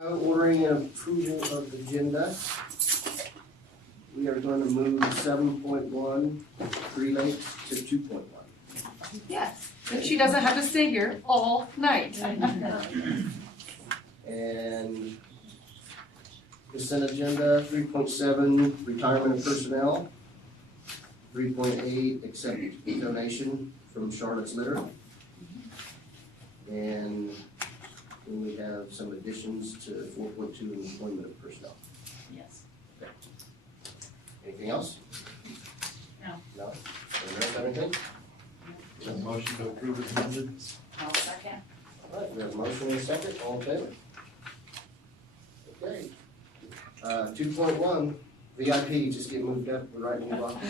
Ordering and approval of the agenda. We are going to move 7.1 Three Lakes to 2.1. Yes, but she doesn't have to stay here all night. And consent agenda, 3.7 retirement of personnel. 3.8 accept donation from Charlotte's Litter. And then we have some additions to 4.2 employment of personnel. Yes. Anything else? No. No? Anyone else have anything? Is there a motion to approve as amended? I'll second. All right, we have a motion and a second, all in favor? Okay. 2.1, VIP, just get moved up, we're right in the block.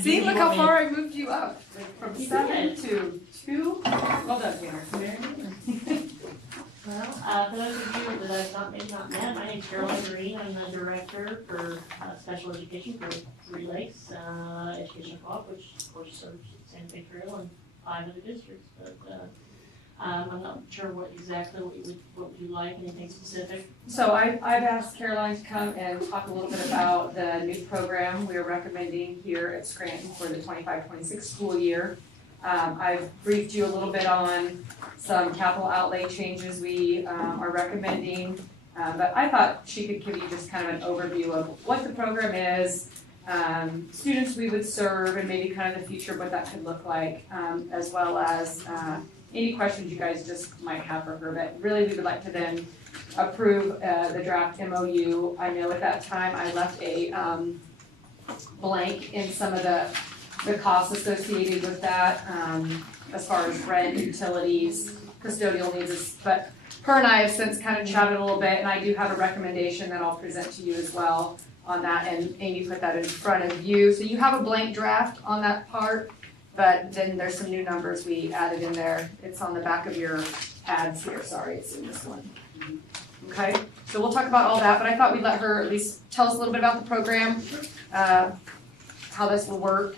See, look how far I moved you up, from 7 to 2. Well done, Tanner. Well, for those of you that I've not met, my name's Caroline Green. I'm the director for special education for Three Lakes Education Co-op, which of course serves Santa Fe Trail and 5 other districts. But I'm not sure what would you like, anything specific? So I've asked Caroline to come and talk a little bit about the new program we're recommending here at Scranton for the 25-26 school year. I've briefed you a little bit on some capital outlay changes we are recommending, but I thought she could give you just kind of an overview of what the program is, students we would serve, and maybe kind of the future, what that could look like, as well as any questions you guys just might have for her. But really, we would like to then approve the draft MOU. I know at that time I left a blank in some of the costs associated with that, as far as rent, utilities, custodial needs, but her and I have since kind of chatted a little bit, and I do have a recommendation that I'll present to you as well on that, and Amy put that in front of you. So you have a blank draft on that part, but then there's some new numbers we added in there. It's on the back of your pads here, sorry, it's in this one. Okay, so we'll talk about all that, but I thought we'd let her at least tell us a little bit about the program, how this will work,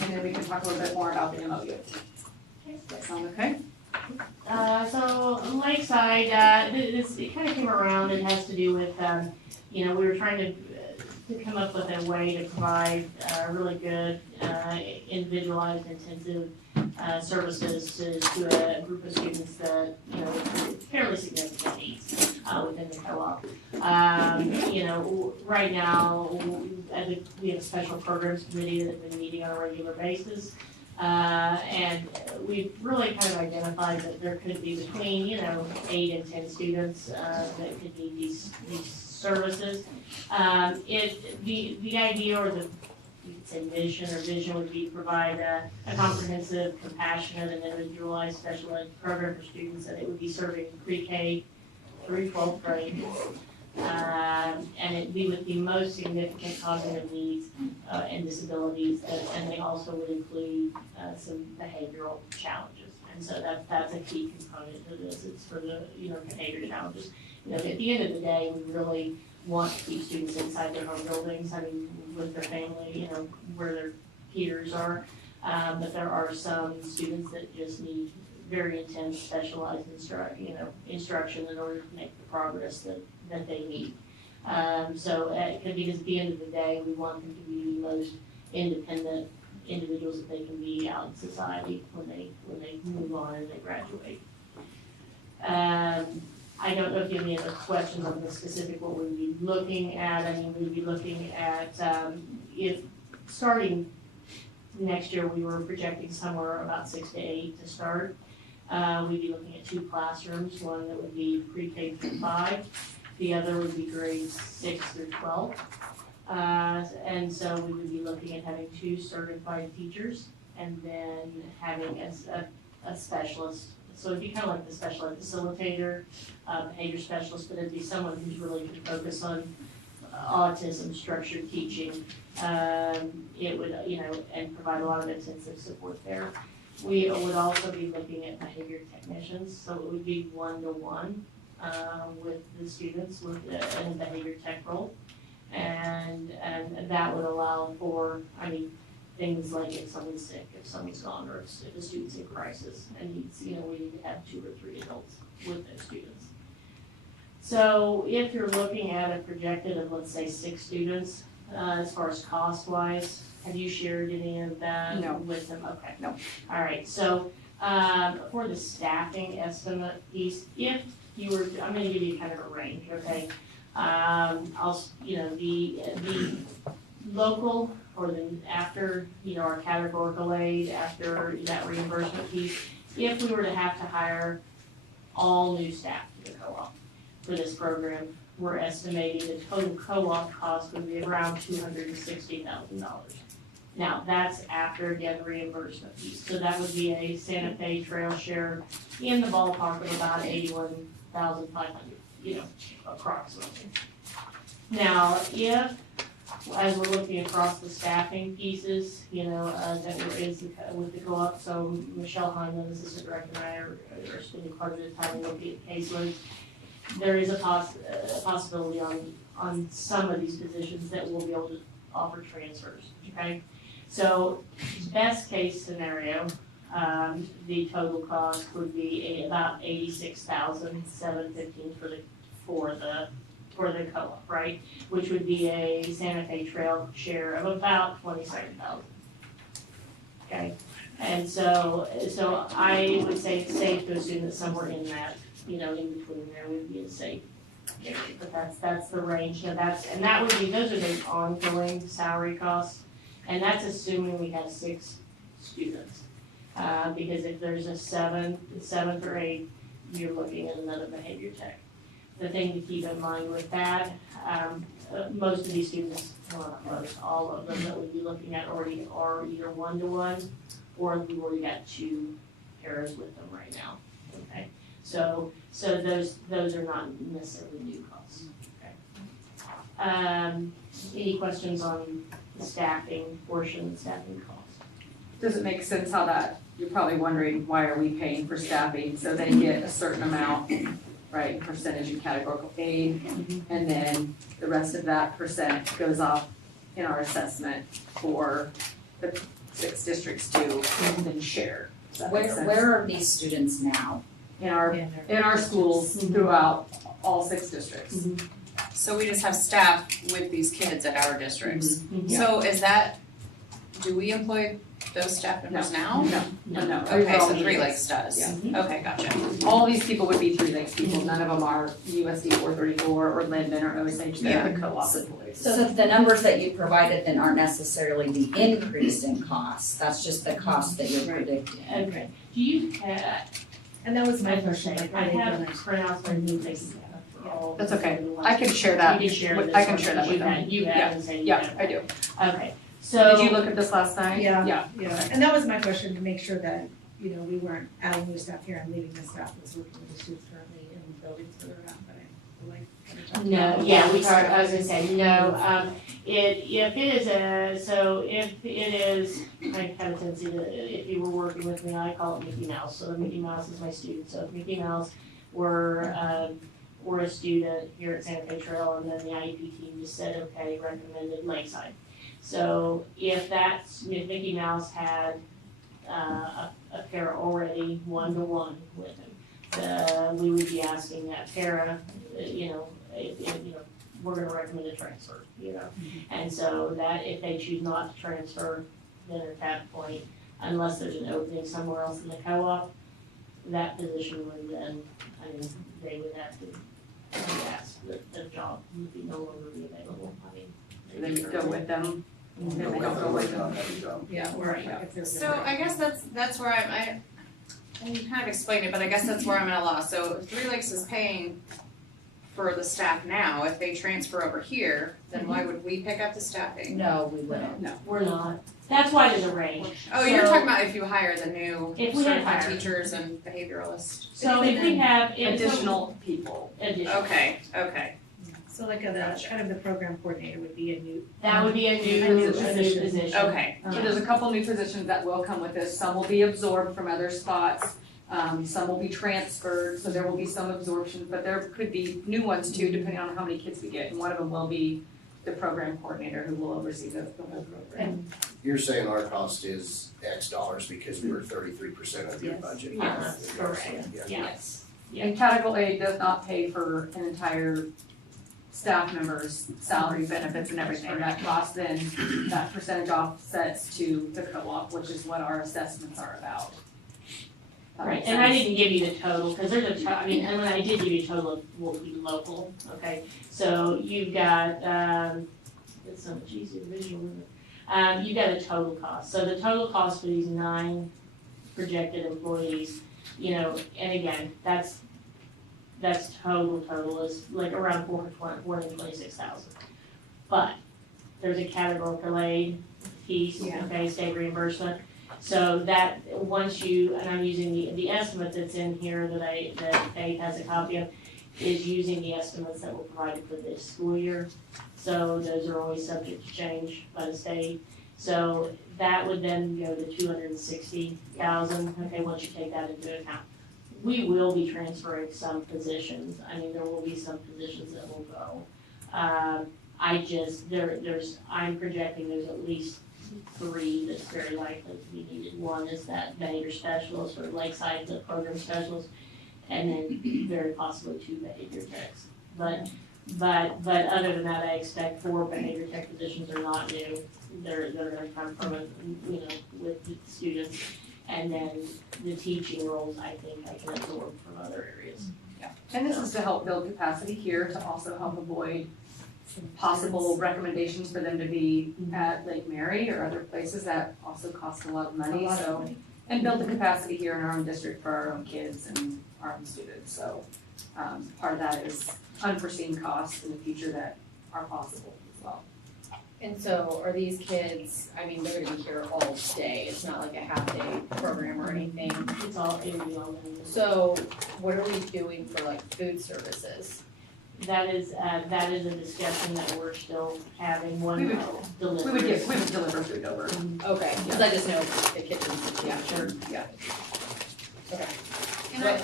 and then we can talk a little bit more about the MOU. Does that sound okay? So Lakeside, it kind of came around. It has to do with, we were trying to come up with a way to provide really good, individualized, intensive services to a group of students that, fairly significant needs within the co-op. Right now, we have a special programs committee that has been meeting on a regular basis. And we've really kind of identified that there could be between, 8 and 10 students that could need these services. The idea, or you could say vision would be to provide a comprehensive, compassionate, and individualized special ed program for students, and it would be serving pre-K through 12th grade. And it'd be with the most significant cognitive needs and disabilities, and they also would include some behavioral challenges. And so that's a key component to this. It's for the behavior challenges. At the end of the day, we really want to keep students inside their home buildings. I mean, with their family, where their peers are. But there are some students that just need very intense, specialized instruction in order to make the progress that they need. So because at the end of the day, we want them to be the most independent individuals that they can be out in society when they move on and they graduate. I don't know if you have any other questions on the specific what we'd be looking at. I mean, we'd be looking at if starting next year, we were projecting somewhere about 6 to 8 to start. We'd be looking at 2 classrooms, one that would be pre-K through 5, the other would be grades 6 through 12. And so we would be looking at having 2 certified teachers and then having a specialist. So it'd be kind of like the special ed facilitator, behavior specialist, but it'd be someone who's really going to focus on autism, structured teaching. It would, and provide a lot of intensive support there. We would also be looking at behavior technicians, so it would be 1-to-1 with the students in a behavior tech role, and that would allow for, things like if someone's sick, if someone's gone, or if a student's in crisis and needs, we need to have 2 or 3 adults with those students. So if you're looking at a projected of, let's say, 6 students, as far as cost wise, have you shared any of that No. with them? Okay. No. All right, so, for the staffing estimate piece, if you were, I'm gonna give you kind of a range, okay? The local, or the, after, our categorical aid, after that reimbursement piece, if we were to have to hire all new staff to the co-op for this program, we're estimating the total co-op cost would be around $260,000. Now, that's after, again, reimbursement piece, so that would be a Santa Fe trail share in the ballpark of about $81,500, approximately. Now, if, as we're looking across the staffing pieces, that with the co-op, so Michelle Hyman, assistant director, and I are spending quite a bit of time looking at caseloads. There is a possibility on some of these positions that we'll be able to offer transfers, okay? So, best case scenario, the total cost would be about $86,715 for the co-op, right? Which would be a Santa Fe Trail share of about $27,000. Okay, and so I would say it's safe to assume that somewhere in that, in between there would be a safe area, but that's the range. Now that would be, those are the ongoing salary costs, and that's assuming we have 6 students. Because if there's a 7th or 8th, you're looking at another behavior tech. The thing to keep in mind with that, most of these students, well, not most, all of them that we'd be looking at already are either 1-to-1, or we've already got 2 pairs with them right now, okay? So those are not necessarily new costs, okay? Any questions on the staffing portion, staffing costs? Does it make sense how that, you're probably wondering, why are we paying for staffing? So they get a certain amount, right, percentage in categorical aid, and then the rest of that percent goes off in our assessment for the 6 districts to then share. Does that make sense? Where are these students now? In our schools throughout all 6 districts. So we just have staff with these kids at our districts. Yeah. So do we employ those staff members now? No. Okay, so Three 3 Lakes does. Yeah. Okay, gotcha. All these people would be 3 Lakes people, none of them are USD 434 or Linden or Osage, they're the co-op employees. So the numbers that you provided then aren't necessarily the increase in costs, that's just the cost that you're predicting. Okay, do you have, And that was my question, like, I are they have gonna? printouts for new things for all. That's okay. the ones. I can share that. You can share this I can one, share that with you them. have- You have, and say you Yeah, have. I do. Okay, so. Did you look at this last night? Yeah. Yeah. Yeah, and that was my question, to make sure that, we weren't adding new staff here and leaving the staff that's working with the students currently in the buildings where they're at, but I like. kind of talked No, about yeah, that. we talked, I was gonna say, no, if it is, I have a tendency to, if you were working with me, I call it Mickey Mouse, so Mickey Mouse is my student, so if Mickey Mouse were a student here at Santa Fe Trail, and then the IEP team just said, okay, recommended Lakeside. So if Mickey Mouse had, a pair already 1-to-1 with him, we would be asking that para, we're gonna recommend a transfer, And so that if they choose not to transfer, then at that point, unless there's an opening somewhere else in the co-op, that position would then, they would have to ask that the job would no longer be available, Then you go with them. No, Then they we don't have go to with wait them. on that job. Yeah, or if there's. So I guess that's where I kind of explained it, but I guess that's where I'm at a loss. So if 3 Lakes is paying for the staff now, if they transfer over here, then why would we pick up the staffing? No, we wouldn't. No. We're not, that's why there's a range. Oh, you're So- talking about if you hire the new If we had certified hired. teachers and behavioralists. So if we have. Additional people. Additional. Okay. So like kind of the program coordinator would be a new. That would be a new position. position. Okay. So there's a couple new positions that will come with this, some will be absorbed from other spots, some will be transferred, so there will be some absorption, but there could be new ones too, depending on how many kids we get, and one of them will be the program coordinator who will oversee the whole program. You're saying our cost is X dollars because we're 33% of your Yes. budget. Yes, correct. Yeah. Yeah. Yes. And category A does not pay for an entire staff member's salary, benefits and everything. That cost then, that percentage offsets to the co-op, which is what our assessments are about. That Right, makes and I sense? didn't give you the total, cause there's I mean, and when I did give you a total, it will be local, okay? So you've got, it's so much easier visual, isn't it? You got a total cost, so the total cost for these 9 projected employees, you know, and again, that's total is like around 426,000. But there's a categorical aid piece, Yeah. okay, state reimbursement. So that, once you, and I'm using the estimate that's in here that Faith has a copy of, is using the estimates that were provided for this school year. So those are always subject to change by the state. So that would then go to 260,000, okay, once you take that into account. We will be transferring some positions, I mean, there will be some positions that will go. I'm projecting there's at least 3 that's very likely to be needed. One is that behavior specialist or Lakeside, the program specialist, and then very possibly 2 behavior techs. But other than that, I expect 4 behavior tech positions are not new. They're gonna come from, with the students. And then the teaching roles, I think I can absorb from other areas. And this is to help build capacity here, to also help avoid possible recommendations for them to be at Lake Mary or other places that also cost a lot of money, so. And build the capacity here in our own district for our own kids and our own students, so, part of that is unforeseen costs in the future that are possible as well. And so are these kids, I mean, they're gonna be here all day, it's not like a half-day program or anything. It would be all done. So what are we doing for like food services? That is a discussion that we're still having, one We delivery. would deliver food over. Okay, cause I just know the kitchens. Yeah, sure, yeah. Okay. And I,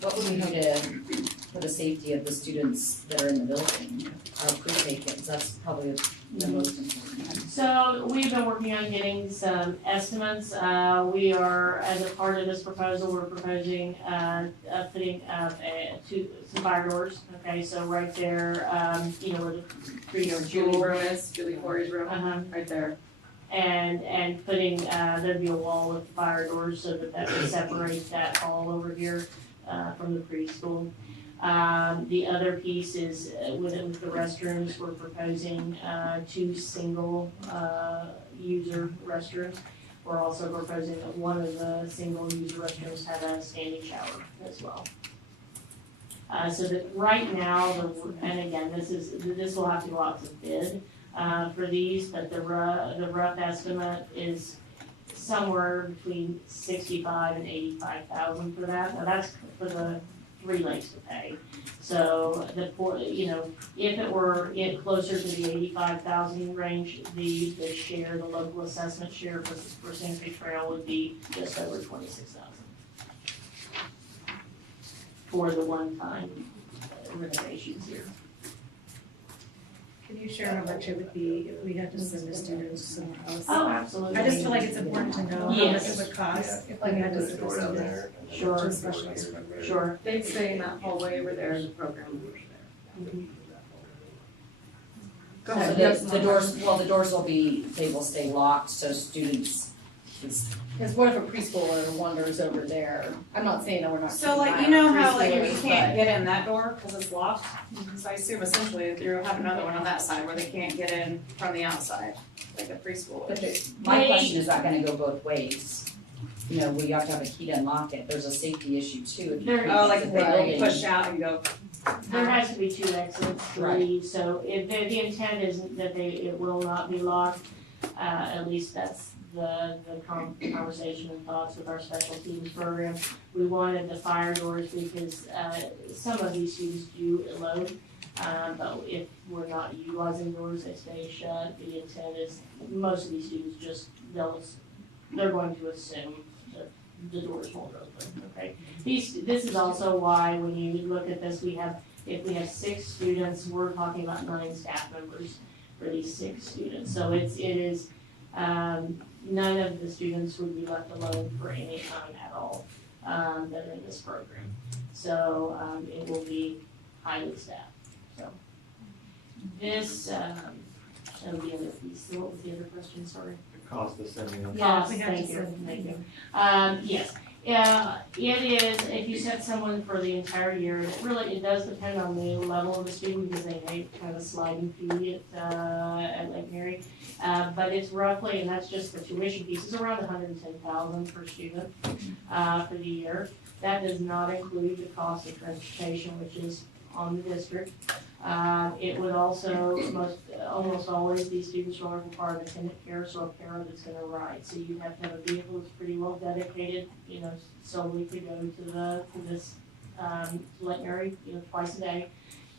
What would we do to, for the safety of the students that are in the building, our pre-K kids, that's probably the most important. So we've been working on getting some estimates. We are, as a part of this proposal, we're proposing, putting up some fire doors. Okay, so right there, where the Julie school. room is, Julie Corey's room, Uh-huh. right there. And putting, there'd be a wall with fire doors so that would separate that hall over here, from the preschool. The other piece is with the restrooms, we're proposing 2 single user restrooms. We're also proposing that one of the single user restrooms have a standing shower as well. So that right now, and again, this will have to go out to bid for these, but the rough estimate is somewhere between 65 and 85,000 for that. Now that's for the 3 lakes to pay. So if it were closer to the 85,000 range, the local assessment share for Santa Fe Trail would be just over 26,000 for the one-time renovations here. Can you share how much it would be if we had to send the students somewhere else? Oh, absolutely. I just feel like it's important to know how much Yes. it would cost if we had to send the students Sure. to a specialist. Sure. They'd stay in that hallway over there, the program over there. Go So ahead. the doors they will stay locked, so students, Cause what if a preschooler wanders over there? I'm not saying that we're not. so like, you know how like if you can't get in that door, cause it's locked? So I assume essentially you'll have another one on that side where they can't get in from the outside, like a preschool. but my question is that gonna go both ways? We have to have a key to unlock it, there's a safety issue too. If you There- Oh, like if if they they go push out and go. There has to be 2 exits to Right. leave, so if the intent is that it will not be locked, at least that's the conversation and thoughts with our special teams program. We wanted the fire doors because, some of these students do load, but if we're not utilizing doors, they stay shut. The intent is, most of these students they're going to assume that the doors won't open, okay? This is also why when you look at this, if we have 6 students, we're talking about 9 staff members for these 6 students. So it is, none of the students would be left alone for any time at all. that are in this program. So, it will be highly staffed, so. This, oh, the other piece, what was the other question, sorry? The cost of sending them. Yes, we have to thank you, send- thank you. Yes, it is, if you set someone for the entire year, it does depend on the level of the student, because they may have a sliding fee at Lake Mary. But it's roughly, and that's just the tuition piece, it's around $110,000 per student, for the year. That does not include the cost of transportation, which is on the district. It would also, almost always, these students will require attendant care, so a parent that's gonna ride. So you have to have a vehicle that's pretty well dedicated, solely to go to this, Lake Mary, twice a day.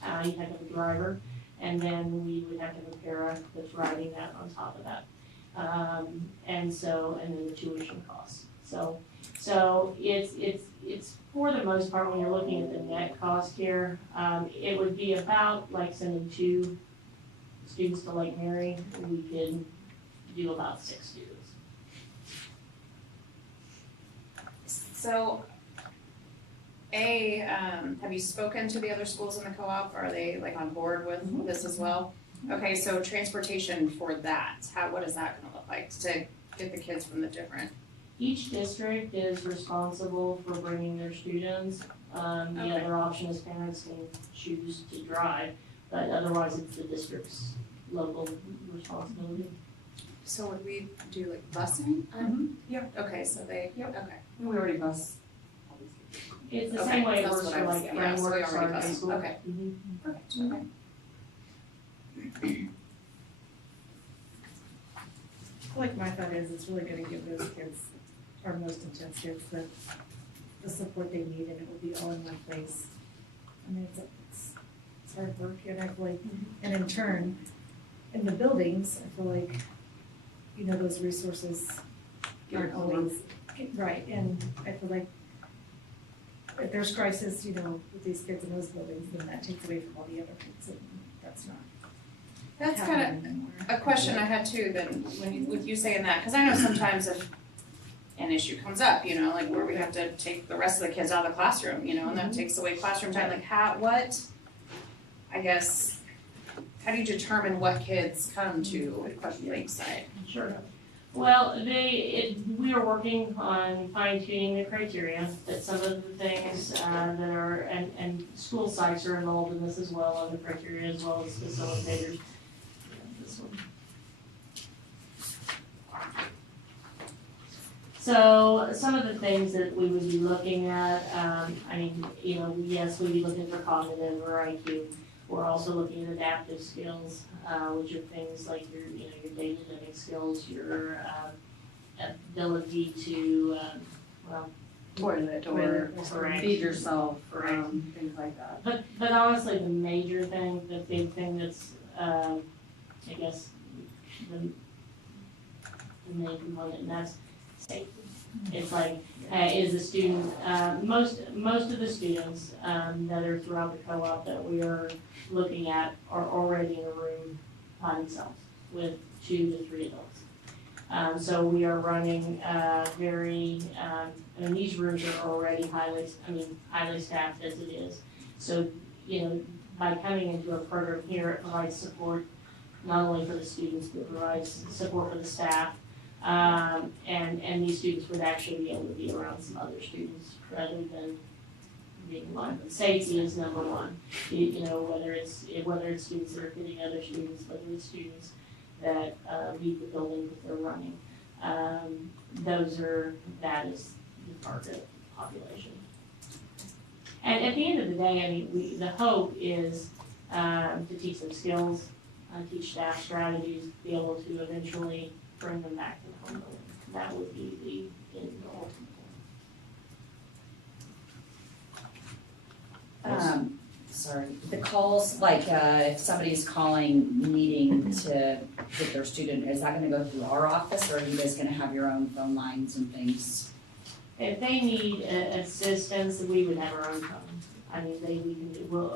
You have to have a driver, and then we would have to have a para that's riding that on top of that. And then the tuition costs. So it's for the most part, when you're looking at the net cost here, it would be about like sending 2 students to Lake Mary. We could do about 6 students. So, have you spoken to the other schools in the co-op? Are they like on board with this as well? Okay, so transportation for that, what is that gonna look like to get the kids from the different? Each district is responsible for bringing their students. The Okay. other option is parents can choose to drive, but otherwise it's the district's local responsibility. So would we do like busing? Yeah. Okay, so they, Yep. okay. We already bus. It's the Okay, same way it that's works what for I was- like yeah, so we frameworks already or high bus. school. Okay. Mhm. Perfect, okay. Like my thought is, it's really gonna give those kids, our most intense kids, the support they need, and it will be all in one place. I mean, it's hard work, and I feel like, and in turn, in the buildings, I feel like, those resources aren't always, right, and I feel like if there's crisis, with these kids in those buildings, then that takes away from all the other kids, and that's not That's happening kind anymore. of a question I had too, then, with you saying that, cause I know sometimes if an issue comes up, like where we have to take the rest of the kids out of the classroom, and that takes away classroom time, like how do you determine what kids come to Lakeside? Sure. Well, we are working on fine tuning the criteria, that some of the things that are, and school sites are involved in this as well, on the criteria as well as facilitators. This one. So some of the things that we would be looking at, yes, we'd be looking for cognitive or IQ. We're also looking at adaptive skills, which are things like your daily living skills, your ability to, Toilet Toilet, correct. feed yourself, Correct. things like that. But honestly, the major thing, the big thing that's, I guess, the main component, and that's safety. It's like, is the student, most of the students, that are throughout the co-op that we are looking at are already in a room by themselves with 2 to 3 adults. So we are running, these rooms are already highly staffed as it is. So, by coming into a program here, it provides support not only for the students, but provides support for the staff. And these students would actually be able to be around some other students rather than being alone. Safety is number one. Whether it's students that are hitting other students, whether it's students that leave the building that they're running. That is the target population. And at the end of the day, the hope is to teach them skills, teach staff strategies, be able to eventually bring them back to the home building. That would be the end goal. Sorry, the calls, like, if somebody's calling, needing to get their student, is that gonna go through our office, or are you guys gonna have your own phone lines and things? If they need assistance, we would have our own phone.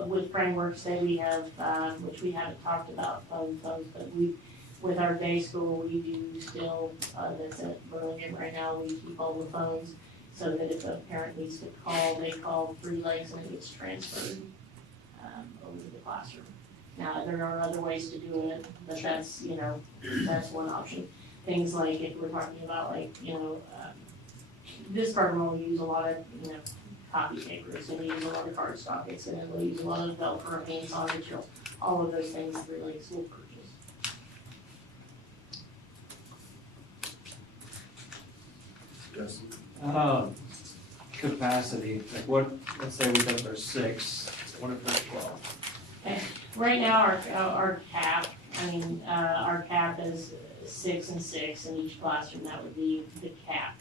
With frameworks that we have, which we haven't talked about phones, but with our day school, we do still, that's at Burlingame right now, we keep all the phones. so that if a parent needs to call, they call 3 Lakes and it gets transferred, over to the classroom. Now, there are other ways to do it, but that's, that's one option. Things like if we're talking about like, this program will use a lot of, copy paper, it's gonna use a lot of cardstock, it's gonna use a lot of Velcro, hands-on materials, all of those things 3 Lakes will purchase. Justin? Capacity, like what, let's say we think there's 6, what if there's 12? Right now, our cap, our cap is 6 and 6 in each classroom, that would be the cap.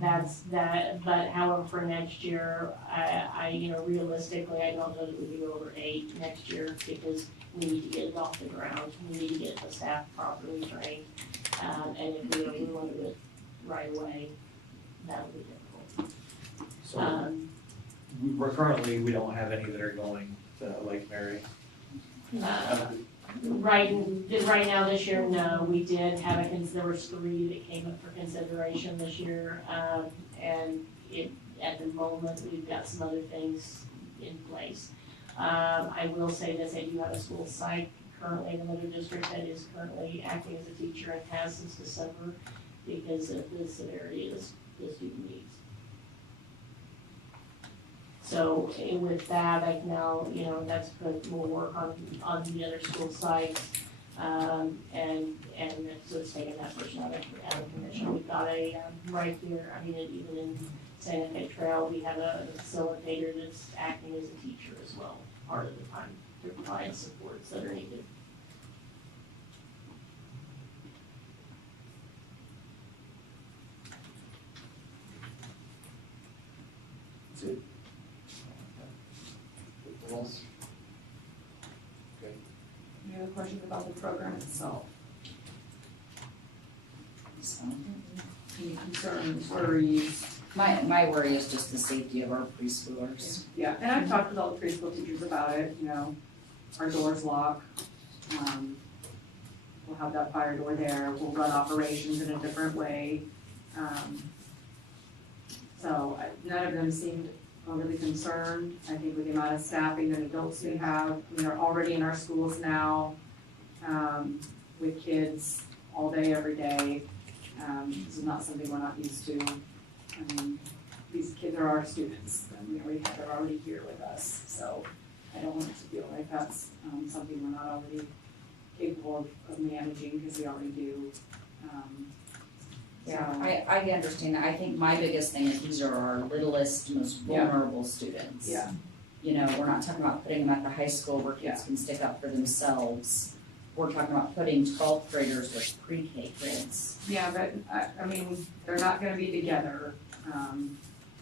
That's that, but however, for next year, realistically, I don't know that we can go over 8 next year because we need to get it off the ground, we need to get the staff properly trained. And if we want to do it right away, that would be difficult. So we don't have any that are going to Lake Mary. Right now this year, no, we did have there was 3 that came up for consideration this year. And at the moment, we've got some other things in place. I will say this, I do have a school psych currently in another district that is currently acting as a teacher and has since December because of the severity of the student needs. So with that, I now, that's put more work on the other school sites, and so it's taking that person out of commission. We've got right here, even in Santa Fe Trail, we have a facilitator that's acting as a teacher as well, part of the time, to provide supports that are needed. That's it. Anything else? Okay. Any other questions about the program itself? Any concerns, worries? My worry is just the safety of our preschoolers. Yeah, and I've talked with all the preschool teachers about it, our doors lock. We'll have that fire door there, we'll run operations in a different way. So none of them seemed overly concerned. I think with the amount of staffing that adults we have, they're already in our schools now, with kids all day, every day. This is not something we're not used to. These kids are our students, and they're already here with us, so I don't want it to feel like that's something we're not already capable of managing, because we already do. Yeah, I understand that. I think my biggest thing is these are our littlest, most vulnerable students. Yeah. We're not talking about putting them at the high school where kids can stick up for themselves. We're talking about putting 12th graders with pre-K kids. Yeah, but they're not gonna be together.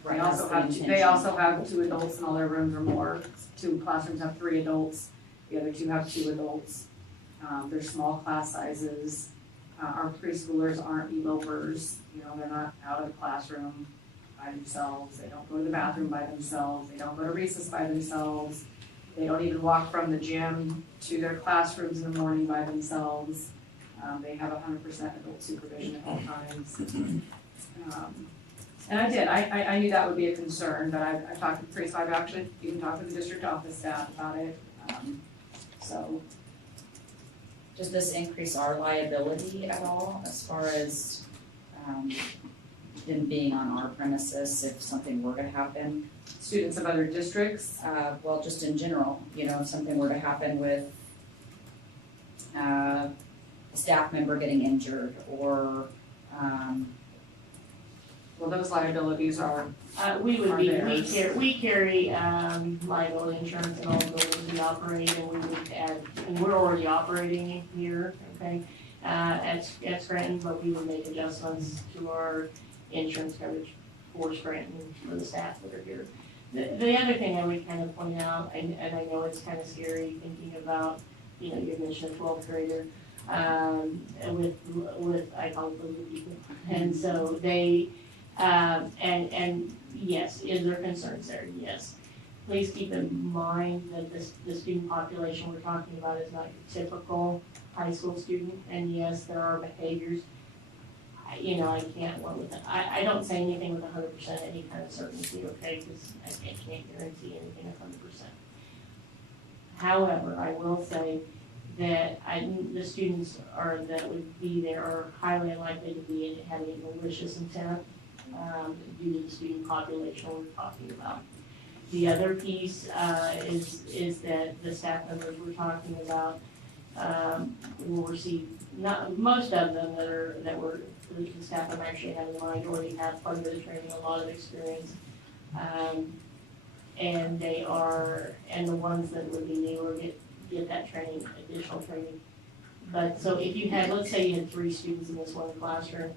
Right, They also have 2 adults in all their rooms or more. 2 classrooms have 3 adults, the other 2 have 2 adults. They're small class sizes. Our preschoolers aren't elopers, they're not out of the classroom by themselves, they don't go to the bathroom by themselves, they don't go to recess by themselves, they don't even walk from the gym to their classrooms in the morning by themselves. They have 100% adult supervision at all times. And I knew that would be a concern, but I talked to the preschool, I've actually even talked to the district office staff about it, so. Does this increase our liability at all as far as them being on our premises if something were to happen? Students of other districts? Well, just in general, if something were to happen with a staff member getting injured or Well, those liabilities are, We carry liability insurance in all the buildings we operate, and we would add, and we're already operating here, okay, at Scranton, but we would make adjustments to our insurance coverage for Scranton, for the staff that are here. The other thing I would kind of point out, and I know it's kind of scary thinking about, you mentioned a 12th grader, with I call them little people, and so they, and yes, is there concerns there? Yes. Please keep in mind that the student population we're talking about is not your typical high school student, and yes, there are behaviors. I can't one with, I don't say anything with 100% any kind of certainty, okay, because I can't guarantee anything 100%. However, I will say that the students that would be there are highly unlikely to be having malicious intent, due to the student population we're talking about. The other piece, is that the staff members we're talking about, will receive, not, most of them that were, the staff I'm actually having in mind already have part of the training, a lot of experience. And the ones that would be new or get that training, additional training. But, so if you had, let's say you had 3 students in this one classroom,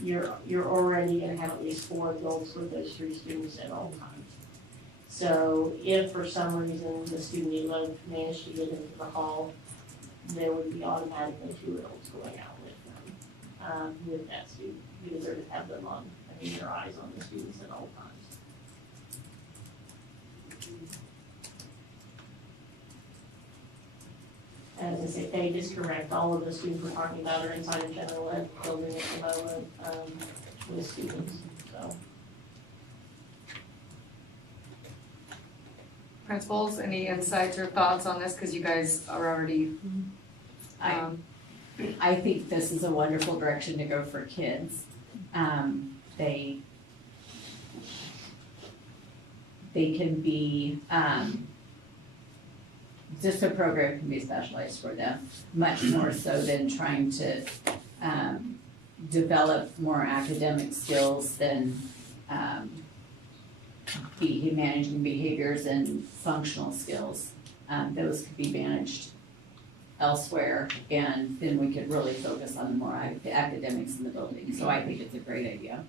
you're already gonna have at least 4 adults with those 3 students at all times. So if for some reason the student you love managed to get into the hall, there would be automatically 2 adults going out with them, with that student, because they're to have them on, their eyes on the students at all times. As I say, Paige is correct, all of the students we're talking about are inside of general ed building at the moment, with students, so. Principals, any insights or thoughts on this, because you guys are already, I think this is a wonderful direction to go for kids. They can be, just a program can be specialized for them, much more so than trying to develop more academic skills than managing behaviors and functional skills. Those could be managed elsewhere, and then we could really focus on the more academics in the building. So I think it's a great idea.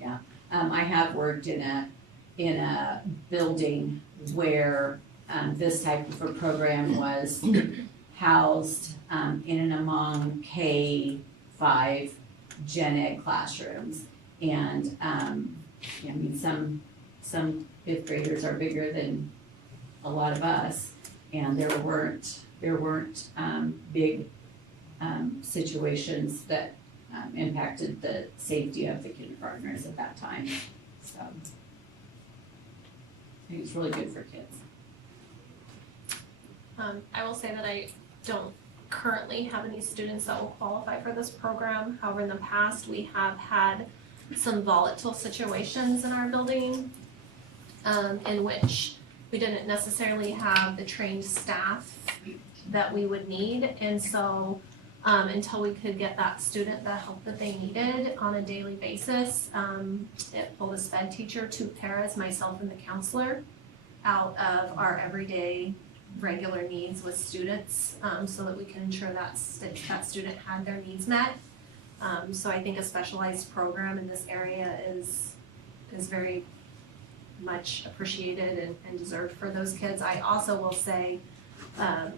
Yeah, I have worked in a building where this type of a program was housed in and among K-5 gen ed classrooms. And some 5th graders are bigger than a lot of us, and there weren't big situations that impacted the safety of the kindergartners at that time. So I think it's really good for kids. I will say that I don't currently have any students that will qualify for this program. However, in the past, we have had some volatile situations in our building, in which we didn't necessarily have the trained staff that we would need. And so, until we could get that student the help that they needed on a daily basis, it pulled a sped teacher, 2 paras, myself and the counselor, out of our everyday regular needs with students, so that we can ensure that that student had their needs met. So I think a specialized program in this area is very much appreciated and deserved for those kids. I also will say, I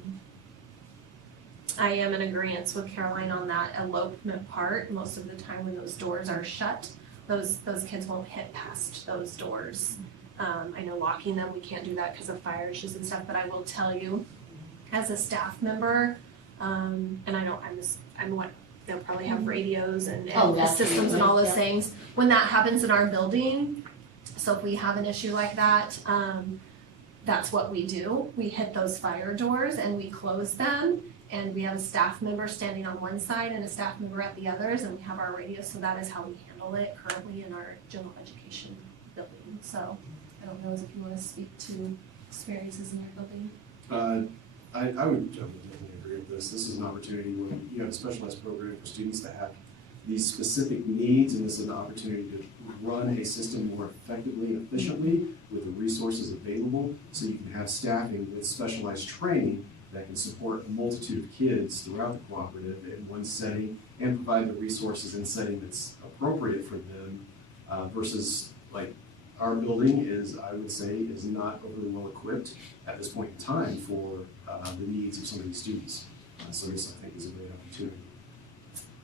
am in agreement with Caroline on that elopement part. Most of the time when those doors are shut, those kids won't hit past those doors. I know locking them, we can't do that because of fire issues and stuff, but I will tell you, as a staff member, and I know I'm what, they'll probably have radios and systems and all those things. When that happens in our building, so if we have an issue like that, that's what we do. We hit those fire doors and we close them, and we have a staff member standing on one side and a staff member at the others, and we have our radios, so that is how we handle it currently in our general education building. So I don't know if you want to speak to experiences in your building. I would definitely agree with this. This is an opportunity where you have a specialized program for students that have these specific needs, and this is an opportunity to run a system more effectively and efficiently with the resources available, so you can have staffing with specialized training that can support a multitude of kids throughout the cooperative in one setting and provide the resources in a setting that's appropriate for them, versus like our building is, I would say, is not overly well equipped at this point in time for the needs of some of these students. So this, I think, is a great opportunity.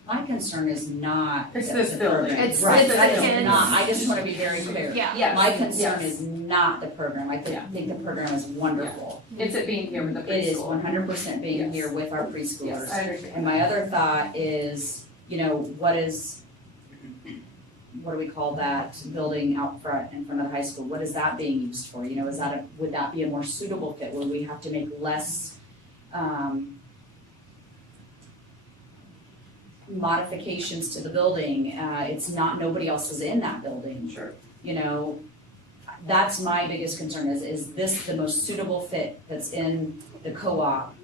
My concern is not. It's this building. It's Right, the that is kids. not, I just want to be very clear. Yeah. My concern is not the program. I think the program is wonderful. it's it being here with the preschool. It is 100% being Yes. here with our preschoolers. Yes, I understand. And my other thought is, what do we call that building out front, in front of the high school, what is that being used for? Would that be a more suitable fit, where we have to make less, modifications to the building, nobody else is in that building. Sure. That's my biggest concern, is this the most suitable fit that's in the co-op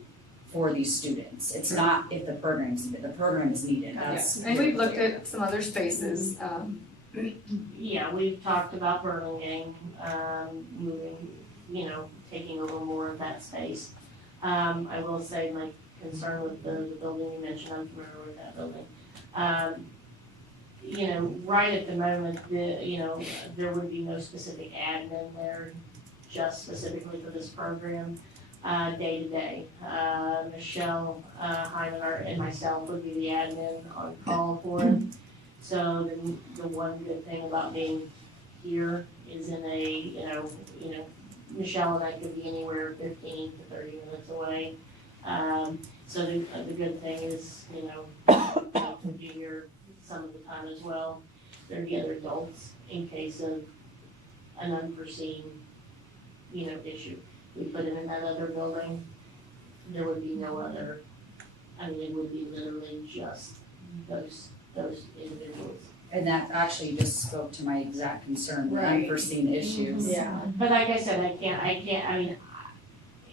for these students? It's not if the program is needed. Yes, and we've looked at some other spaces, Yeah, we've talked about Burlingame, moving, taking a little more of that space. I will say my concern with the building you mentioned, I'm familiar with that building. Right at the moment, there would be no specific admin there, just specifically for this program, day to day. Michelle Hyman and myself would be the admin on call for it. So the one good thing about being here is in a, Michelle and I could be anywhere 15 to 30 minutes away. So the good thing is, I can be here some of the time as well. There'd be other adults in case of an unforeseen, issue. We put it in that other building, there would be no other, it would be literally just those individuals. And that actually just spoke to my exact concern, the Right. unforeseen issues. Yeah. But like I said, I can't,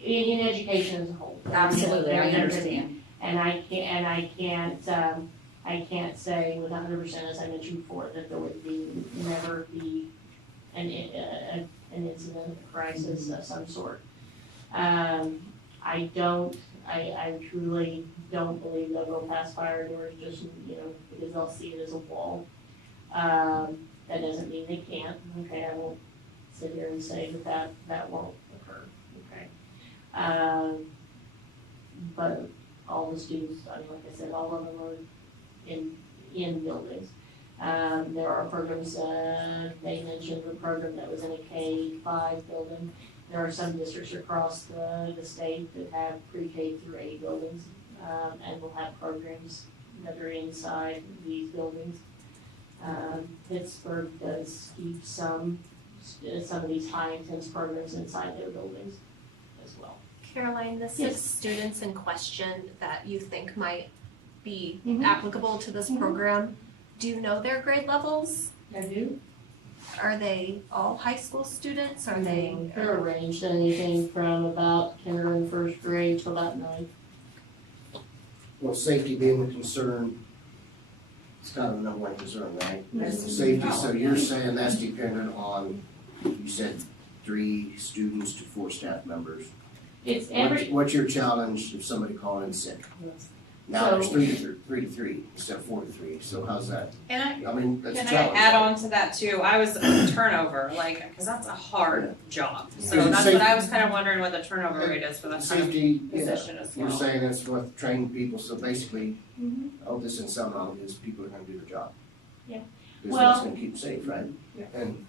in education as a whole. Absolutely, I there- understand. And I can't say with 100%, as I mentioned before, that there would never be an incident, a crisis of some sort. I truly don't believe they'll go past fire doors just, because they'll see it as a wall. That doesn't mean they can't, okay, I won't sit here and say that won't occur, okay? But all the students, like I said, all of them are in buildings. There are programs, they mentioned the program that was in a K-5 building. There are some districts across the state that have pre-K through 8 buildings, and will have programs that are inside these buildings. Pittsburgh does keep some of these high intense programs inside their buildings as well. Caroline, the 6 Yes. students in question that you think might be Mhm. applicable to this Mhm. program, do you know their grade levels? I do. Are they all high school students? Are they? They're arranged anything from about kindergarten, first grade to about 9th. Well, safety being the concern, it's kind of a number one concern, right? Yes. Safety, so you're saying that's dependent on, you said 3 students to 4 staff members. It's every, What's your challenge if somebody called in sick? Now there's So- 3 to 3 instead of 4 to 3, so how's that? And I mean, that's a can I challenge. add on to that too? I was turnover, cause that's a hard job. So Yeah. that's what I was kind of wondering what the turnover rate is for that kind of Safety, yeah, position as well. you're saying it's with training people, so basically, Mhm. all this in some of it is people are gonna do their job. Yeah. Because Well- that's gonna keep them safe, right? Yeah. And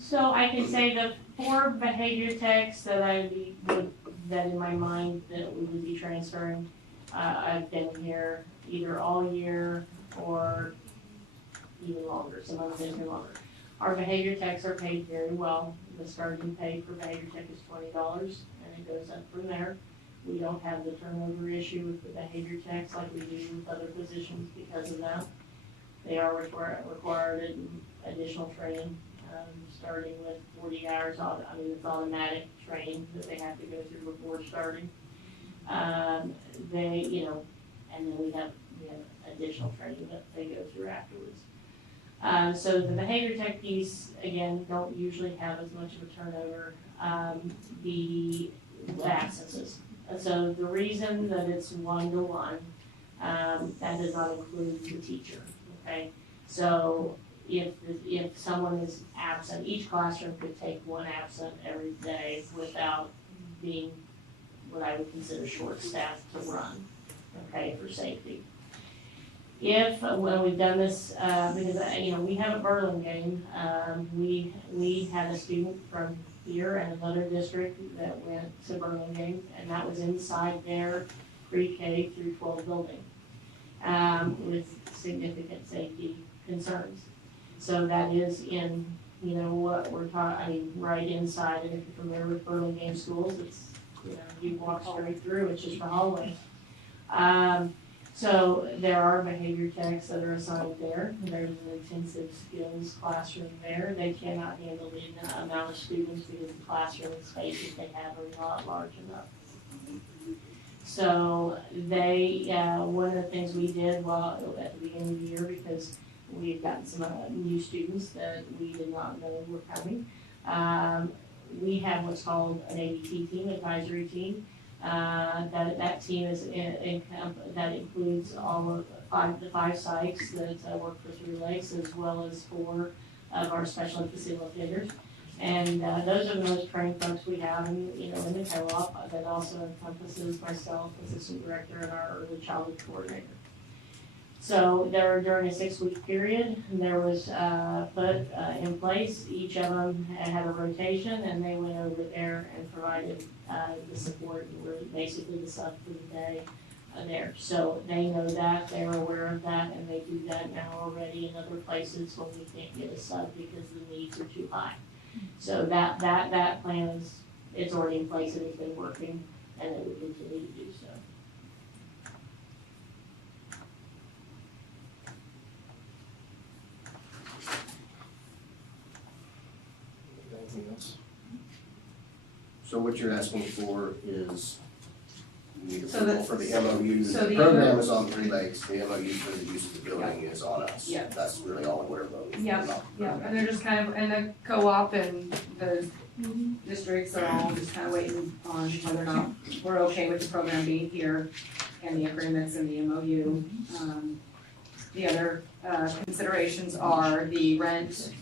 so I can say the 4 behavior techs that in my mind that we would be transferring, I've been here either all year or even longer, some of them been here longer. Our behavior techs are paid very well. The starting pay for behavior tech is $20 and it goes up from there. We don't have the turnover issue with the behavior techs like we do with other positions because of that. They are required additional training, starting with 40 hours, it's automatic training that they have to go through before starting. And then we have additional training that they go through afterwards. So the behavior tech piece, again, don't usually have as much of a turnover. The absences. And so the reason that it's 1-to-1, that does not include the teacher, okay? So if someone is absent, each classroom could take 1 absent every day without being what I would consider short-staffed to run, okay, for safety. When we've done this, because, we have a Burlingame, we had a student from here and another district that went to Burlingame, and that was inside their pre-K through 12 building. with significant safety concerns. So that is in, you know, what we're talking, I mean, right inside, and if you're familiar with Burlingame schools, it's, you know, you walk straight through, it's just a hallway. So there are behavior techs that are assigned there. There's an intensive skills classroom there. They cannot handle the amount of students because the classroom spaces they have are not large enough. So they, one of the things we did at the beginning of the year, because we've gotten some new students that we did not know were coming, we have what's called an ABT team, advisory team. That team is that includes all of the five sites that work for Three Lakes, as well as 4 of our special ed facilitators. And those are the most trained folks we have in the co-op. That also encompasses myself, assistant director, and our early childhood coordinator. So during a 6-week period, there was put in place. Each of them had a rotation, and they went over there and provided the support and were basically the sub for the day there. So they know that, they're aware of that, and they do that now already in other places when we can't get a sub because the needs are too high. So that plan is already in place and it's been working, and it will continue to do so. Anything else? So what you're asking for is you need So approval the- for the MOU. so The the program is on Three Lakes, the MOU for the use of the building is on us. Yeah. That's really all we're voting. Yeah, and they're just kind of, and the co-op and the districts are all just kind of waiting on whether or not we're okay with the program being here and the agreements and the MOU. The other considerations are the rent,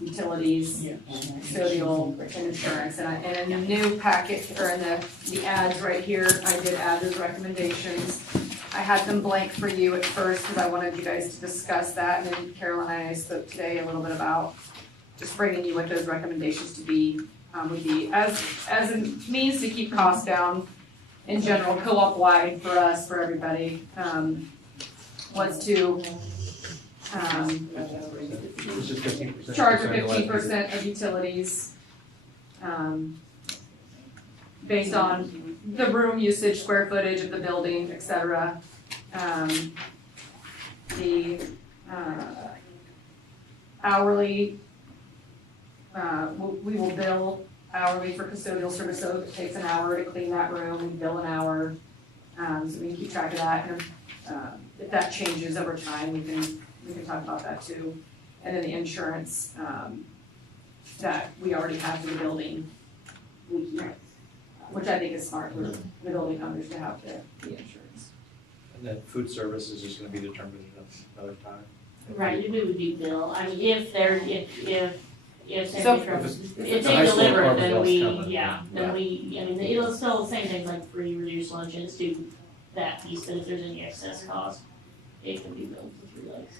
utilities, custodial, and insurance. And in the new packet, or in the ads right here, I did add those recommendations. I had them blank for you at first because I wanted you guys to discuss that, and then Carol and I spoke today a little bit about just bringing you what those recommendations to be, would be as a means to keep costs down in general, co-op wide for us, for everybody, was to It's just 15%. charge a 15% of utilities, based on the room usage, square footage of the building, et cetera. The hourly, we will bill hourly for custodial service, so if it takes an hour to clean that room, we bill an hour. So we can keep track of that, and if that changes over time, we can talk about that too. And then the insurance, that we already have for the building, we keep, which I think is smart for the building owners to have the insurance. And then food service is just gonna be determined another time. Right, we would do bill. I mean, if So- if the they high school deliver it, department then bill's we, coming, then we, I mean, it'll still the same things like free reduced lunch and student, that piece, but if there's any excess cost, it can be billed to Three Lakes.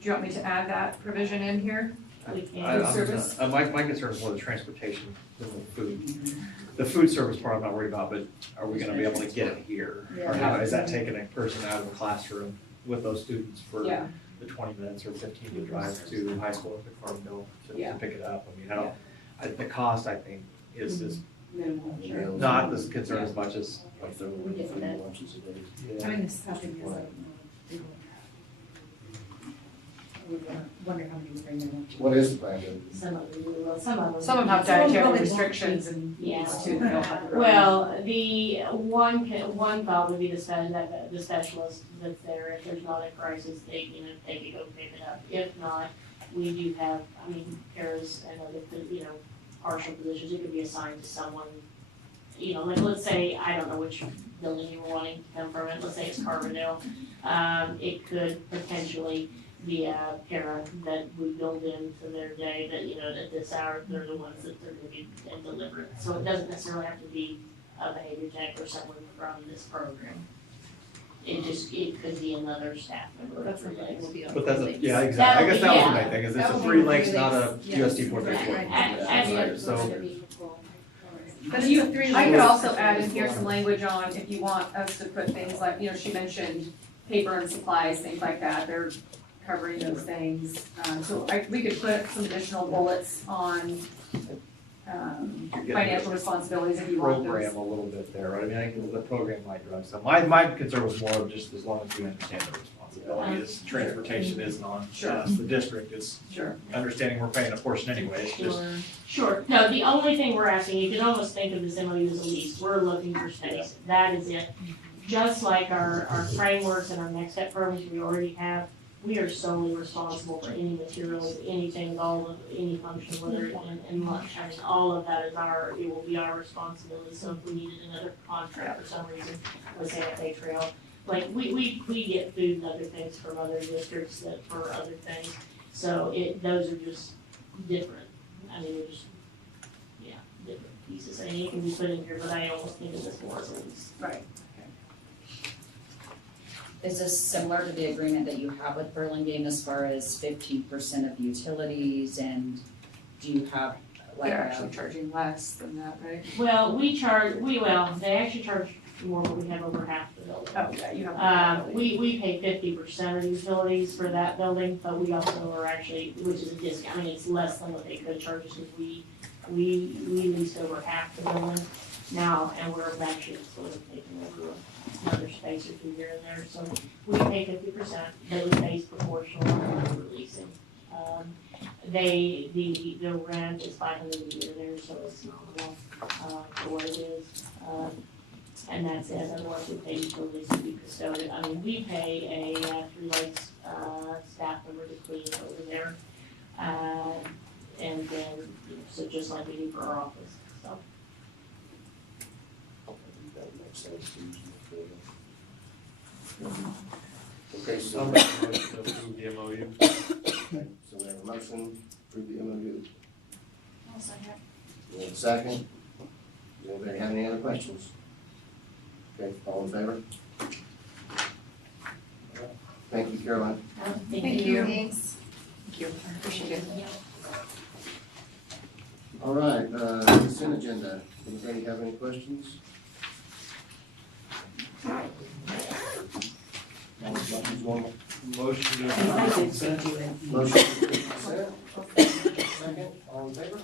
Do you want me to add that provision in here? We can. I'm service? my concern is more the transportation than the food. The food service part I'm not worried about, but are we gonna be able to get it here? Or how, is that taking a person out of the classroom with those students for Yeah. the 20 minutes or 15 to drive to high school at the Farmville to Yeah. pick it up? I mean, the cost, I think, is Minimal, sure. not as concerned as much as, Like the We get free that. lunches a day. yeah. I mean, this topic is like, we wonder how many bring their lunch. What is the plan then? Some of them. Some of them have Some of them dietary probably restrictions and needs too, that don't have to. Well, the one thought would be the specialist that's there, if there's not a crisis, they could go pick it up. If not, we do have, I mean, Kara's, I know that, partial positions, it could be assigned to someone, like, let's say, I don't know which building you were wanting to come from, let's say it's Carbondale. It could potentially be a para that we build into their day, that, at this hour, they're the ones that they're gonna be and deliver it. So it doesn't necessarily have to be a behavior tech or someone from this program. It could be another staff member. That's what it will be on. But that's, yeah, That exactly. I would guess be- that was the yeah. main thing, is it's That a would be Three the Lakes, Three not a Lakes, yes. USD 434. Right. So, But you, I could also add in here some language on if you want us to put things like, she mentioned paper and supplies, things like that, they're covering those things. We could put some additional bullets on, financial responsibilities if you want those. Program a little bit there, right? I mean, I think the program might drive some. My concern was more of just as long as we understand the responsibilities, transportation isn't on us, the district, it's Sure. understanding we're paying a portion anyway, it's just. Sure, no, the only thing we're asking, you can almost think of this MOU as a lease, we're looking for space, that is it. Just like our frameworks and our next step programs we already have, we are solely responsible for any materials, anything, all of, any function, whether in lunch, I mean, all of that is it will be our responsibility, so if we needed another contract for some reason, let's say at Bay Trail, like, we get food and other things from other districts that, for other things, so those are just different, I mean, they're just, yeah, different pieces, I mean, it can be put in here, but I almost think of this more as a lease. Right. Is this similar to the agreement that you have with Burlingame as far as 15% of utilities, and do you have like They're actually charging less than that, right? Well, they actually charge more, but we have over half the building. Oh, yeah, you have. We pay 50% of utilities for that building, but we also are actually, which is a discount, I mean, it's less than what they could charge us, because we leased over half the building now, and we're actually sort of taking over another space or two here and there, so we pay 50%, but we pay proportional when we're leasing. The rent is $500 a year there, so it's nominal, for what it is. And that's it, otherwise we pay utilities to be custodian. I mean, we pay a Three Lakes staff member to clean over there. And then, so just like we do for our office, so. That makes sense. Okay, so, I'll make a motion to approve the MOU. okay, so we have a motion for the MOU. I'll second. We have a second. Does anybody have any other questions? Okay, all in favor? Thank you, Caroline. Thank you. Thanks. Thank you, I appreciate it. All right, consent agenda. Anybody have any questions? Normal. Motion to approve consent. Motion to consent. Second, all in favor?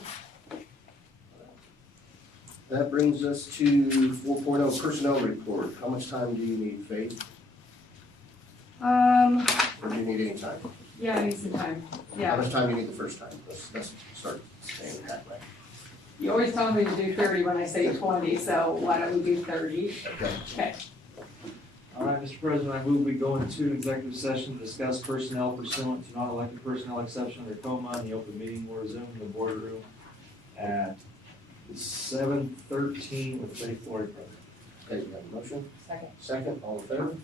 That brings us to 4.0 personnel report. How much time do you need, Faith? Or do you need any time? Yeah, I need some time, How yeah. much time do you need the first time? Let's start staying that way. You always tell me to do 30 when I say 20, so why don't we do 30? Okay. Okay. All right, Mr. President, I move we go into executive session to discuss personnel pursuant to non-elected personnel exception under COMA and the open meeting will resume in the boardroom at 7:13 with Faith Floyd present. Okay, you have a motion? Second. Second, all in favor?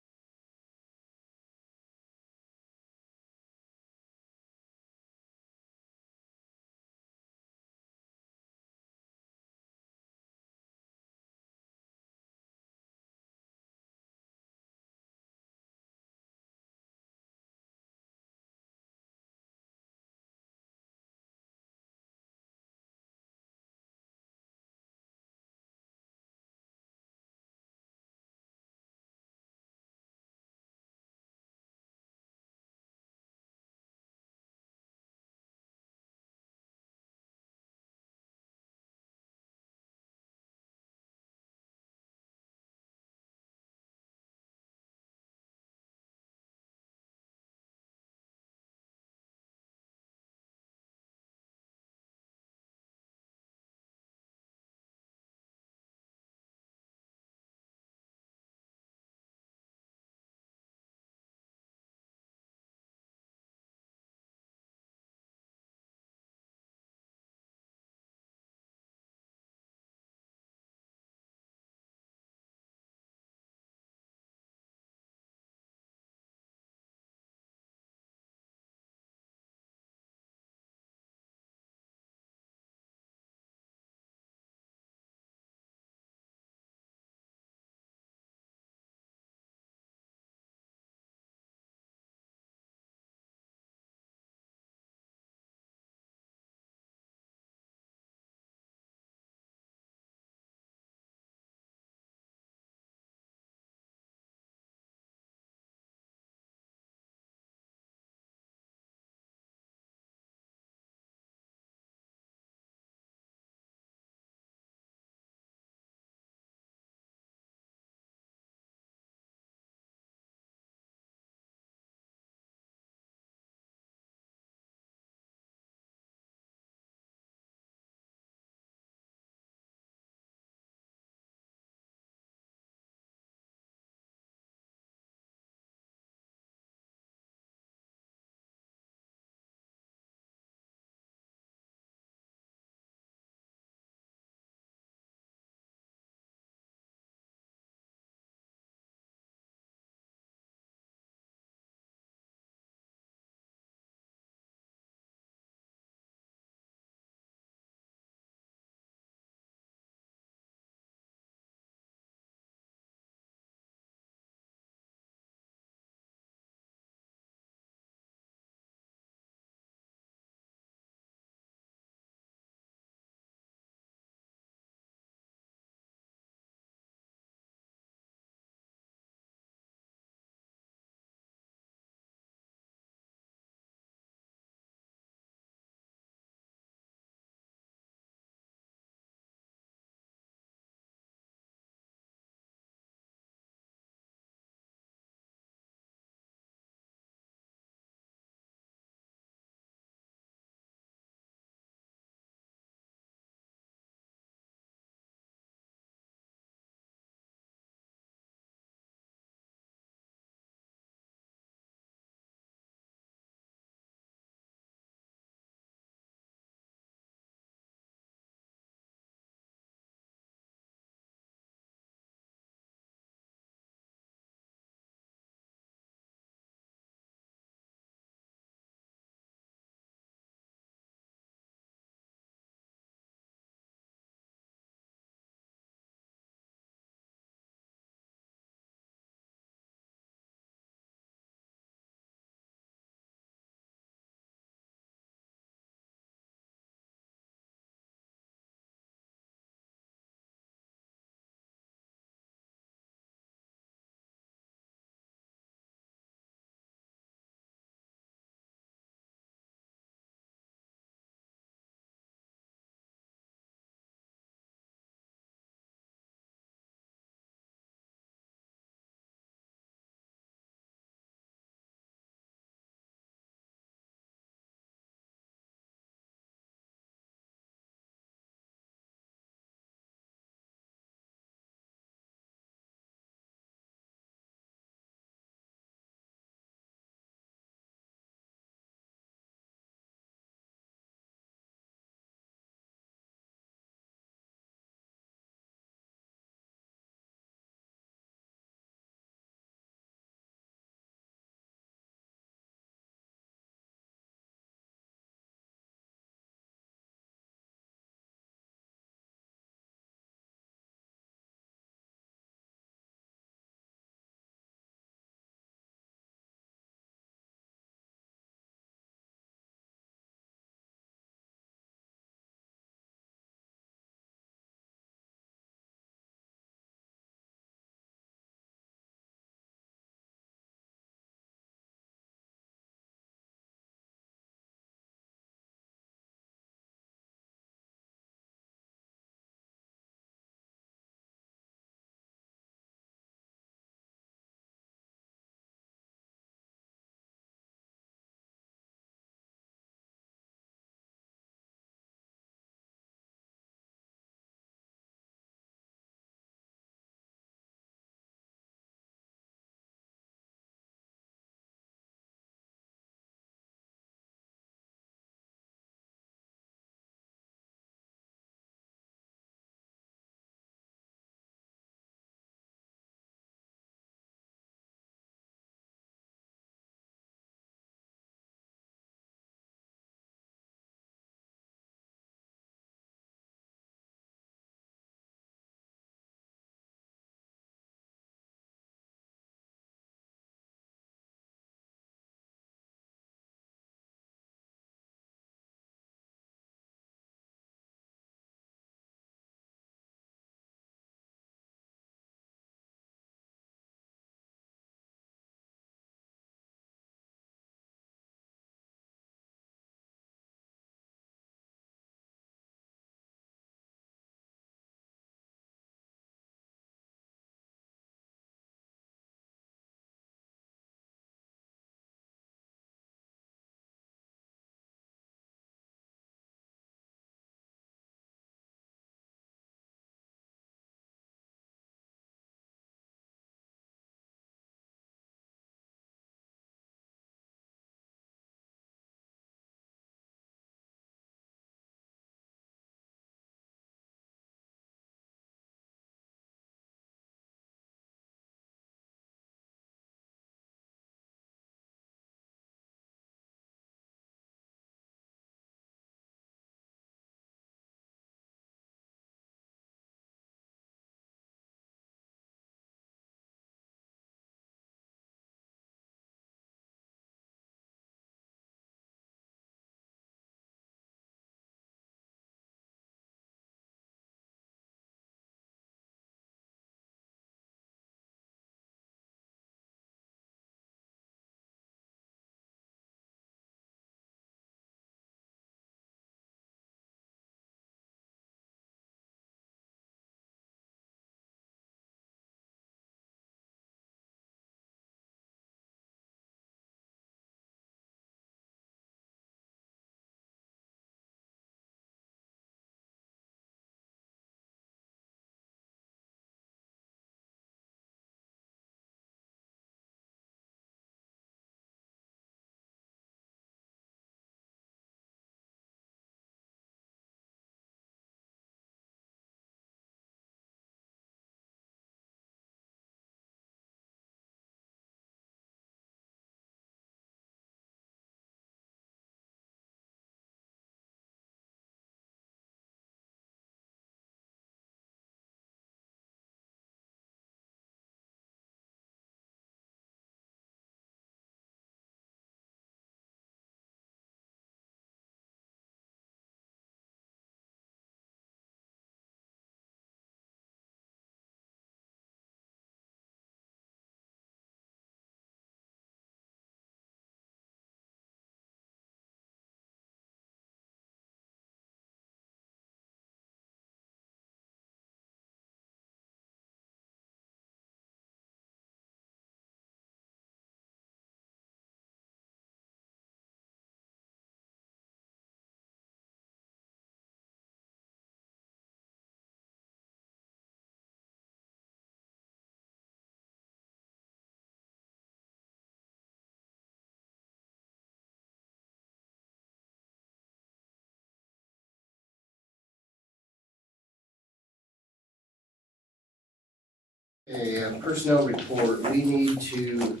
A personnel report, we need to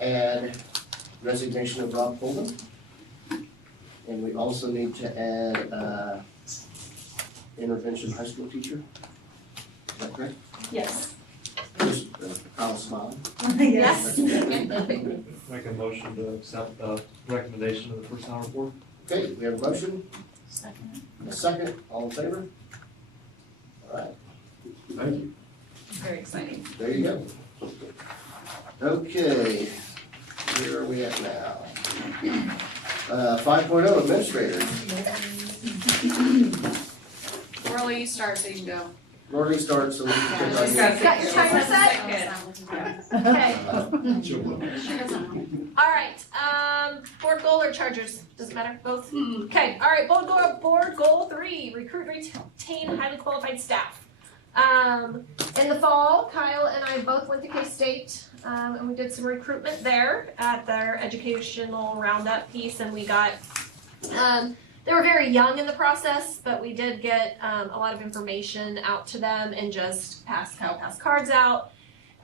add resignation of Rob Holden. And we also need to add intervention high school teacher. Is that correct? Yes. Just Kyle smiling. Yes. Make a motion to accept the recommendation of the personnel report. Okay, we have a motion, Second. a second, all in favor? All right, Thank you. Very exciting. there you go. Okay, where are we at now? 5.0 administrators. Orly, you start so you can go. Lori starts, so we can pick Just our. gotta Got your timer set? Okay. Sure will. All right, board goal or chargers, doesn't matter, both? Okay, all right, board goal 3, recruit, retain highly qualified staff. In the fall, Kyle and I both went to K-State, and we did some recruitment there at their educational roundup piece, and we got, they were very young in the process, but we did get a lot of information out to them and just pass cards out.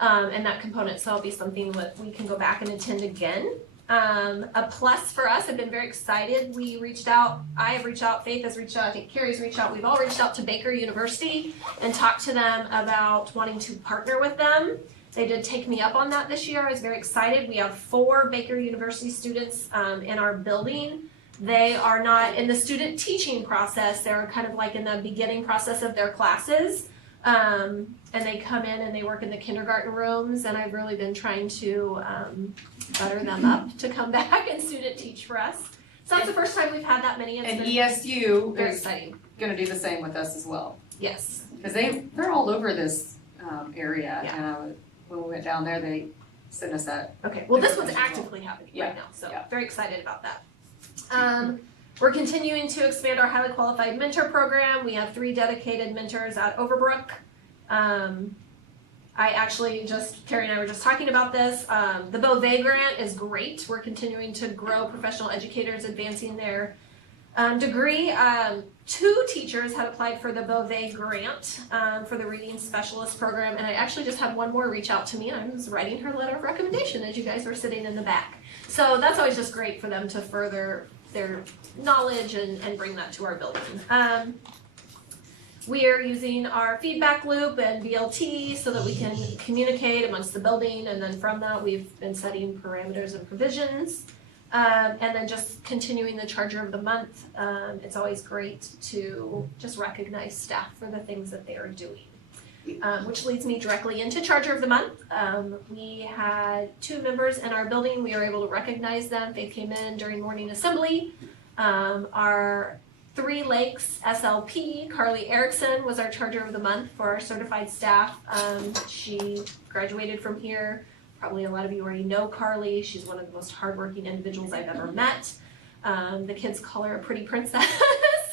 And that component, so it'll be something that we can go back and attend again. A plus for us, I've been very excited. We reached out, I have reached out, Faith has reached out, I think Carrie's reached out. We've all reached out to Baker University and talked to them about wanting to partner with them. They did take me up on that this year. I was very excited. We have 4 Baker University students in our building. They are not in the student teaching process. They're kind of like in the beginning process of their classes. And they come in and they work in the kindergarten rooms, and I've really been trying to butter them up to come back and student teach for us. So that's the first time we've had that many. It's And been ESU very is exciting. gonna do the same with us as well. Yes. Because they're all over this area. Yeah. And when we went down there, they sent us that. Okay. Well, this one's actively happening Yeah. right now, so Yeah. very excited about that. We're continuing to expand our highly qualified mentor program. We have 3 dedicated mentors at Overbrook. I actually Carrie and I were just talking about this. The BOE grant is great. We're continuing to grow professional educators advancing their degree. 2 teachers had applied for the BOE grant for the reading specialist program, and I actually just had one more reach out to me. I was writing her letter of recommendation as you guys were sitting in the back. So that's always just great for them to further their knowledge and bring that to our building. We are using our feedback loop and VLT so that we can communicate amongst the building, and then from that we've been setting parameters and provisions. And then just continuing the Charger of the Month. It's always great to just recognize staff for the things that they are doing. Which leads me directly into Charger of the Month. We had 2 members in our building. We were able to recognize them. They came in during morning assembly. Our 3 Lakes SLP, Carly Erickson, was our Charger of the Month for our certified staff. She graduated from here. Probably a lot of you already know Carly. She's one of the most hardworking individuals I've ever met. The kids call her a pretty princess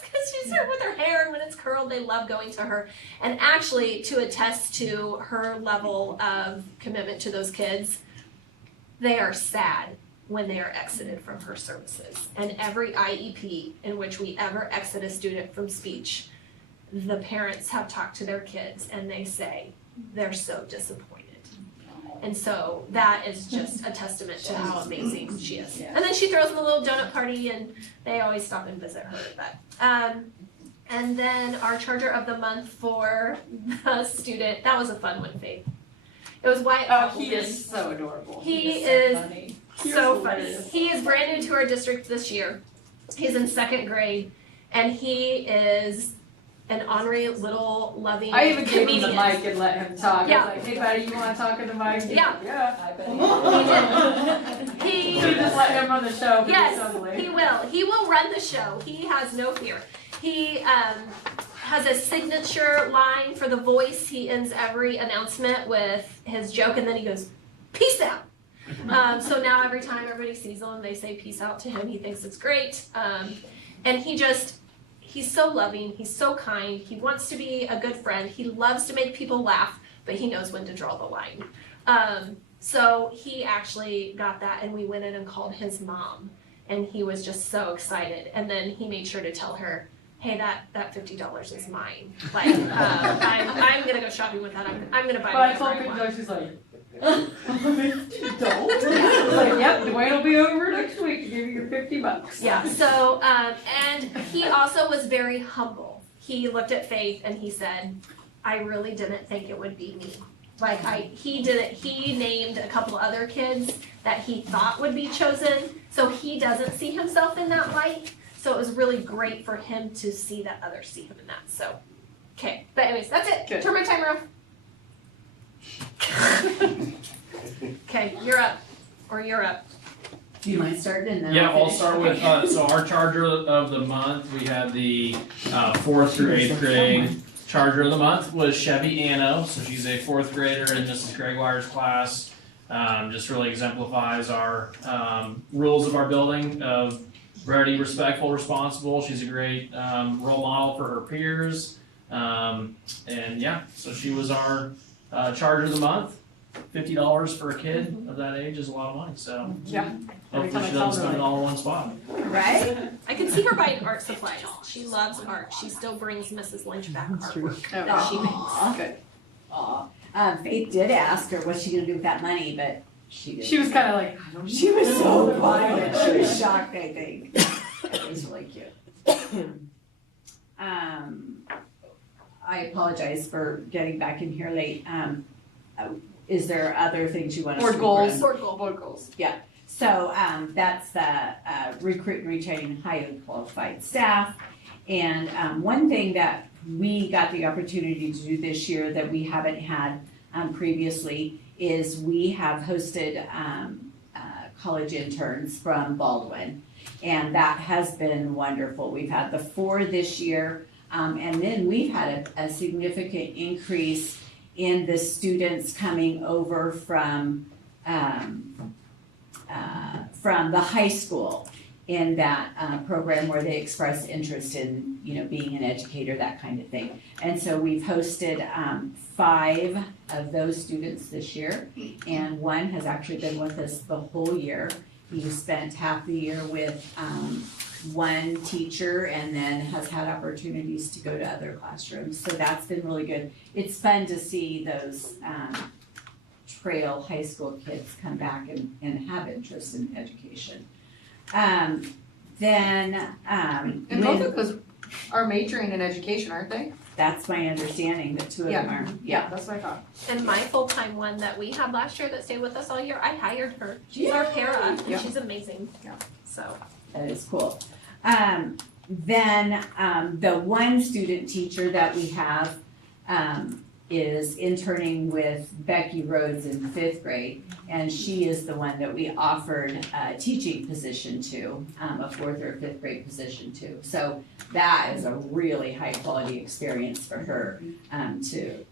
because she's here with her hair, and when it's curled, they love going to her. And actually, to attest to her level of commitment to those kids, they are sad when they are exited from her services. And every IEP in which we ever exit a student from speech, the parents have talked to their kids and they say they're so disappointed. And so that is just a testament to how amazing she is. Yeah. And then she throws them a little donut party and they always stop and visit her. And then our Charger of the Month for the student, that was a fun one, Faith. It was Wyatt. He is so adorable. He is so funny. He is brand new to our district this year. He's in 2nd grade, and he is an ornery little loving I even gave him the comedian. mic and let him talk. Yeah. I was like, hey buddy, you wanna talk in the mic? Yeah. Yeah. He You just let him run the show. Yes, he will. He will run the show. He has no fear. He has a signature line for the voice. He ends every announcement with his joke, and then he goes, "Peace out." So now every time everybody sees him, they say "peace out" to him. He thinks it's great, and he's so loving. He's so kind. He wants to be a good friend. He loves to make people laugh, but he knows when to draw the line. So he actually got that, and we went in and called his mom, and he was just so excited. And then he made sure to tell her, hey, that $50 is mine. Like, I'm gonna go shopping with that. I'm gonna buy whatever I want. she's like, Don't. like, yep, Dwayne will be over next week to give you your $50. Yeah, so, and he also was very humble. He looked at Faith and he said, I really didn't think it would be me. Like, he named a couple other kids that he thought would be chosen, so he doesn't see himself in that light. So it was really great for him to see that others see him in that, so. Okay, but anyways, that's it. Good. Turn my timer off. Okay, you're up, or you're up. Do you mind starting and then Yeah, I'll I'll start with, so our charger of the month, we had the 4th through 8th grade. Charger of the month was Chevy Anno, so she's a 4th grader in Mrs. Gregoire's class. Just really exemplifies our rules of our building of ready, respectful, responsible. She's a great role model for her peers. And yeah, so she was our charger of the month. $50 for a kid of that age is a lot of money, so. Yeah. Every Hopefully time I she tell doesn't her, spend it all in one spot. Right? I can see her buying art supplies. She loves art. She still brings Mrs. Lynch back artwork that she makes. Good. Aw. Faith did ask her what's she gonna do with that money, but she didn't. She was kinda like, I don't know. She was so quiet. She was shocked, I think. It was really cute. I apologize for getting back in here late. Is there other things you want to? Board goals. Board goals. So that's the recruit and retaining highly qualified staff. And one thing that we got the opportunity to do this year that we haven't had previously is we have hosted college interns from Baldwin. And that has been wonderful. We've had the 4 this year. And then we've had a significant increase in the students coming over from the high school in that program where they express interest in, being an educator, that kind of thing. And so we've hosted 5 of those students this year, and 1 has actually been with us the whole year. He spent half the year with 1 teacher and then has had opportunities to go to other classrooms. So that's been really good. It's fun to see those trail high school kids come back and have interest in education. And both of those are majoring in education, aren't they? That's my understanding, that 2 of them are. Yeah. That's what I thought. And my full-time one that we had last year that stayed with us all year, I hired her. She's our para, and Yeah. she's amazing. Yeah. So. That is cool. Then the 1 student teacher that we have is interning with Becky Rhodes in 5th grade, and she is the one that we offered a teaching position to, a 4th or 5th grade position to. So that is a really high quality experience for her to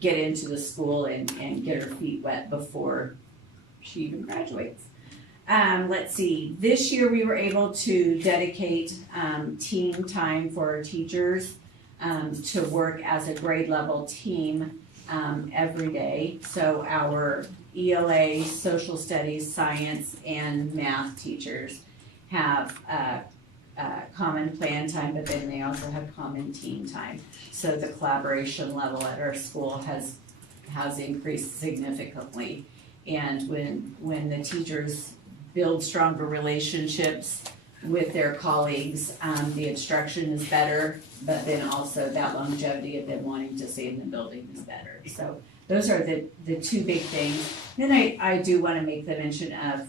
get into the school and get her feet wet before she even graduates. Let's see, this year we were able to dedicate team time for our teachers to work as a grade level team every day. So our ELA, social studies, science, and math teachers have common plan time, but then they also have common team time. So the collaboration level at our school has increased significantly. And when the teachers build stronger relationships with their colleagues, the instruction is better, but then also that longevity of them wanting to stay in the building is better. So those are the 2 big things. Then I do want to make the mention of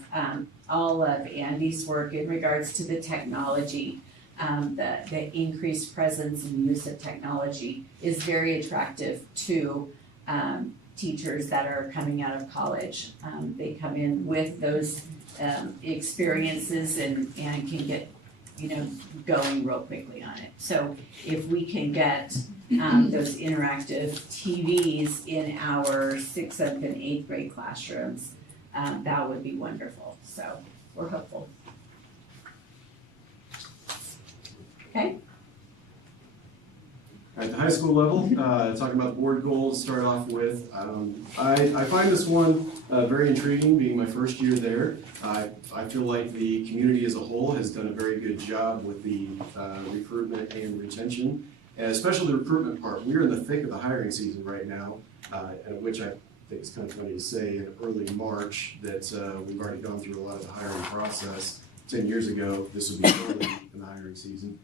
all of Andy's work in regards to the technology. The increased presence and use of technology is very attractive to teachers that are coming out of college. They come in with those experiences and can get going real quickly on it. So if we can get those interactive TVs in our 6th, 7th, and 8th grade classrooms, that would be wonderful. So we're hopeful. Okay. At the high school level, talking about the board goals, to start off with, I find this one very intriguing, being my first year there. I feel like the community as a whole has done a very good job with the recruitment and retention, and especially the recruitment part. We're in the thick of the hiring season right now, which I think is kind of funny to say in early March that we've already gone through a lot of the hiring process. 10 years ago, this would be early in the hiring season.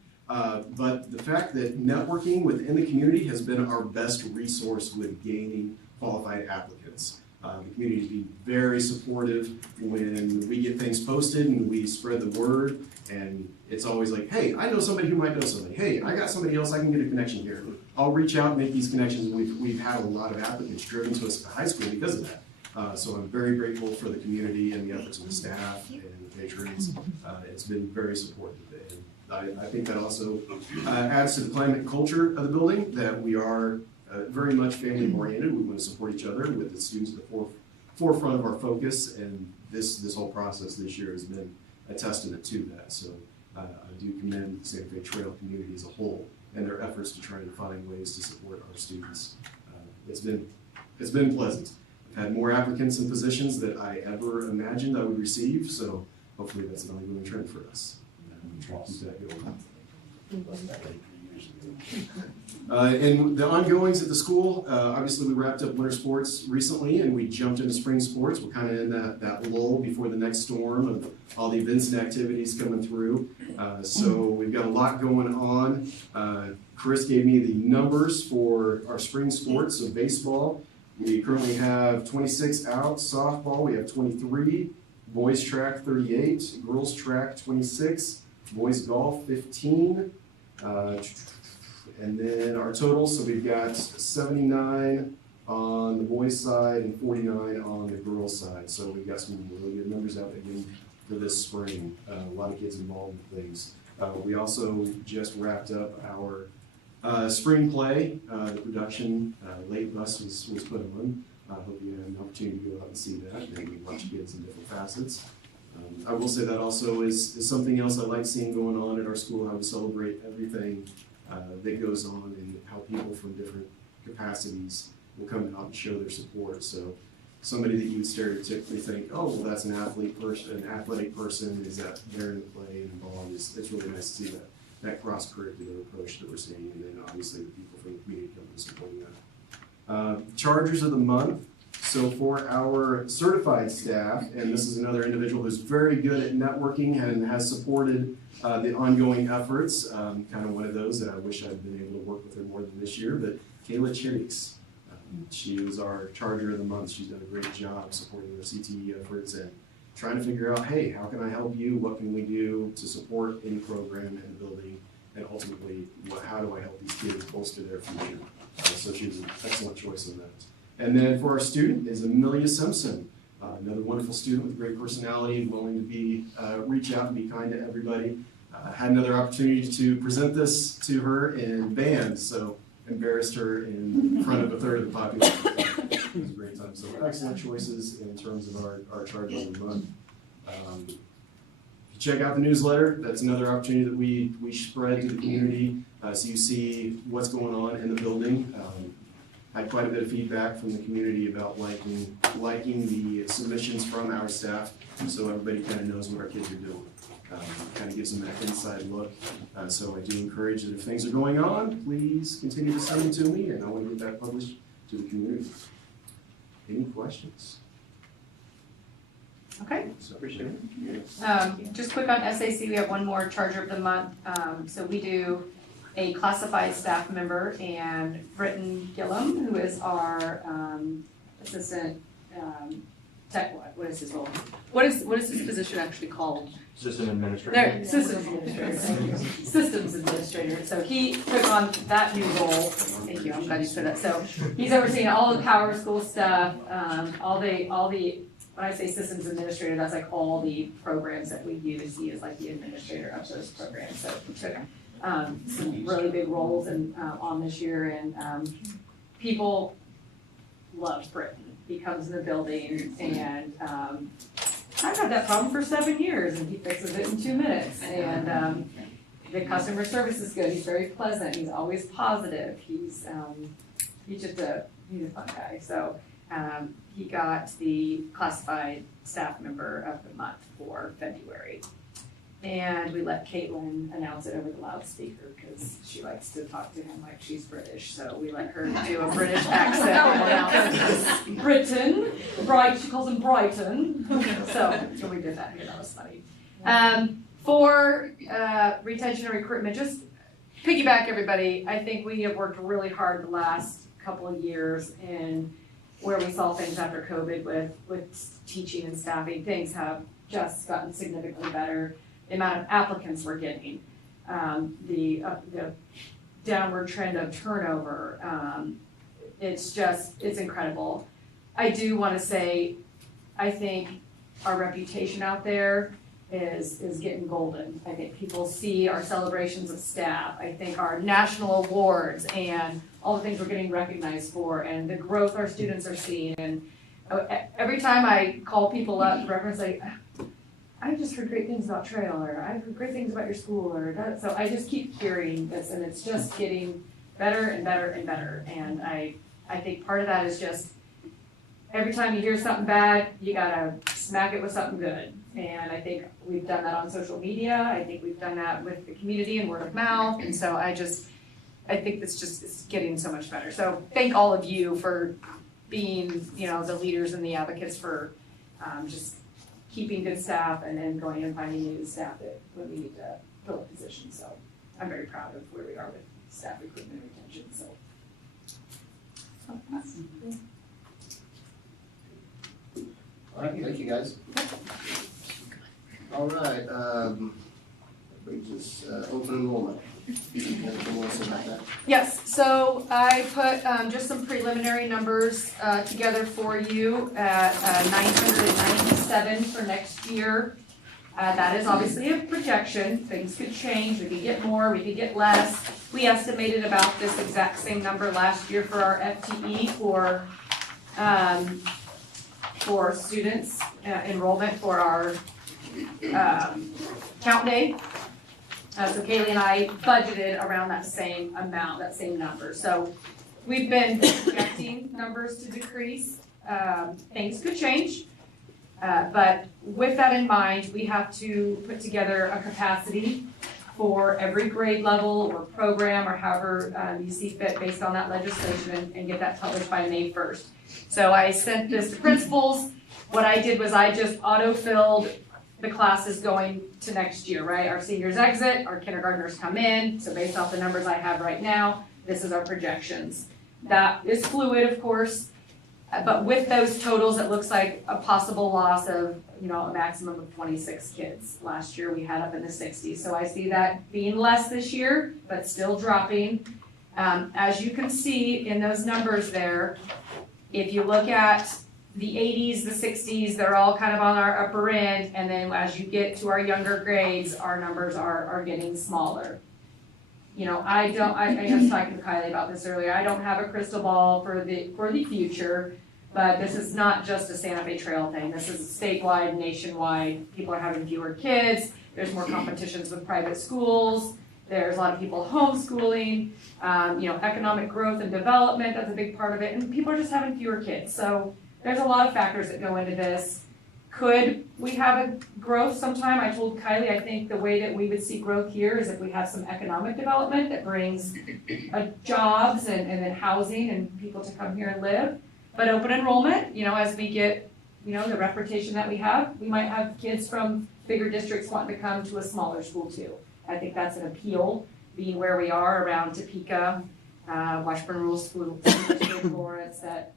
But the fact that networking within the community has been our best resource with gaining qualified applicants. The community has been very supportive when we get things posted and we spread the word, and it's always like, hey, I know somebody who might know somebody. Hey, I got somebody else, I can get a connection here. I'll reach out and make these connections. We've had a lot of applicants driven to us at high school because of that. So I'm very grateful for the community and the efforts of the staff and the patrons. It's been very supportive. I think that also adds to the climate culture of the building, that we are very much family oriented. We want to support each other, with the students at the forefront of our focus, and this whole process this year has been a testament to that. So I do commend the Santa Fe Trail community as a whole and their efforts to try to find ways to support our students. It's been pleasant. I've had more applicants and positions than I ever imagined I would receive, so hopefully that's an ongoing trend for us. Try to keep that going. And the ongoings at the school, obviously we wrapped up winter sports recently and we jumped into spring sports. We're kind of in that lull before the next storm of all the events and activities coming through. So we've got a lot going on. Chris gave me the numbers for our spring sports. So baseball, we currently have 26 out. Softball, we have 23. Boys track 38. Girls track 26. Boys golf 15. And then our totals, so we've got 79 on the boys side and 49 on the girls side. So we've got some really good numbers out again for this spring. A lot of kids involved with things. We also just wrapped up our spring play. The production, Late Bus was put on. I hope you had an opportunity to go out and see that and watch kids in different facets. I will say that also is something else I like seeing going on at our school, how we celebrate everything that goes on and how people from different capacities will come out and show their support. So somebody that you would stereotypically think, oh, well, that's an athletic person, is that they're in the play and involved. It's really nice to see that cross-curricular approach that we're seeing, and then obviously the people from the community coming and supporting that. Chargers of the month. So for our certified staff, and this is another individual who's very good at networking and has supported the ongoing efforts, kind of one of those that I wish I'd been able to work with her more than this year, but Kayla Chittiks. She was our Charger of the Month. She's done a great job supporting the CTE efforts and trying to figure out, hey, how can I help you? What can we do to support any program in the building? And ultimately, how do I help these kids bolster their future? So she was an excellent choice on that. And then for our student is Amelia Simpson, another wonderful student with great personality, willing to be reach out and be kind to everybody. Had another opportunity to present this to her in band, so embarrassed her in front of a third of the population. It was a great time. So excellent choices in terms of our charge of the month. If you check out the newsletter, that's another opportunity that we spread to the community, so you see what's going on in the building. Had quite a bit of feedback from the community about liking the submissions from our staff, so everybody kind of knows what our kids are doing. Kind of gives them that inside look. So I do encourage that if things are going on, please continue to send them to me, and I want to get that published to the community. Any questions? Okay. So, Appreciate it. Just quick on SAC, we have one more Charger of the Month. So we do a classified staff member, and Britton Gillum, who is our assistant tech, what is his role? What is his position actually called? System administrator. There, systems administrator, thank you. Systems administrator. So he took on that new role. Thank you, I'm glad you said that. So he's overseeing all the Power School stuff, all the, when I say systems administrator, that's like all the programs that we use. He is like the administrator of those programs. So he took some really big roles on this year, and people love Britton. He comes in the building, and I've had that problem for 7 years, and he fixes it in 2 minutes. And The customer service is good, he's very pleasant, he's always positive, he's just he's a fun guy, so, he got the classified staff member of the month for February. And we let Caitlin announce it over the loudspeaker, because she likes to talk to him like she's British, so we let her do a British accent and announce it. Britain, she calls him Brighton, so we did that here, that was funny. For retention and recruitment, just piggyback everybody, I think we have worked really hard the last couple of years in where we saw things after COVID with teaching and staffing, things have just gotten significantly better. The amount of applicants we're getting, the downward trend of turnover, it's incredible. I do wanna say, I think our reputation out there is getting golden. I think people see our celebrations of staff. I think our national awards and all the things we're getting recognized for and the growth our students are seeing. And every time I call people up, reference like, I just heard great things about Trail, or I've heard great things about your school, or that. So I just keep hearing this, and it's just getting better and better and better. And I think part of that is just every time you hear something bad, you gotta smack it with something good. And I think we've done that on social media. I think we've done that with the community and word of mouth. And so I think it's getting so much better. So thank all of you for being, the leaders and the advocates for just keeping good staff and then going and finding new staff when we need to fill a position. So I'm very proud of where we are with staff recruitment and retention. So. All right, thank you guys. All right, that brings us open enrollment. Anything more to say about that? Yes, so I put just some preliminary numbers together for you at 997 for next year. That is obviously a projection. Things could change. We could get more, we could get less. We estimated about this exact same number last year for our FTE for students enrollment for our count day. So Kaylee and I budgeted around that same amount, that same number. So we've been projecting numbers to decrease. Things could change. But with that in mind, we have to put together a capacity for every grade level or program or however you see fit based on that legislation and get that published by May 1st. So I sent this to principals. What I did was I just auto-filled the classes going to next year, right? Our seniors exit, our kindergartners come in. So based off the numbers I have right now, this is our projections. That is fluid, of course. But with those totals, it looks like a possible loss of, a maximum of 26 kids. Last year we had up in the 60s. So I see that being less this year, but still dropping. As you can see in those numbers there, if you look at the 80s, the 60s, they're all kind of on our upper end. And then as you get to our younger grades, our numbers are getting smaller. I was talking to Kylie about this earlier. I don't have a crystal ball for the future, but this is not just a Santa Fe Trail thing. This is statewide, nationwide. People are having fewer kids. There's more competitions with private schools. There's a lot of people homeschooling. Economic growth and development, that's a big part of it. And people are just having fewer kids. So there's a lot of factors that go into this. Could we have a growth sometime? I told Kylie, I think the way that we would see growth here is if we have some economic development that brings jobs and then housing and people to come here and live. But open enrollment, as we get, the reputation that we have, we might have kids from bigger districts wanting to come to a smaller school too. I think that's an appeal, being where we are around Topeka, Washburn Rural School District, Lawrence, that,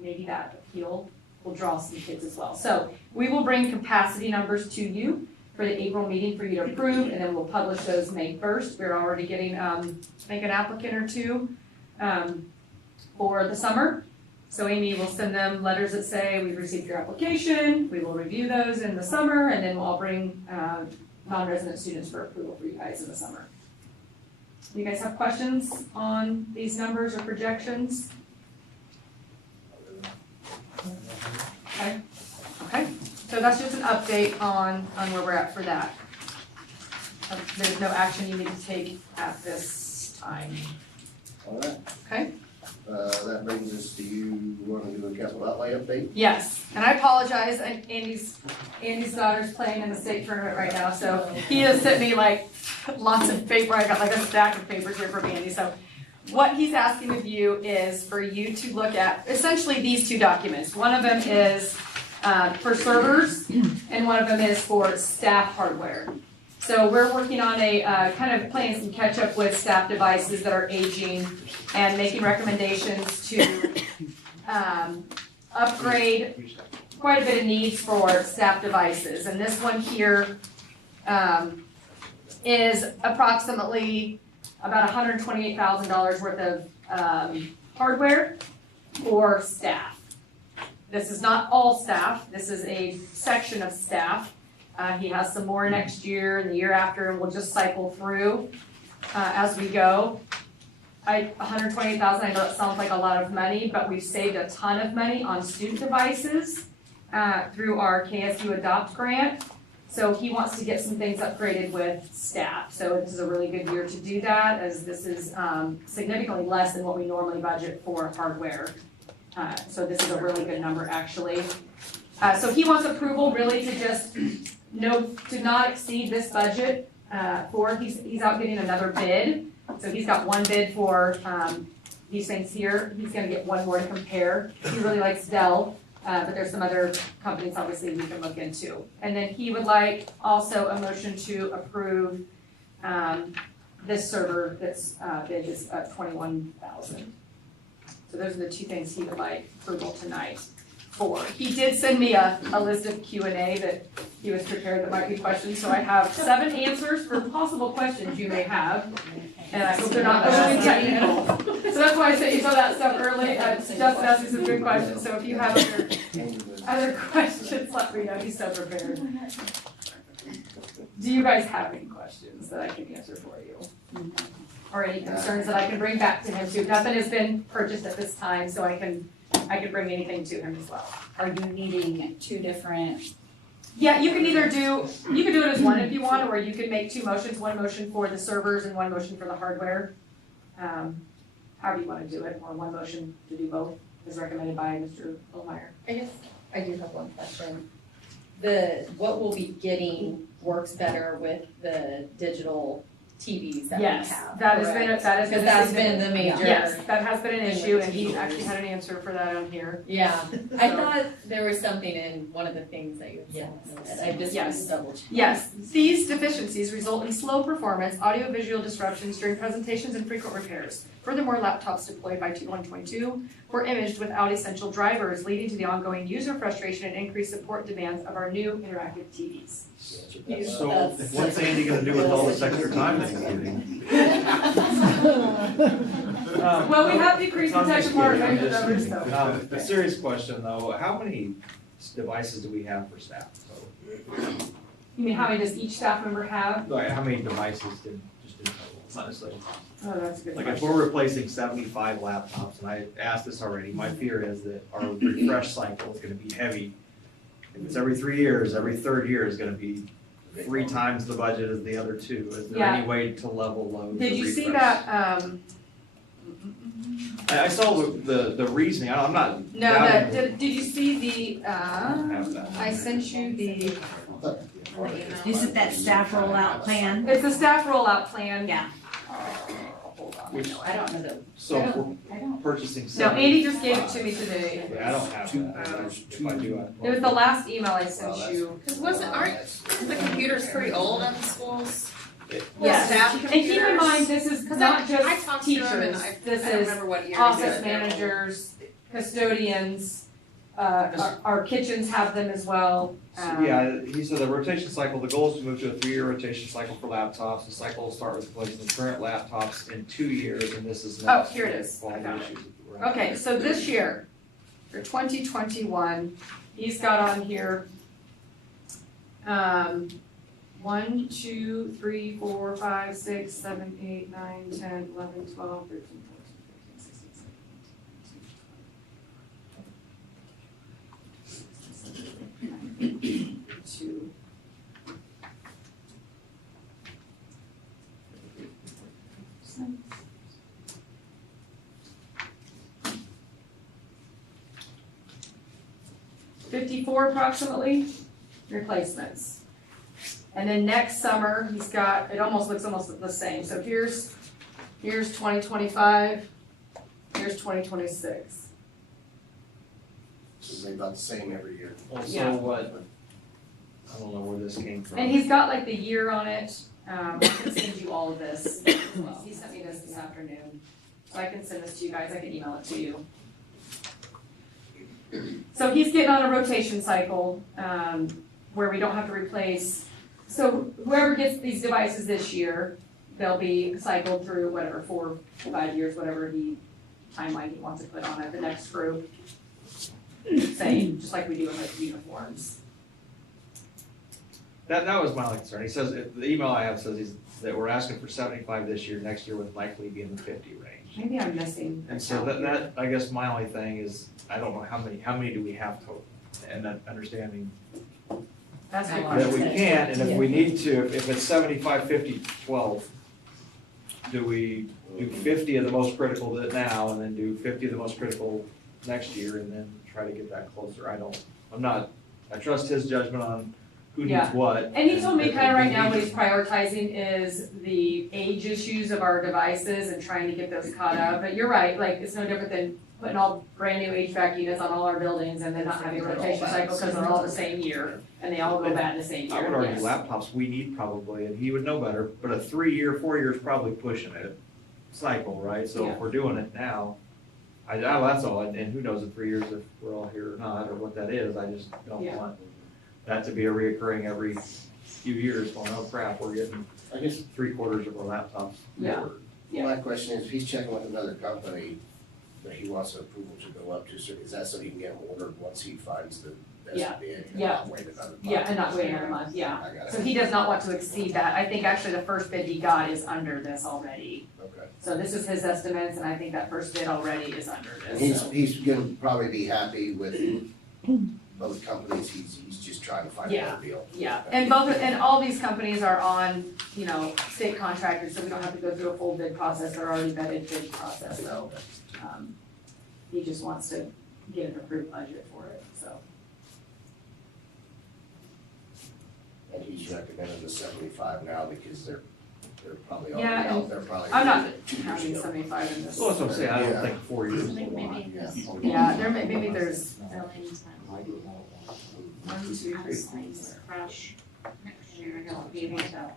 maybe that appeal will draw some kids as well. So we will bring capacity numbers to you for the April meeting for you to approve, and then we'll publish those May 1st. We're already getting, I think, an applicant or two for the summer. So Amy will send them letters that say, we've received your application, we will review those in the summer, and then we'll all bring non-resident students for approval for you guys in the summer. You guys have questions on these numbers or projections? Okay, so that's just an update on where we're at for that. there's no action you need to take at this time. All right. Okay. That brings us to you wanting to do a capital outlay update? Yes, and I apologize, Andy's daughter's playing in the state tournament right now, so he has sent me like lots of paper, I got like a stack of papers here from Andy, so what he's asking of you is for you to look at essentially these two documents. One of them is for servers, and one of them is for staff hardware. So we're working on a kind of playing some catch up with staff devices that are aging and making recommendations to upgrade quite a bit of needs for staff devices. And this one here is approximately about $128,000 worth of hardware for staff. This is not all staff, this is a section of staff. He has some more next year and the year after, and we'll just cycle through as we go. $128,000, I know it sounds like a lot of money, but we've saved a ton of money on student devices through our KSU Adopt grant. So he wants to get some things upgraded with staff. So this is a really good year to do that, as this is significantly less than what we normally budget for hardware. So this is a really good number, actually. So he wants approval really to just to not exceed this budget. He's out getting another bid. So he's got one bid for these things here. He's gonna get one more to compare. He really likes Dell, but there's some other companies obviously we can look into. And then he would like also a motion to approve this server that's bid is $21,000. So those are the two things he would like approval tonight for. He did send me a list of Q&A that he was prepared that might be questions, so I have 7 answers for possible questions you may have, and I hope they're not overly technical. So that's why I sent you some of that stuff early. Justin asked me some good questions, so if you have other questions, let me know. He's so prepared. Do you guys have any questions that I can answer for you? Or any concerns that I can bring back to him too? Nothing has been purchased at this time, so I can bring anything to him as well. Are you needing 2 different? Yeah, you can either do it as one if you want, or you can make 2 motions, one motion for the servers and one motion for the hardware. However you want to do it, or one motion to do both, as recommended by Mr. Olmeyer. I guess I do have one question. What we'll be getting works better with the digital TVs that we have. Yes, that has been Because that's been the major. Yes, that has been an issue, and he actually had an answer for that on here. Yeah, I thought there was something in one of the things that you had said. I just wanted to double check. Yes, these deficiencies result in slow performance, audio-visual disruptions during presentations and frequent repairs. Furthermore, laptops deployed by 2122 were imaged without essential drivers, leading to the ongoing user frustration and increased support demands of our new interactive TVs. So what's Andy gonna do with all this extra time that he's getting? Well, we have decreased the tech department and others, so. A serious question though, how many devices do we have for staff? You mean how many does each staff member have? Like, how many devices in total, honestly? Oh, that's a good Like if question. we're replacing 75 laptops, and I asked this already, my fear is that our refresh cycle is gonna be heavy. If it's every 3 years, every 3rd year is gonna be 3 times the budget as the other 2. Is there any way to level load the Did you see refresh? that, I saw the reasoning, I'm not no, doubting. did you see the, Have that. I sent you the, Is it that staff rollout plan? it's a staff rollout plan. Yeah. Hold on. Which, I don't know that. so if we're purchasing No, 70. Andy just gave it to me today. Yeah, I don't have that. If I do, It was the last email I sent you. Cause aren't the computers pretty old in the schools? Yes, Staff and keep in computers? mind, this is 'Cause not I just talked to them and teachers, I this don't is remember what year. office managers, custodians, our kitchens have them as well. Yeah, he said the rotation cycle, the goal is to move to a 3-year rotation cycle for laptops. The cycle will start with replacing the current laptops in 2 years, and this is. Oh, here it is. I Quality got it. issues that we're having. Okay, so this year, for 2021, he's got on here, 1, 2, 3, 4, 5, 6, 7, 8, 9, 10, 11, 12, 13, 14, 15, 16, 17, 18, 19, 2. 54 approximately replacements. And then next summer, he's got, it looks almost the same, so here's 2025, here's 2026. So they're about the same every year. Well, Yeah. so what, I don't know where this came from. And he's got like the year on it, I can send you all of this as well. He sent me this afternoon, so I can send this to you guys, I can email it to you. So he's getting on a rotation cycle, where we don't have to replace, so whoever gets these devices this year, they'll be cycled through whatever, 4 or 5 years, whatever timeline he wants to put on it, the next group. Same, just like we do with like uniforms. That was my only concern. He says, the email I have says that we're asking for 75 this year, next year would likely be in the 50 range. Maybe I'm missing. And so that, I guess my only thing is, I don't know how many do we have total? And that understanding That's a good that we question. can, and if we need to, if it's 75, 50, 12, do we do 50 of the most critical now, and then do 50 of the most critical next year, and then try to get that closer? I trust his judgment on who needs Yeah. what. And he told me and kind of right we now need what to- he's prioritizing is the age issues of our devices and trying to get those caught up. But you're right, like, it's no different than putting all brand new HVAC units on all our buildings and then not having a rotation cycle because they're all the same year and they all go bad in the same year. I would argue Yes. laptops we need probably, and he would know better, but a 3-year, 4 year is probably pushing it cycle, right? So Yeah. if we're doing it now, that's all, and who knows in 3 years if we're all here or not, or what that is, I just don't Yeah. want that to be a reoccurring every few years, going, oh crap, we're getting I guess 3/4 of our laptops. Yeah. ordered. Yeah. my question is, if he's checking with another company, but he wants approval to go up to, so is that so he can get them ordered once he finds the Yeah. best bid? And Yeah. not wait another month? Yeah, and not wait another month, yeah. I got So it, he does not want to exceed that. I think actually the first bid he got is under this already. okay. So this is his estimates and I think that first bid already is under And this, so. he's gonna probably be happy with both companies, he's just trying to find a Yeah. better deal. Yeah, and all these companies are on, state contractors, so we don't have to go through a full bid process, they're already vetted bid process, so, he just wants to get an approved budget for it, so. And he's recommending the 75 now because they're probably Yeah, already and out, they're probably. I'm not 2 years counting ago. 75 in this. Well, that's what I'm saying, I Yeah. don't think 4 years is a lot. Yeah, maybe there's One, 2, 3, 4, crash. Next year, I'll be able to.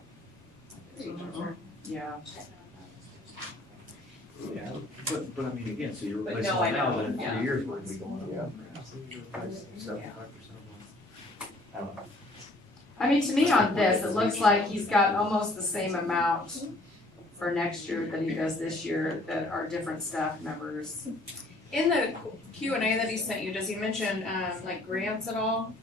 yeah. Yeah, but I mean, again, so you're But replacing no, I one now, know, then in yeah. 3 years, we're gonna be going up. Yeah. 75%. I don't know. I mean, to me on this, it looks like he's got almost the same amount for next year that he does this year that are different staff members. In the Q&A that he sent you, does he mention, like grants at all?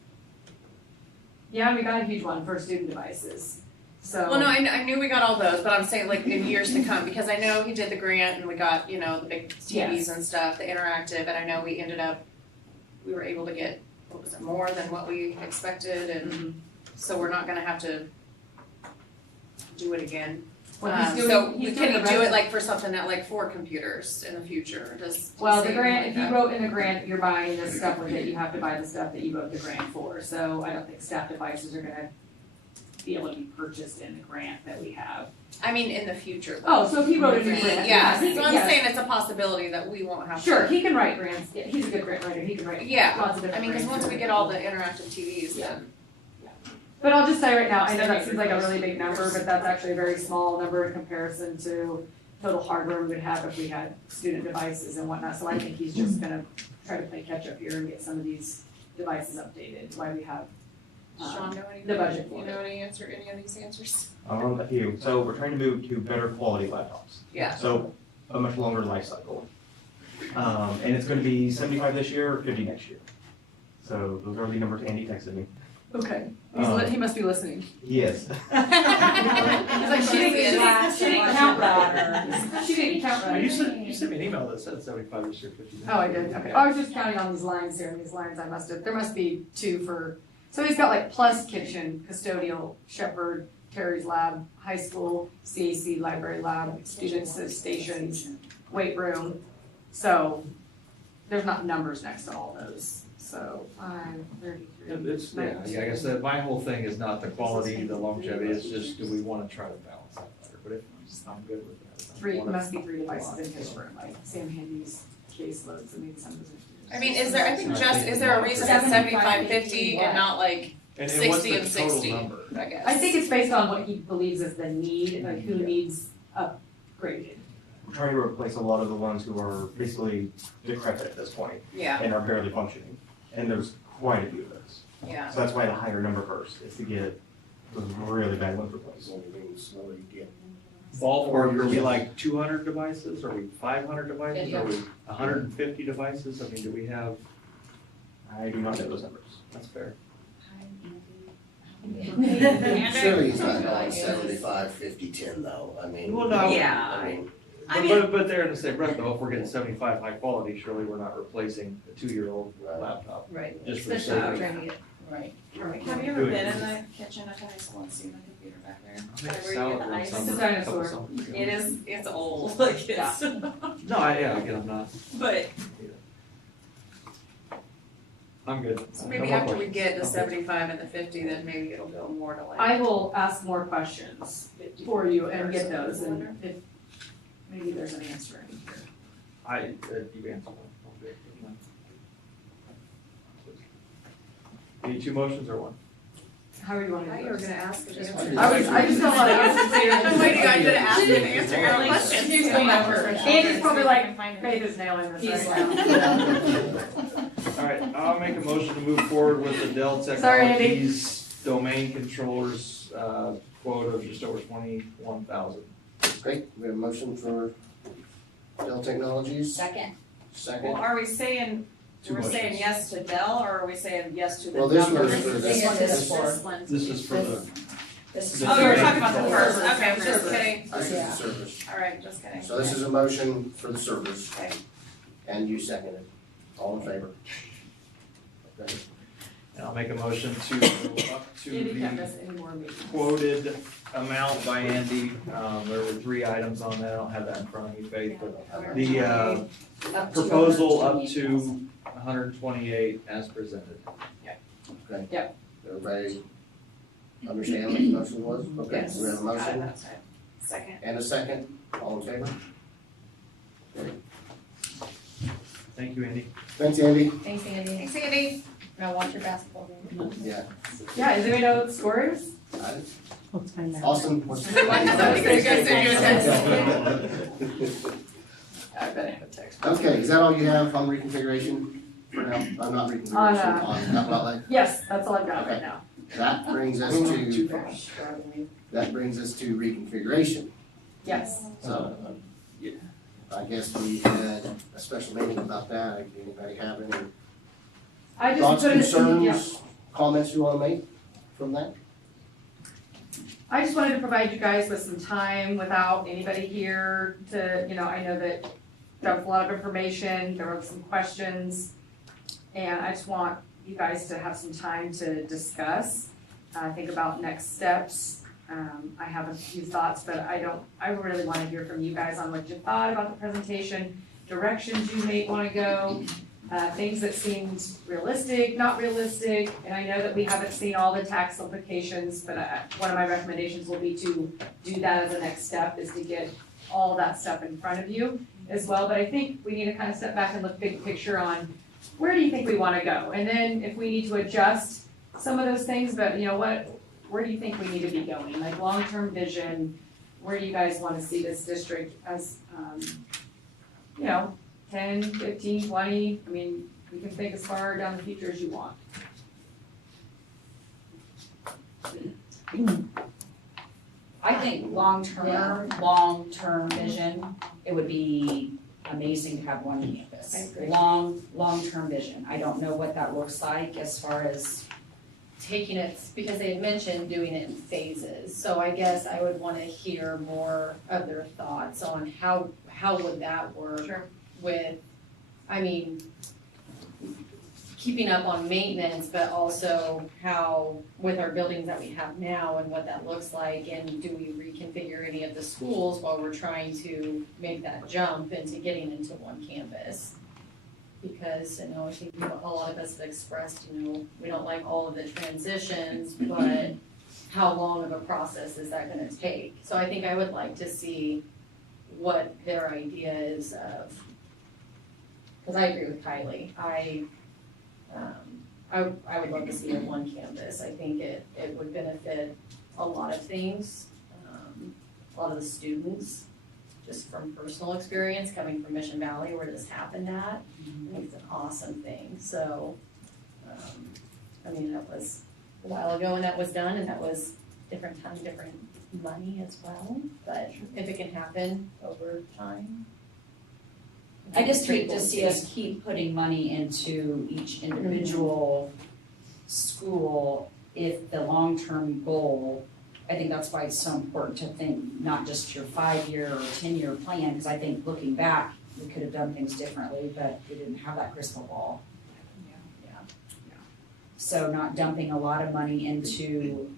Yeah, we got a huge one for student devices, so. Well, no, I knew we got all those, but I'm saying like in years to come, because I know he did the grant and we got, the big TVs Yes. and stuff, the interactive, and I know we were able to get, what was it, more than what we expected, and so we're not gonna have to do it again. Well, he's doing, So he's can doing he the do rest- it like for something that like 4 computers in the future, Well, the say grant, like if you that? wrote in the grant, you're buying this stuff with it, you have to buy the stuff that you wrote the grant for, so I don't think staff devices are gonna be able to be purchased in the grant that we have. I mean, in the future. Oh, so if he wrote a new grant, Yeah, he so can- I'm yes. saying it's a possibility that we won't have to. Sure, he can write grants, yeah, he's a good grant writer, he can write Yeah, lots of I different mean, because grants. once we get all the interactive TVs, Yeah. then. But I'll just say right now, I know that seems like a really big number, but that's actually a very small number in comparison to total hardware we would have if we had student devices and whatnot, so I think he's just gonna try to play catch up here and get some of these devices updated, why we have Sean, know anything? the budget for You it. know any of these answers? A few. So we're trying to move to better quality laptops. Yeah. So a much longer life cycle. And it's going to be 75 this year or 50 next year. So those are the numbers Andy texted me. Okay, he must be listening. Yes. He's like, she didn't count right. She didn't count right. You sent me an email that said 75 this year, 50 next Oh, I year. did, okay. I was just counting on these lines here, and these lines there must be 2 for, so he's got like plus kitchen, custodial, Shepherd, Terry's lab, high school, CAC, library lab, students stations, weight room. So there's not numbers next to all those, so. So 533. And it's, I guess that my whole thing is not the quality, the longevity, it's just, do we wanna try to balance that better? But if, I'm good with that. I Three, wanna- must be 3 devices in his room, like Sam Handy's caseloads, I mean, some of those. I mean, is there, I think just, is there a reason it's 75-50 and not like And 60 what's the and 60, total number? I guess? I think it's based on what he believes is the need, like who needs upgraded. We're trying to replace a lot of the ones who are basically decrepit at this point Yeah, and are barely functioning. And there's quite a few of those. yeah. So that's why the higher number first, is to get those really bad ones replaced. Ballpark, are we like 200 devices, are we 500 devices, Yeah. are we 150 devices, I mean, do we have, I do not know those numbers. that's fair. Surely he's not going 75, 50, 10 though, I mean. Well, no. Yeah. I mean, But they're in the same breath though, if we're getting 75 high quality, surely we're not replacing a 2-year-old laptop, Right. just for the Especially sake if of. we're trying to get, right. Have you ever been in the kitchen at the high school and seen the computer back there? Where you get the ice? It's a dinosaur. It is, it's old, like it's, No, again, I'm not, but, I'm good. so maybe No more after we questions. get the 75 and the 50, then maybe it'll go more to like. I will ask more questions for you and get those, and if, maybe there's an answer in here. You answered one. Okay. Need 2 motions or one? How are you I wanting thought to you do were this? gonna ask if you I just don't want to answer I've been waiting on you to ask and answer your questions. Andy's probably like, Faith is nailing this right now. Alright, I'll make a motion to move forward with the Dell Sorry, Andy. Technologies domain controllers, quote of just over 21,000. Great, we have a motion for Dell Technologies, Second. second. Well, are we saying, Two we're saying motions. yes to Dell, or are we saying yes to the Well, this numbers? was for This one is for, This is for the, this is. Oh, you were talking about the first, okay, I'm just kidding. This is Yeah. the service. Alright, just kidding. So this is a motion for the servers, Okay. and you second it. All in favor? Okay. and I'll make a motion to go up to Andy can't the miss any more meetings. quoted amount by Andy. There were 3 items on that, I don't have that in front of me, Faith, but the, Up to proposal up 128,000. to 128 as presented. Okay. Yep. Everybody understand what the motion was? Okay, Yes. we have a Got it, motion that's right. Second. and a second. All in favor? Thank you, Andy. Thanks, Andy. Thanks, Andy. Thanks, Andy. Now watch your basketball game. Yeah. Yeah, does anybody know what the score is? Austin, what's You guys send you a text. I bet I have a text. Okay, is that all you have on reconfiguration for now? I'm not reconfiguration, on capital outlay? Yes, that's all I've got right Okay. now. That brings us to reconfiguration. Yes. So, I guess we had a special meeting about that. Anybody have any I just thoughts, put it, yeah. concerns, comments you wanna make from that? I just wanted to provide you guys with some time without anybody here to, I know that there was a lot of information, there were some questions, and I just want you guys to have some time to discuss, think about next steps. I have a few thoughts, but I really wanna hear from you guys on what you thought about the presentation, directions you may wanna go, things that seemed realistic, not realistic, and I know that we haven't seen all the tax implications, but one of my recommendations will be to do that as a next step, is to get all that stuff in front of you as well, but I think we need to kind of step back and look big picture on where do you think we wanna go, and then if we need to adjust some of those things, but where do you think we need to be going, like long-term vision, where do you guys wanna see this district as, 10, 15, 20, I mean, you can think as far down the future as you want. I think long-term vision, it would be amazing to have one campus. I agree. Long-term vision. I don't know what that looks like as far as, Taking it, because they had mentioned doing it in phases, so I guess I would wanna hear more of their thoughts on how would that work? Sure. With, keeping up on maintenance, but also how, with our buildings that we have now and what that looks like, and do we reconfigure any of the schools while we're trying to make that jump into getting into one campus? because, I think a lot of us have expressed, we don't like all of the transitions, but how long of a process is that gonna take? So I think I would like to see what their idea is of, because I agree with Kylie. I would love to see a one campus. I think it would benefit a lot of things, a lot of the students, just from personal experience, coming from Mission Valley where this happened at. I think it's an awesome thing, so, that was a while ago when that was done, and that was different time, different money as well, but if it can happen over time. I just hate to see us keep putting money into each individual school if the long-term goal, I think that's why it's so important to think not just your 5-year or 10-year plan, because I think looking back, we could have done things differently, but we didn't have that crystal ball. So not dumping a lot of money into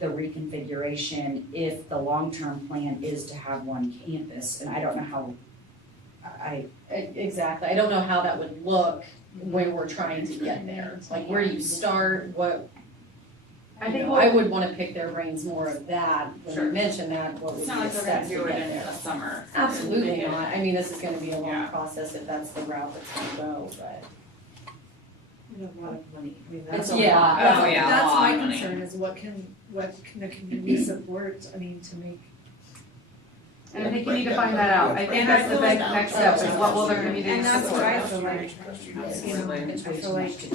the reconfiguration if the long-term plan is to have one campus, and I don't know how, Exactly, I don't know how that would look when we're trying to get there, like where do you start, what, I would wanna pick their brains more of that, when you mention that, what would be It's not the like they're steps gonna to do it get in there. the summer. Absolutely Make it- not, this is gonna be a long Yeah. process if that's the route that's gonna go, but. We have a lot of money, It's that's. a lot. Oh, yeah, a That's lot my of money. concern is what can the community support, to make. And I think you need to find that out. I think that's the big next step, is what will the community And that's what I support? feel like, I feel like,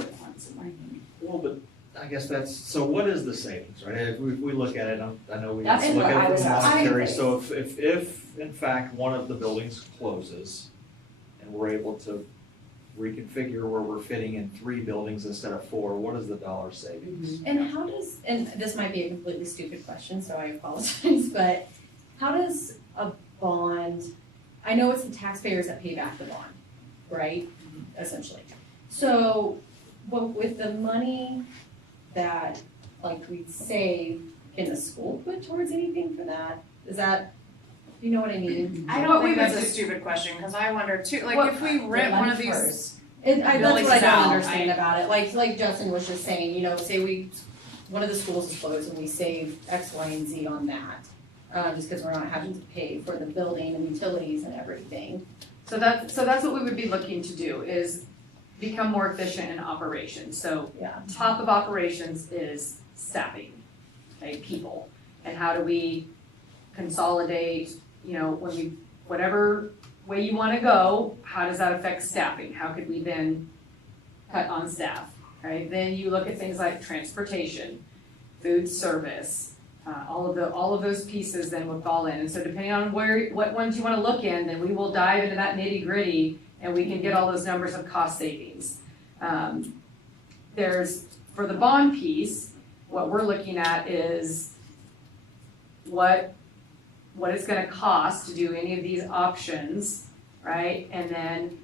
Well, but I guess that's, so what is the savings, right? If we look at it, I know we That's look what I at it was from asking. monetary, so if in fact one of the buildings closes and we're able to reconfigure where we're fitting in 3 buildings instead of 4, what is the dollar savings? and how does, and this might be a completely stupid question, so I apologize, but how does a bond, I know it's the taxpayers that pay back the bond, right, essentially. So, with the money that, we save, can the school put towards anything for that? Is that, you know what I mean? I don't think that's a stupid question, cause I wonder too, if we rent one of these, That's what I buildings don't out, understand about it, like Justin was just saying, say one of the schools is closed and we save X, Y, and Z on that. Just because we're not having to pay for the building and utilities and everything. So that's what we would be looking to do, is become more efficient in operations. So Yeah. top of operations is staffing, okay, people. And how do we consolidate, whatever way you wanna go, how does that affect staffing? How could we then cut on staff, right? Then you look at things like transportation, food service, all of those pieces then would fall in. And so depending on what ones you wanna look in, then we will dive into that nitty gritty and we can get all those numbers of cost savings. For the bond piece, what we're looking at is what it's gonna cost to do any of these options, right? And then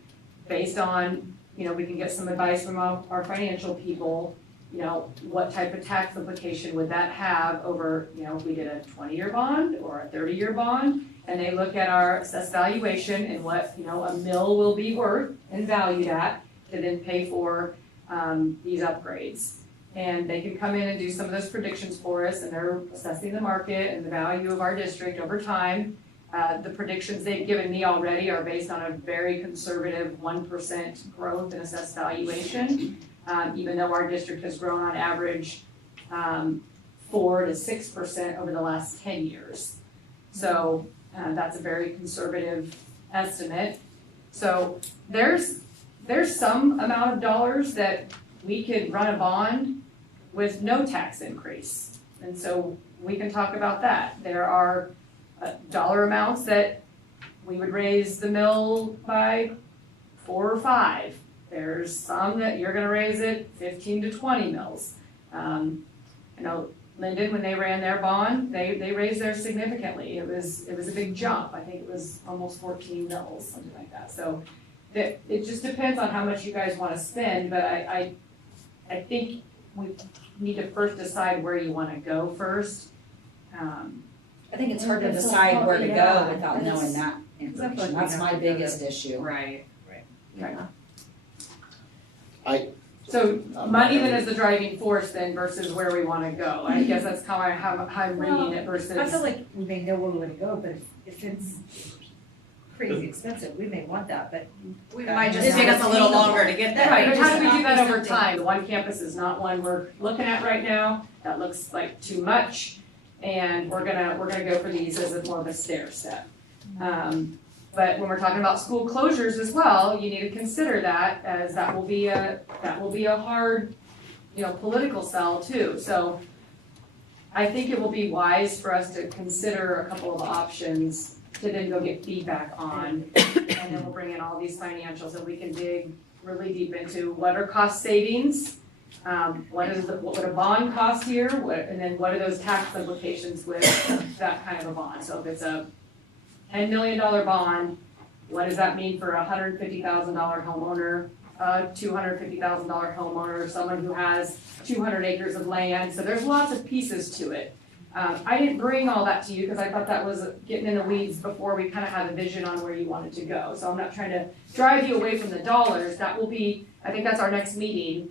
based on, we can get some advice from our financial people, what type of tax implication would that have over, if we did a 20-year bond or a 30-year bond, and they look at our assessed valuation and what, a mill will be worth and valued at to then pay for these upgrades. And they can come in and do some of those predictions for us, and they're assessing the market and the value of our district over time. The predictions they've given me already are based on a very conservative 1% growth in assessed valuation. Even though our district has grown on average 4 to 6% over the last 10 years. So that's a very conservative estimate. So there's some amount of dollars that we could run a bond with no tax increase. And so we can talk about that. There are dollar amounts that we would raise the mill by 4 or 5. There's some that you're gonna raise it 15 to 20 mils. Linden, when they ran their bond, they raised theirs significantly. It was a big jump. I think it was almost 14 mils, something like that. So it just depends on how much you guys wanna spend, but I think we need to first decide where you wanna go first. I think it's hard to decide where to go without knowing that information. That's my biggest issue. Right. Yeah. So money then is the driving force then versus where we wanna go. I guess that's how I'm reading it versus. I feel like we may know where we wanna go, but if it's crazy expensive, we may want that, but. We might just take us a little longer to get there. Right, but how do we do that over time? The one campus is not one we're looking at right now, that looks like too much, and we're gonna go for these as more of a stair step. But when we're talking about school closures as well, you need to consider that, as that will be a hard, political sell too. So I think it will be wise for us to consider a couple of options to then go get feedback on, and then we'll bring in all these financials and we can dig really deep into what are cost savings, what would a bond cost here, and then what are those tax implications with that kind of a bond. So if it's a $10 million bond, what does that mean for a $150,000 homeowner, a $250,000 homeowner, someone who has 200 acres of land? So there's lots of pieces to it. I didn't bring all that to you because I thought that was getting in the weeds before we kind of had a vision on where you wanted to go. So I'm not trying to drive you away from the dollars. That will be, I think that's our next meeting.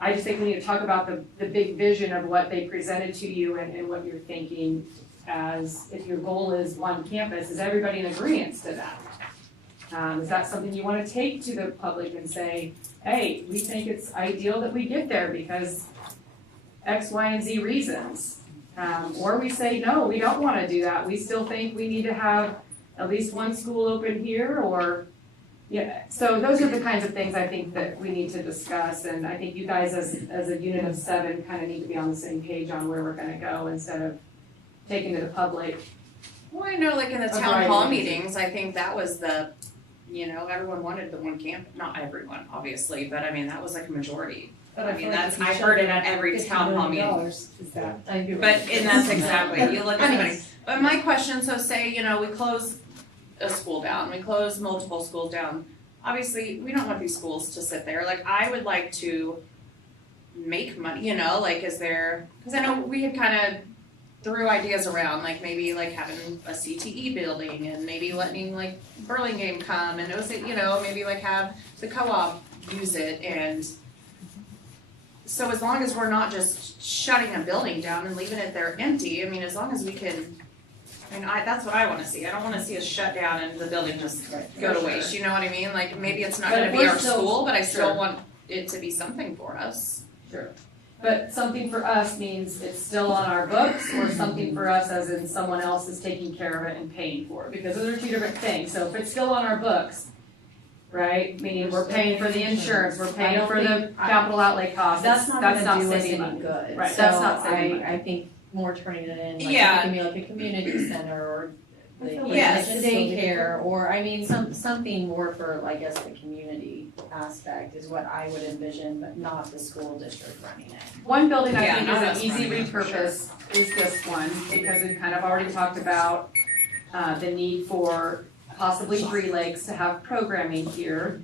I just think we need to talk about the big vision of what they presented to you and what you're thinking, as if your goal is one campus, is everybody in agreement to that? Is that something you want to take to the public and say, hey, we think it's ideal that we get there because X, Y, and Z reasons? Or we say, no, we don't want to do that. We still think we need to have at least one school open here, or, yeah. So those are the kinds of things I think that we need to discuss. And I think you guys as a unit of 7 kind of need to be on the same page on where we're going to go instead of taking to the public. Well, I know, like in the town hall meetings, I think that was everyone wanted the one camp, not everyone, obviously, but I mean, that was like a majority. But I mean, I heard it at every town hall meeting. And that's exactly, you look at somebody, but my question, so say, we close a school down, we close multiple schools down. Obviously, we don't want these schools to sit there, like, I would like to make money, is there, cause I know we had kind of threw ideas around, like maybe like having a CTE building and maybe letting like Burlingame come and maybe like have the co-op use it. And so as long as we're not just shutting a building down and leaving it there empty, I mean, as long as we can, that's what I wanna see. I don't wanna see us shut down and the building just go to waste, you know what I mean? Like maybe it's not gonna be our school, but I still want it to be something for us. Sure. But something for us means it's still on our books, or something for us as in someone else is taking care of it and paying for it, because those are two different things. So if it's still on our books, right, meaning we're paying for the insurance, we're paying for the capital outlay costs, That's not gonna do us saving any money. good. Right, So that's not saving money. I think more turning it in, like Yeah. it can be like a community center or the Yes. daycare, or something more for, I guess, the community aspect is what I would envision, but not the school district running it. One building I Yeah, think not is us an easy running it, for repurpose is this one, because we've kind of already talked about the need for possibly 3 Lakes to have programming here.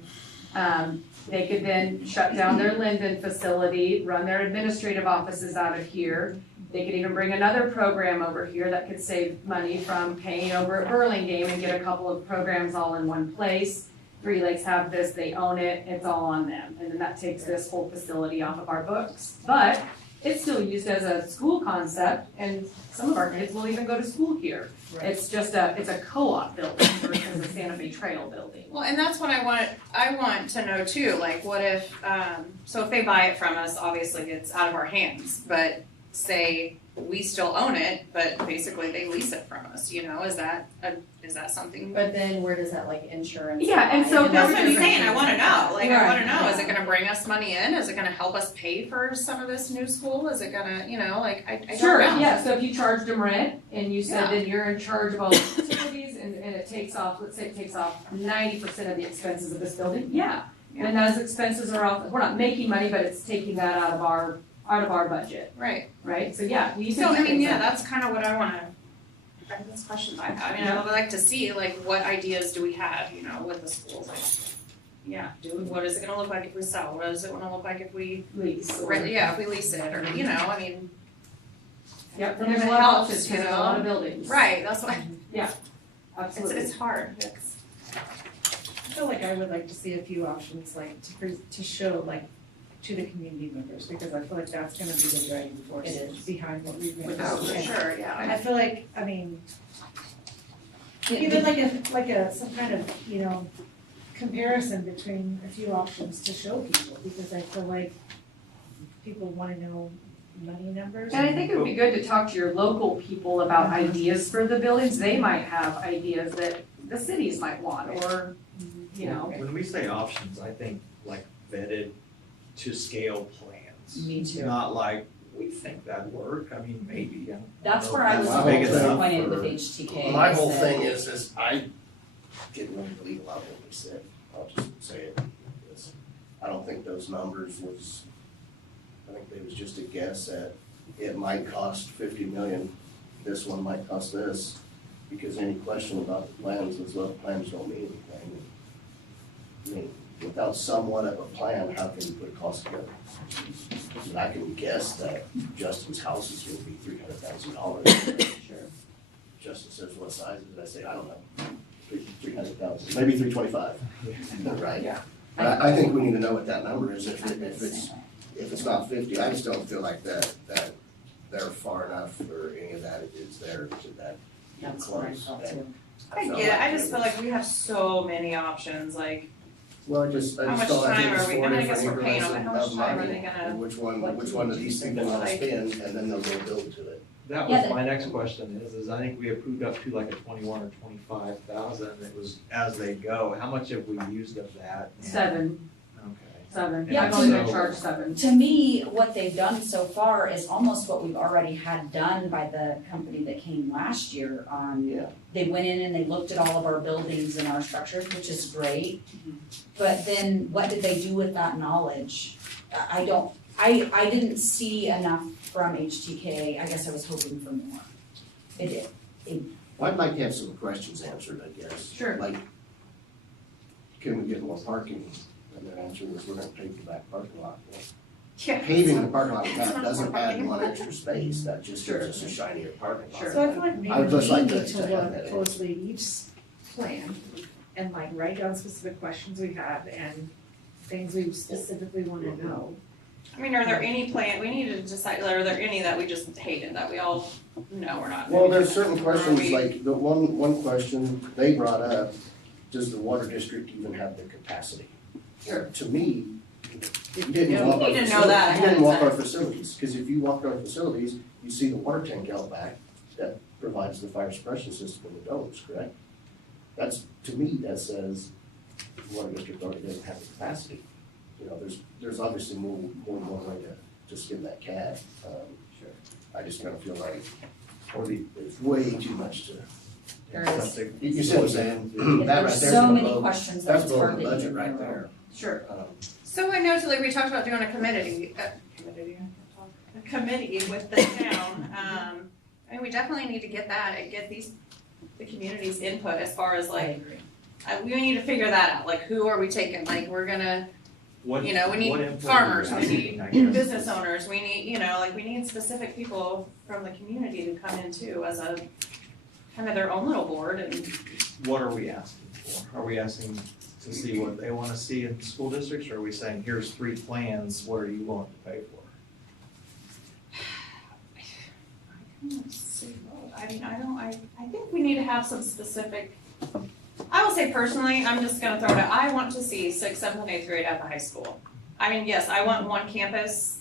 They could then shut down their Linden facility, run their administrative offices out of here. They could even bring another program over here that could save money from paying over at Burlingame and get a couple of programs all in one place. 3 Lakes have this, they own it, it's all on them. And then that takes this whole facility off of our books. But it's still used as a school concept, and some of our kids will even go to school here. It's just it's a co-op building versus a Santa Fe Trail building. Well, and that's what I want to know too, like what if, so if they buy it from us, obviously it's out of our hands, but say we still own it, but basically they lease it from us, is that something? But then where does that insurance? Yeah, and so That's what I'm saying, I wanna know, I Right. wanna know, is it gonna bring us money in, is it gonna help us pay for some of this new school, is it gonna, I don't know. Sure, yeah, so if you charged them rent and you said Yeah. that you're in charge of all the utilities and it takes off, let's say it takes off 90% of the expenses of this building, yeah. And those expenses are off, we're not making money, but it's taking that out of our budget, Right, right? So yeah, we so can. that's kinda what I wanna, that's questions I have, I would like to see, what ideas do we have, with the schools, what is it gonna look like if we sell, what is it gonna look like if we Lease. if we lease it, or, Yep, And there's a it lot of helps, options, because there's a lot of buildings. right, that's what, Absolutely. it's hard, I feel like I would like to see a few options, to show, to the community members, because I feel like that's gonna be the driving force It is. behind what we've been doing. Oh, for sure, yeah. I feel like, I mean, even like some kind of, you know, comparison between a few options to show people, because I feel like people wanna know money numbers. And I think it would be good to talk to your local people about ideas for the buildings. They might have ideas that the cities might want, or, you know. When we say options, I think like vetted to scale plans. Me too. Not like, we think that'd work, I mean, maybe, I don't That's know where I was how big most it's enough disappointed with for- HTK. My is whole that- thing is I didn't really believe a lot of what they said, I'll just say it. It's- I don't think those numbers was, I think they was just a guess at, it might cost 50 million, this one might cost this, because any question about the plans, those little plans don't mean anything. I mean, without somewhat of a plan, how can you put a cost together? I mean, I can guess that Justin's house is gonna be $300,000. Sure. Justin says, what size is it? I say, I don't know, 300,000, maybe 325, right? Yeah. But I think we need to know what that number is, if it's not 50, I just don't feel like that they're far enough, or any of that is there to that That's what I close. thought too. I get it, I just feel like we have so many options, like, Well, I just How much don't, I think time it's are we- four I mean, I guess different we're paying increments them, but how much of time are money, they gonna- and which one do these people wanna Like- spend, and then they'll go build to it. That Yeah, was my next question is I think we approved up to like a 21 or 25,000, it was as they go, how much have we used of that? And- 7. Okay. Yeah, I've only been so- charged 7. To me, what they've done so far is almost what we've already had done by the company that came last year on. Yeah. They went in and they looked at all of our buildings and our structures, which is great. But then what did they do with that knowledge? I didn't see enough from HTK, I guess I was hoping for more. It did. Well, I'd like to have some questions answered, I guess. Sure. Like, can we get more parking? And their answer was, we're gonna pave the back parking lot. Well, yeah. paving the parking lot It's not doesn't more add parking. one extra space, that just gives us a shinier parking lot. So I feel like maybe I would just like we to need to have look that. closely at each plan and like write down specific questions we have and things we specifically wanna know. I mean, are there any we need to decide, are there any that we just hated, that we all know we're not? Well, there's certain questions, we- like, the one question they brought up, does the water district even have the capacity? To me, you didn't Yeah, walk we our need to know facilities, that you ahead didn't of walk our time. facilities, cause if you walked our facilities, you see the water tank out back that provides the fire suppression system in the domes, correct? That's, to me, that says the water district already doesn't have the capacity. You know, there's obviously more than one way to skin that cat. Sure. I just kinda feel like it's way too much to. There is. Something- You see what I'm saying? That right There's there's so gonna many blow- questions that That's it's blowing hard the to budget even right know. there. Sure. So I know, like, we talked about doing a committee with the town, I mean, we definitely need to get that and get the community's input as far as I like, agree. we need to figure that out, like, who are we taking, like, we're gonna, What- you know, we need what input are you farmers, we asking, need I guess? business owners, we need, you know, like, we need specific people from the community to come in too as a, kind of their own little board and. What are we asking for? Are we asking to see what they wanna see in school districts, or are we saying, here's 3 plans, what are you willing to pay for? I mean, I think we need to have some specific, I will say personally, I'm just gonna throw it out, I want to see 6th, 7th, and 8th grade at the high school. I mean, yes, I want one campus,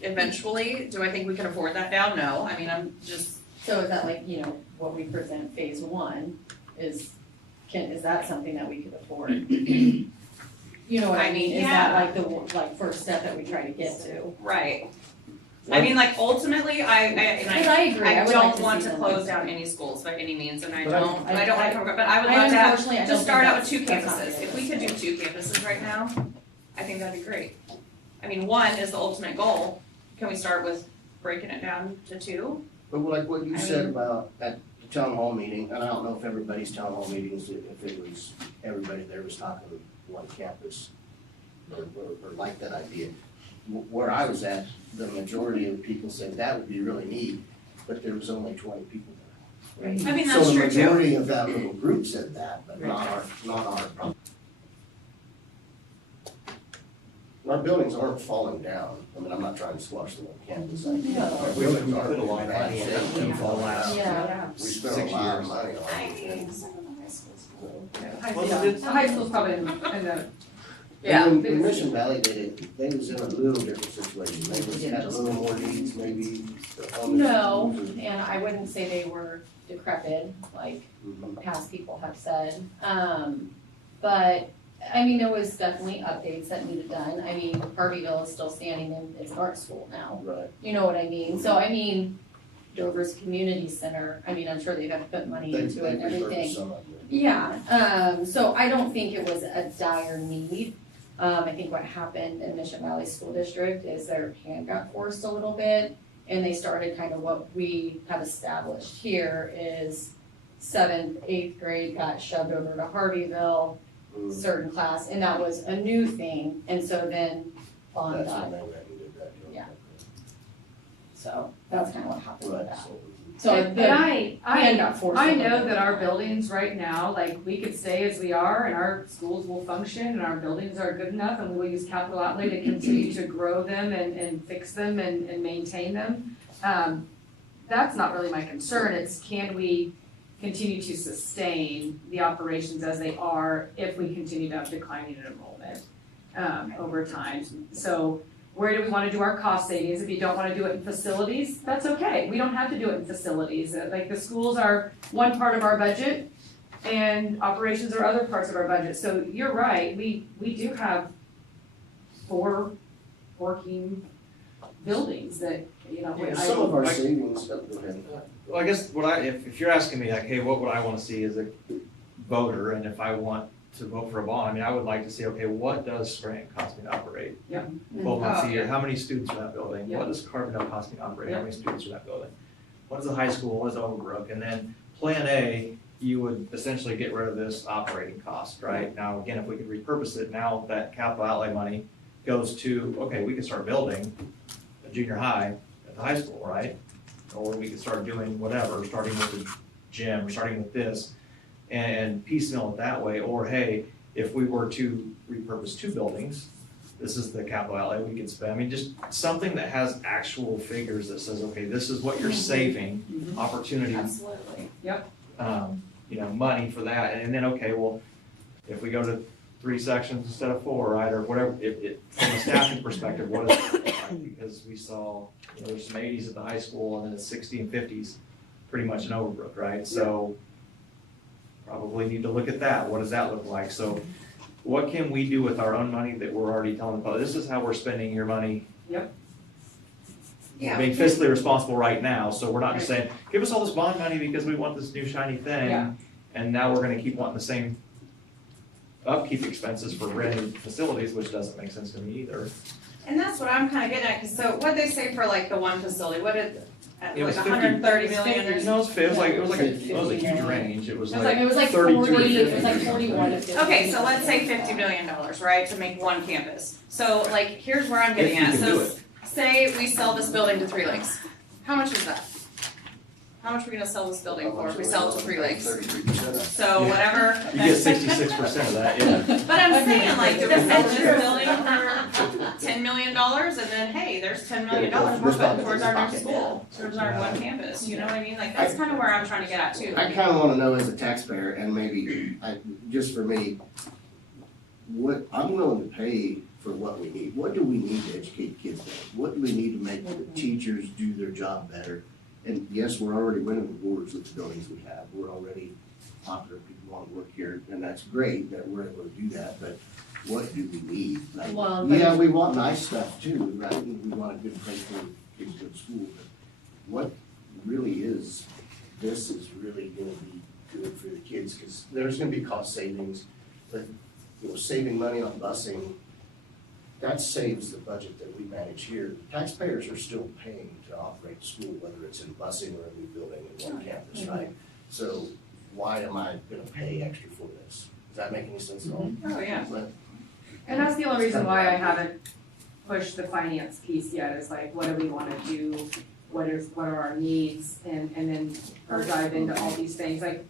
eventually, do I think we can afford that now? No, I mean, I'm just, So is that like, you know, what we present phase 1 is that something that we could afford? You know what I mean? Is that like the first step that we try to get to? right. I mean, like, ultimately, Because I agree, I I would like don't to want see to something. close down any schools by any means, and I But don't wanna but I would I love to have, unfortunately, I to don't start think out with 2 that's not campuses, good. if we could do 2 campuses right now, I think that'd be great. I mean, 1 is the ultimate goal, can we start with breaking it down to 2? But like what you I said mean- about at the town hall meeting, and I don't know if everybody's town hall meetings, if it was, everybody there was talking one campus, or like that idea. Where I was at, the majority of people said that would be really neat, but there was only 20 people there. I mean, that's true So the too. majority of that little group said that, but not our. our buildings aren't falling down. I mean, I'm not trying to squash the whole campus. Our We buildings put aren't a lot of in bad money in shape. it for the last Yeah. We spent a 6 lot of years. money on it. The high school's probably in the, Yeah. And when Mission Valley did it, they was in a little different situation. They was had a little more needs maybe on the No, schools. and I wouldn't say they were decrepit, like Mhm. past people have said. But, I mean, there was definitely updates that needed done. I mean, Harveyville is still standing and it's an art school now. Right. You know what I mean? So, I mean, Dover's Community Center, I mean, I'm sure they've had to put money They into it and refurbished everything. some of it. Yeah, so I don't think it was a dire need. I think what happened in Mission Valley School District is their hand got forced a little bit, and they started kind of what we have established here is 7th, 8th grade got shoved over to Harveyville, Mm. certain class, and that was a new thing, and so then Bond That's got, when they went and did that. Yeah. so that's kind of what happened with Right, that. so. So and the I hand got forced. a I little know bit. that our buildings right now, like, we could stay as we are and our schools will function and our buildings are good enough and we will use capital outlay to continue to grow them and fix them and maintain them. That's not really my concern, it's can we continue to sustain the operations as they are if we continue to have declining enrollment over time. So where do we wanna do our cost savings? If you don't wanna do it in facilities, that's okay. We don't have to do it in facilities. Like, the schools are one part of our budget and operations are other parts of our budget. So you're right, we do have 4 working buildings that, you know, Yeah, Some of our savings, go ahead. Well, I guess if you're asking me like, hey, what would I wanna see as a voter, and if I want to vote for a bond, I mean, I would like to see, okay, what does Scranton cost me to operate? Yeah. 12 months Oh, a year, how many students are in that building? Yeah. What does Carbondale cost me to operate? How Yeah. many students are in that building? What is the high school, what is Overbrook? And then plan A, you would essentially get rid of this operating cost, right? Now, again, if we could repurpose it, now that capital outlay money goes to, okay, we can start building a junior high at the high school, right? Or we could start doing whatever, starting with the gym, or starting with this, and piecemeal it that way. Or hey, if we were to repurpose 2 buildings, this is the capital outlay we could spend. I mean, just something that has actual figures that says, okay, this is what you're saving, opportunity, Absolutely. you know, money for that. And then, okay, well, if we go to 3 sections instead of 4, right, or whatever, from a staffing perspective, what is it look like? Because we saw, you know, there's some 80s at the high school and then it's 60 and 50s pretty much in Overbrook, right? So probably need to look at that. What does that look like? So what can we do with our own money that we're already telling the public, this is how we're spending your money? Yep. We're being fiscally responsible right now, so we're not just saying, give us all this bond money because we want this new shiny thing. Yeah. And now we're gonna keep wanting the same upkeep expenses for brand new facilities, which doesn't make sense to me either. And that's what I'm kinda getting at, 'cause so what'd they say for like the one facility, what did, It was like 50 130 million or something? No, it was a huge range, it was It was like like 32 to 40, it was 50. like 41 to 50. Okay, so let's say $50 million, right, to make one campus. So like, here's where I'm getting If you at, can do so it. say we sell this building to Three Lakes, how much is that? How much are we gonna sell this building for if we sell it to Three Lakes? 33%. So Yeah. whatever. You get 66% of that, yeah. But I'm saying, like, do we sell this building for $10 million and then, hey, there's $10 million we're putting towards our new school, towards our one campus, you know what I mean? Like, that's kind of where I'm trying to get at too. I kinda wanna know as a taxpayer, and maybe, just for me, what, I'm willing to pay for what we need. What do we need to educate kids better? What do we need to make the teachers do their job better? And yes, we're already winning awards with the buildings we have. We're already popular, people want to work here, and that's great that we're able to do that, but what do we need? Like, Well, yeah, we want nice stuff too, right? We want a good place for kids to go to school, but what really is, this is really gonna be good for the kids, because there's gonna be cost savings, but, you know, saving money on busing, that saves the budget that we manage here. Taxpayers are still paying to operate the school, whether it's in busing or a new building in one campus, right? So why am I gonna pay extra for this? Does that make any sense at all? Oh, yeah. But And that's the only reason why I haven't pushed the finance piece yet, is like, what do we wanna do? What are our needs? And then, or dive into all these things, like,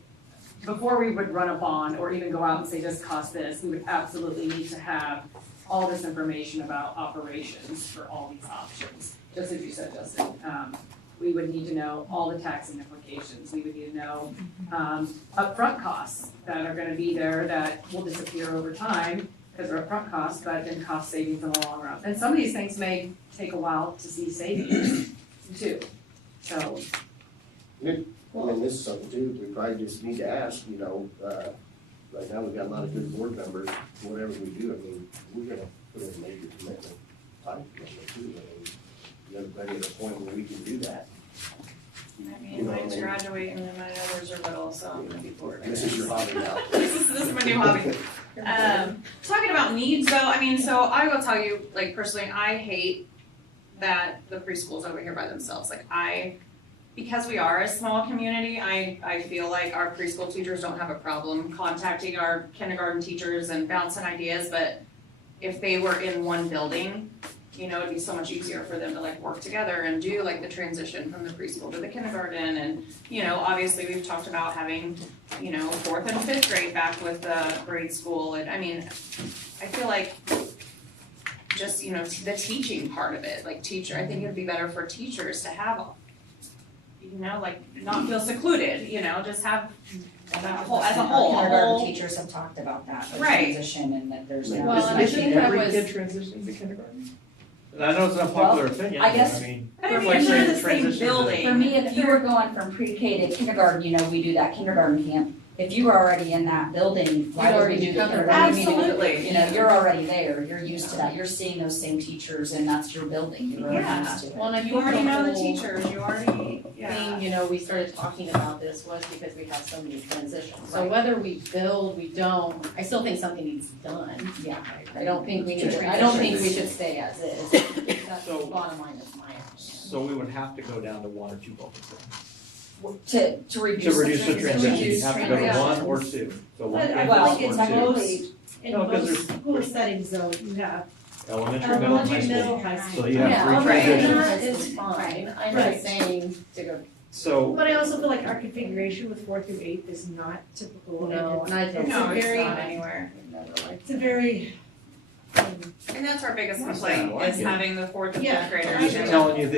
before we would run a bond or even go out and say, just cost this, we would absolutely need to have all this information about operations for all these options, just as you said, Justin. We would need to know all the taxing implications, we would need to know, upfront costs that are gonna be there that will disappear over time, because they're upfront costs, but then cost savings in the long run. And some of these things may take a while to see savings too, so. I mean, this is something too, we probably just need to ask, right now we've got a lot of good board members, whatever we do, I mean, we're gonna put in a major commitment, time commitment too, I mean, everybody at a point where we can do that. I mean, mine's graduating and my others are little, so I'm gonna be bored. This is your hobby now. This is my new hobby. Talking about needs though, I mean, so I will tell you, like personally, I hate that the preschool's over here by themselves. Like because we are a small community, I feel like our preschool teachers don't have a problem contacting our kindergarten teachers and bouncing ideas, but if they were in one building, it'd be so much easier for them to like work together and do like the transition from the preschool to the kindergarten. And, obviously we've talked about having, 4th and 5th grade back with the grade school. And I mean, I feel like just, the teaching part of it, like I think it'd be better for teachers to have, like not feel secluded, just have as a whole. Kindergarten teachers have talked about that, the Right. transition and that there's no. Well, and I think that was. transitioning to kindergarten? And I know it's an unpopular opinion, I guess- but I mean, But I mean, like if they're saying in the same transition to- building. For me, if you were going from pre-K to kindergarten, we do that kindergarten camp. If you were already in that building, why would we do the kindergarten? Absolutely. You're already there, you're used to that, you're seeing those same teachers and that's your building, you're already used to it. Well, and I You think already know the whole teachers, you already, thing, we started talking about this was because we have so many transitions. So Right. whether we build, we don't, I still think something needs done. Yeah. I don't think we Just should, I don't think we transition. should stay as is. That's the So- bottom line is my opinion. So we would have to go down to 1 or 2 buildings To reduce to reduce the transition, you Reduce have to go to transition. 1 or 2, so 1 But I Well, feel like it's or 2. mostly, in No, 'cause most there's- school settings though, you have Elementary, middle, and high elementary, middle, school. high So school. you have Yeah, 3 okay, transitions. that is fine, I'm Right. just saying to go, So, But I also feel like our configuration with 4th through 8th is not typical. no, and I don't. no, it's very- not anywhere. It's a very, And that's our biggest Nice, complaint, I like is it. having the 4th and Yeah. 5th graders. I'm telling you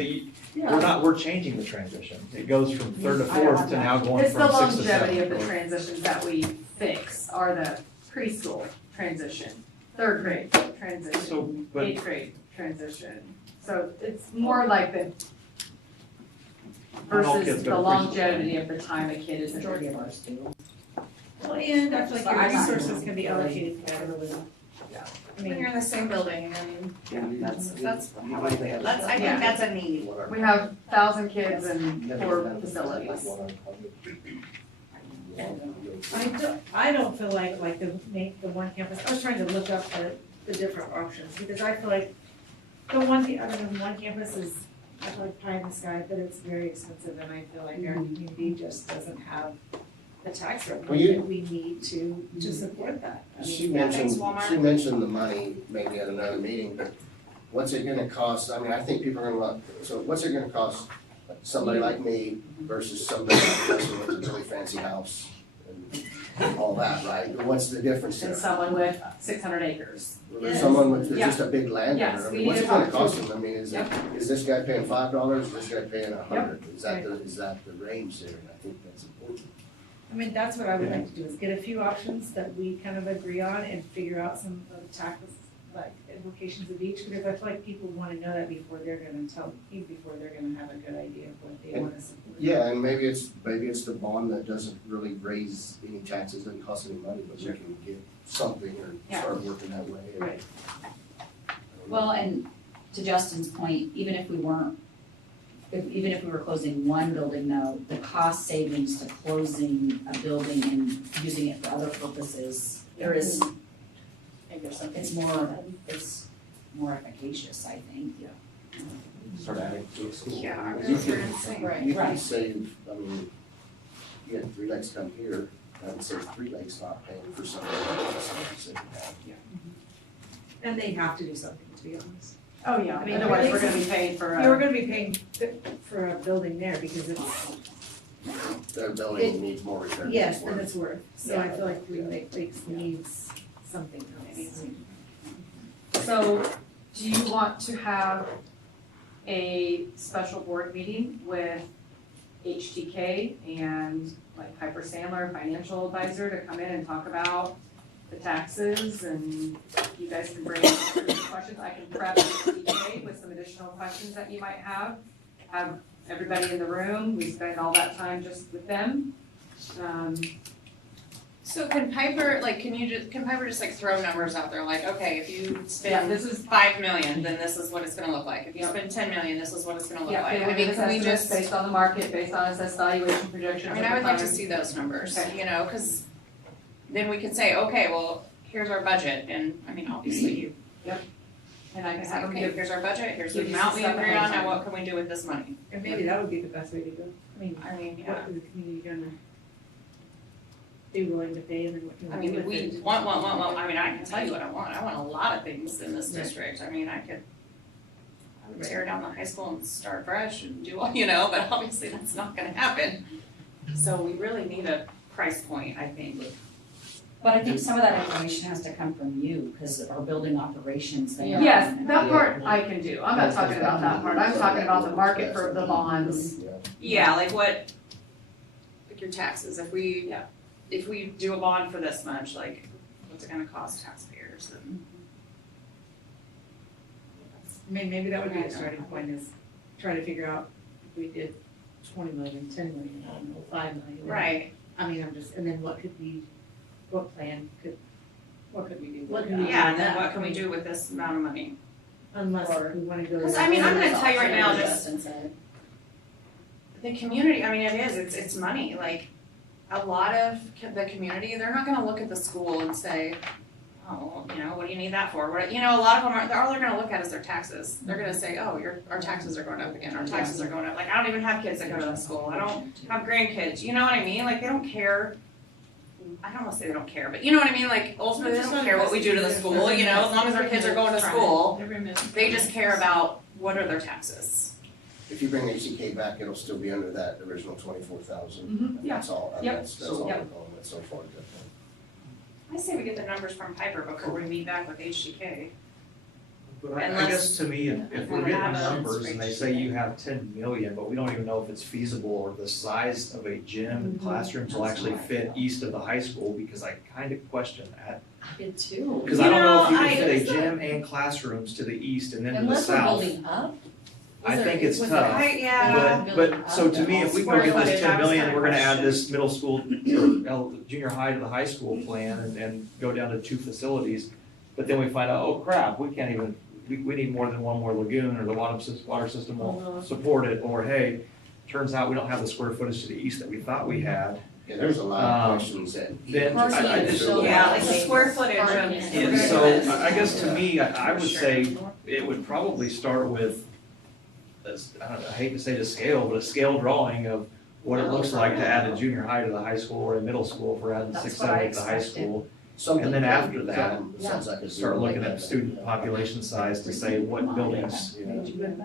that we're changing the transition. It goes from 3rd to 4th to now going It's the from 6th to 7th. longevity of the transitions that we fix are the preschool transition, 3rd grade transition, So, but 8th grade transition. So it's more like the Not all versus kids the go to preschool. longevity of the time a kid is in Majority of preschool. ours do. well, and I feel like So your I'm not- resources can be allocated better with them. I When mean, you're in the same building, and that's how I feel. Yeah. That's, I think that's a need. We have 1,000 kids and 4 facilities. I don't feel like the one campus, I was trying to look up the different options, because I feel like one campus is, I feel like pie in the sky, but it's very expensive, and I feel like our community just doesn't have the tax revenue that we need to support that. I mean, She thanks, mentioned, Walmart. she mentioned the money maybe at another meeting, but what's it gonna cost? I mean, I think people are gonna look, so what's it gonna cost somebody like me versus somebody like us with a really fancy house and all that, right? What's the difference there? And someone with 600 acres. Or someone with Yeah. just a big landowner, Yes, I we mean, what's need it to gonna talk cost to- them? I mean, is Yep. this guy paying $5, is this guy paying $100? Is that the range there? And I think that's important. I mean, that's what I would like to do, is get a few options that we kind of agree on and figure out some of the tax, like, implications of each, because I feel like people wanna know that before they're gonna before they're gonna have a good idea of what they wanna support. Yeah, and maybe it's the bond that doesn't really raise any taxes, doesn't cost any money, but we can get something or Yeah. start working that way. Right. Well, and to Justin's point, even if we were closing one building though, the cost savings to closing a building and using it for other purposes, it's more efficacious, I think. start adding to a school. Yeah, our You bills are could- insane. You Right. can save, I mean, you had 3 Lakes come here, I would say 3 Lakes not paying for something else. And they have to do something, to be honest. Oh, yeah, I mean, otherwise we're gonna be paying for You're gonna be paying for a building there, because it's, Their building needs more repair. yes, than it's worth, so I feel like 3 Lakes needs something else. So, do you want to have a special board meeting with HTK and like Piper Sandler, financial advisor, to come in and talk about the taxes, and you guys can bring questions? I can prep HTK with some additional questions that you might have everybody in the room, we spend all that time just with them. So can Piper just like throw numbers out there, like, okay, if you Yeah, spend this is, 5 million, then this is what it's gonna look like. If you Yep. spend 10 million, this is what it's gonna look yeah, like. they I will mean, give us can we estimates just, based on the market, based on assessed valuation projections. I mean, I over would like to time. see those numbers, Okay. you know, cause then we could say, okay, well, here's our budget, and, I mean, obviously you And I can say, have them okay, give, here's our budget, here's the give you amount some we stuff agree ahead on, of now time. what can we do with this money? And maybe that would be the best way to go. I mean, I mean, yeah. what is the community gonna be willing to pay, and then what can I we mean, do with we it? want, I mean, I can tell you what I want a lot of things in this district, I mean, I would tear down the high school and start fresh and do all, you know, but obviously that's not gonna happen. So we really need a price point, I think. But I think some of that information has to come from you, because our building operations, they. yes, that part I can do, I'm not talking about that part, I'm talking about the market for the bonds. Yeah, like what, like your taxes, if we do a bond for this much, like, what's it gonna cost taxpayers and. I mean, maybe that would be a starting point, is try to figure out if we did 20 million, 10 million, I don't know, 5 million. Right. I mean, and then what could we do What could we do with What that? can we do? Yeah, and then what can we do with this amount of money? unless we wanna go. Because I mean, I'm gonna tell you right now, just the community, I mean, it's money, like, a lot of the community, they're not gonna look at the school and say, oh, you know, what do you need that for? What, you know, a lot of them aren't, all they're gonna look at is their taxes. They're gonna say, oh, our taxes are going up again, our taxes are going up, like, I don't even have kids that go to that school, I don't have grandkids, you know what I mean? Like, they don't care. I don't wanna say they don't care, but you know what I mean, like, ultimately, they don't care what we do to the school, you know, as long as our kids are going to school, they just care about what are their taxes. If you bring HCK back, it'll still be under that original 24,000. Yeah. That's all, Yep. that's all we're Yep. going with so far. I say we get the numbers from Piper before we meet back with HGK. But I Unless- guess to me, if we're we getting have a numbers and they say you have 10 million, but we don't even know if it's feasible or the size of a gym and classrooms will actually fit east of the high school, because I kind of question that. I did too. Because I don't know if you You know, can fit a I- gym and classrooms to the east and then to the Unless we're south. building up. I think it's Was it tough. Yeah. But, so to me, if we go get this Square 10 million, footage, we're gonna I was add this middle school or junior high to the high school plan and go down to 2 facilities. But then we find out, oh crap, we can't even, we need more than one more lagoon, or the water system won't support it, or hey, turns out we don't have the square footage to the east that we thought we had. Yeah, there's a lot of questions that. Then I just. Yeah, like the square footage of. And so I guess to me, I would say it would probably start with, I don't know, I hate to say the scale, but a scale drawing of what it looks like to add a junior high to the high school or a middle school if we're adding 6, 7, 8 to the high school. Something And then that- after that, sounds like it's Start looking like at student population size to say what buildings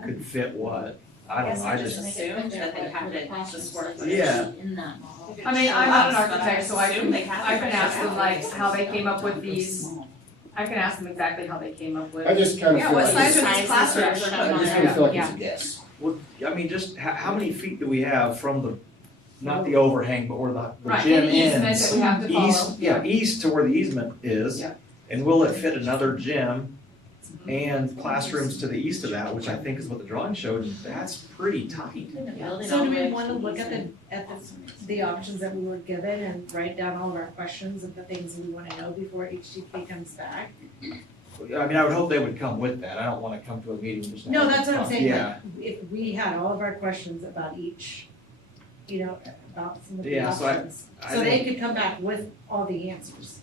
could fit what. I don't know, I just. assumed that they had the square footage. Yeah. In that model. I mean, I'm not an architect, so I Assume they can, have I can it ask them out. like how they came up with these, I can ask them exactly how they came up with. I just kind of Yeah, feel what like size it's, are these classrooms are I putting just on kind there? of feel like it's a guess. Well, I mean, just how many feet do we have from the, not the overhang, but where the Right, gym any easement ends? that we have to follow. East to where the easement is. Yeah. And will it fit another gym and classrooms to the east of that, which I think is what the drawing showed, that's pretty tight. So do we wanna look at the options that we were given and write down all of our questions and the things we wanna know before HGK comes back? I mean, I would hope they would come with that, I don't wanna come to a meeting just. to No, have that's what I'm fun. saying, Yeah, but if we had all of our questions about each, about some of the Yeah, so I options, I so they think- could come back with all the answers.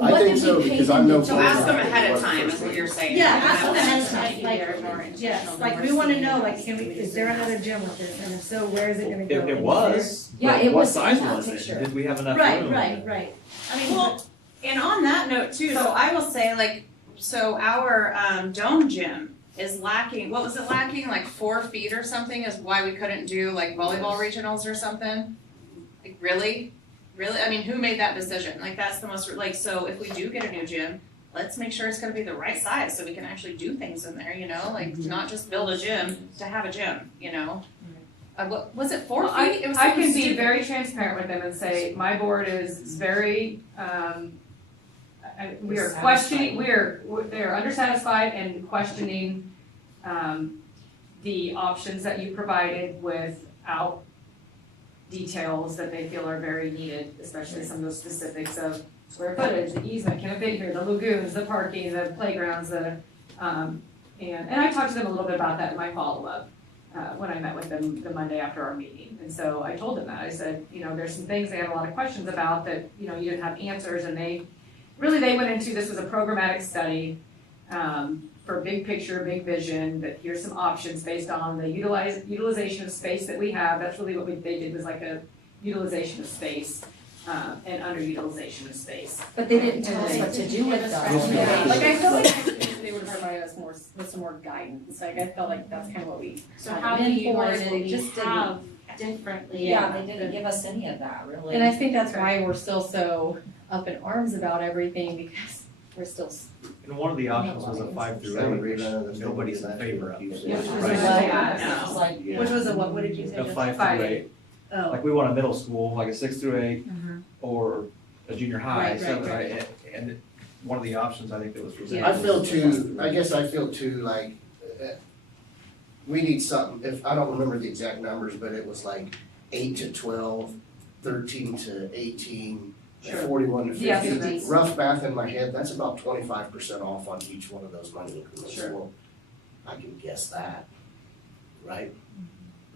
I think so, because I know. So ask them ahead of time, is what you're saying. Yeah, ask them ahead of time, Maybe like, they're more yes, like we wanna know, like, is there another gym with this, and if so, where is it gonna go? It was, Yeah, but it what was in size that was it? picture. Did we have enough room? Right, I mean, Well, and on that note too, so I will say like, so our dome gym is lacking, what was it lacking, like 4 feet or something is why we couldn't do like volleyball regionals or something? Like really? Really? I mean, who made that decision? Like that's the most, like, so if we do get a new gym, let's make sure it's gonna be the right size so we can actually do things in there, you know, like not just build a gym to have a gym, you know? What, was it 4 Well, feet? It was I something can be stupid. very transparent with them and say, my board is very, we are questioning, they're undersatisfied and questioning, the options that you provided without details that they feel are very needed, especially some of those specifics of square footage, the easement, can it fit here, the lagoons, the parking, the playgrounds, and I talked to them a little bit about that in my follow-up, when I met with them the Monday after our meeting. And so I told them that, I said, you know, there's some things they had a lot of questions about that, you know, you didn't have answers, and they went into, this was a programmatic study, for big picture, big vision, that here's some options based on the utilization of space that we have. That's really what they did, was like a utilization of space, and underutilization of space. But they didn't tell us what to do with them. Yeah. Like, I feel like they would have provided us more, with some more guidance, like, I felt like that's kind of what we. So had how them do in you for, guys and what they we just didn't- have differently? Yeah. They didn't give us any of that, really. And I think that's why we're still so up in arms about everything, because we're still. And one of the options was a 5 through 8, which nobody's in favor of. Yeah, which was Right. yeah. It's like, Which was a what did you say? A Jen? 5 5 through through 8, Oh, like we want a middle school, like a 6 through 8, or a junior high, Right, 7 right, through 8, and one of the options I think that was presented. I feel was too, I guess I feel too like, we need something, if, I don't remember the exact numbers, but it was like 8 to 12, 13 to 18, Sure. 41 to 50. Yeah, so that's- Rough math in my head, that's about 25% off on each one of those money increments. Sure. Well, I can guess that, right?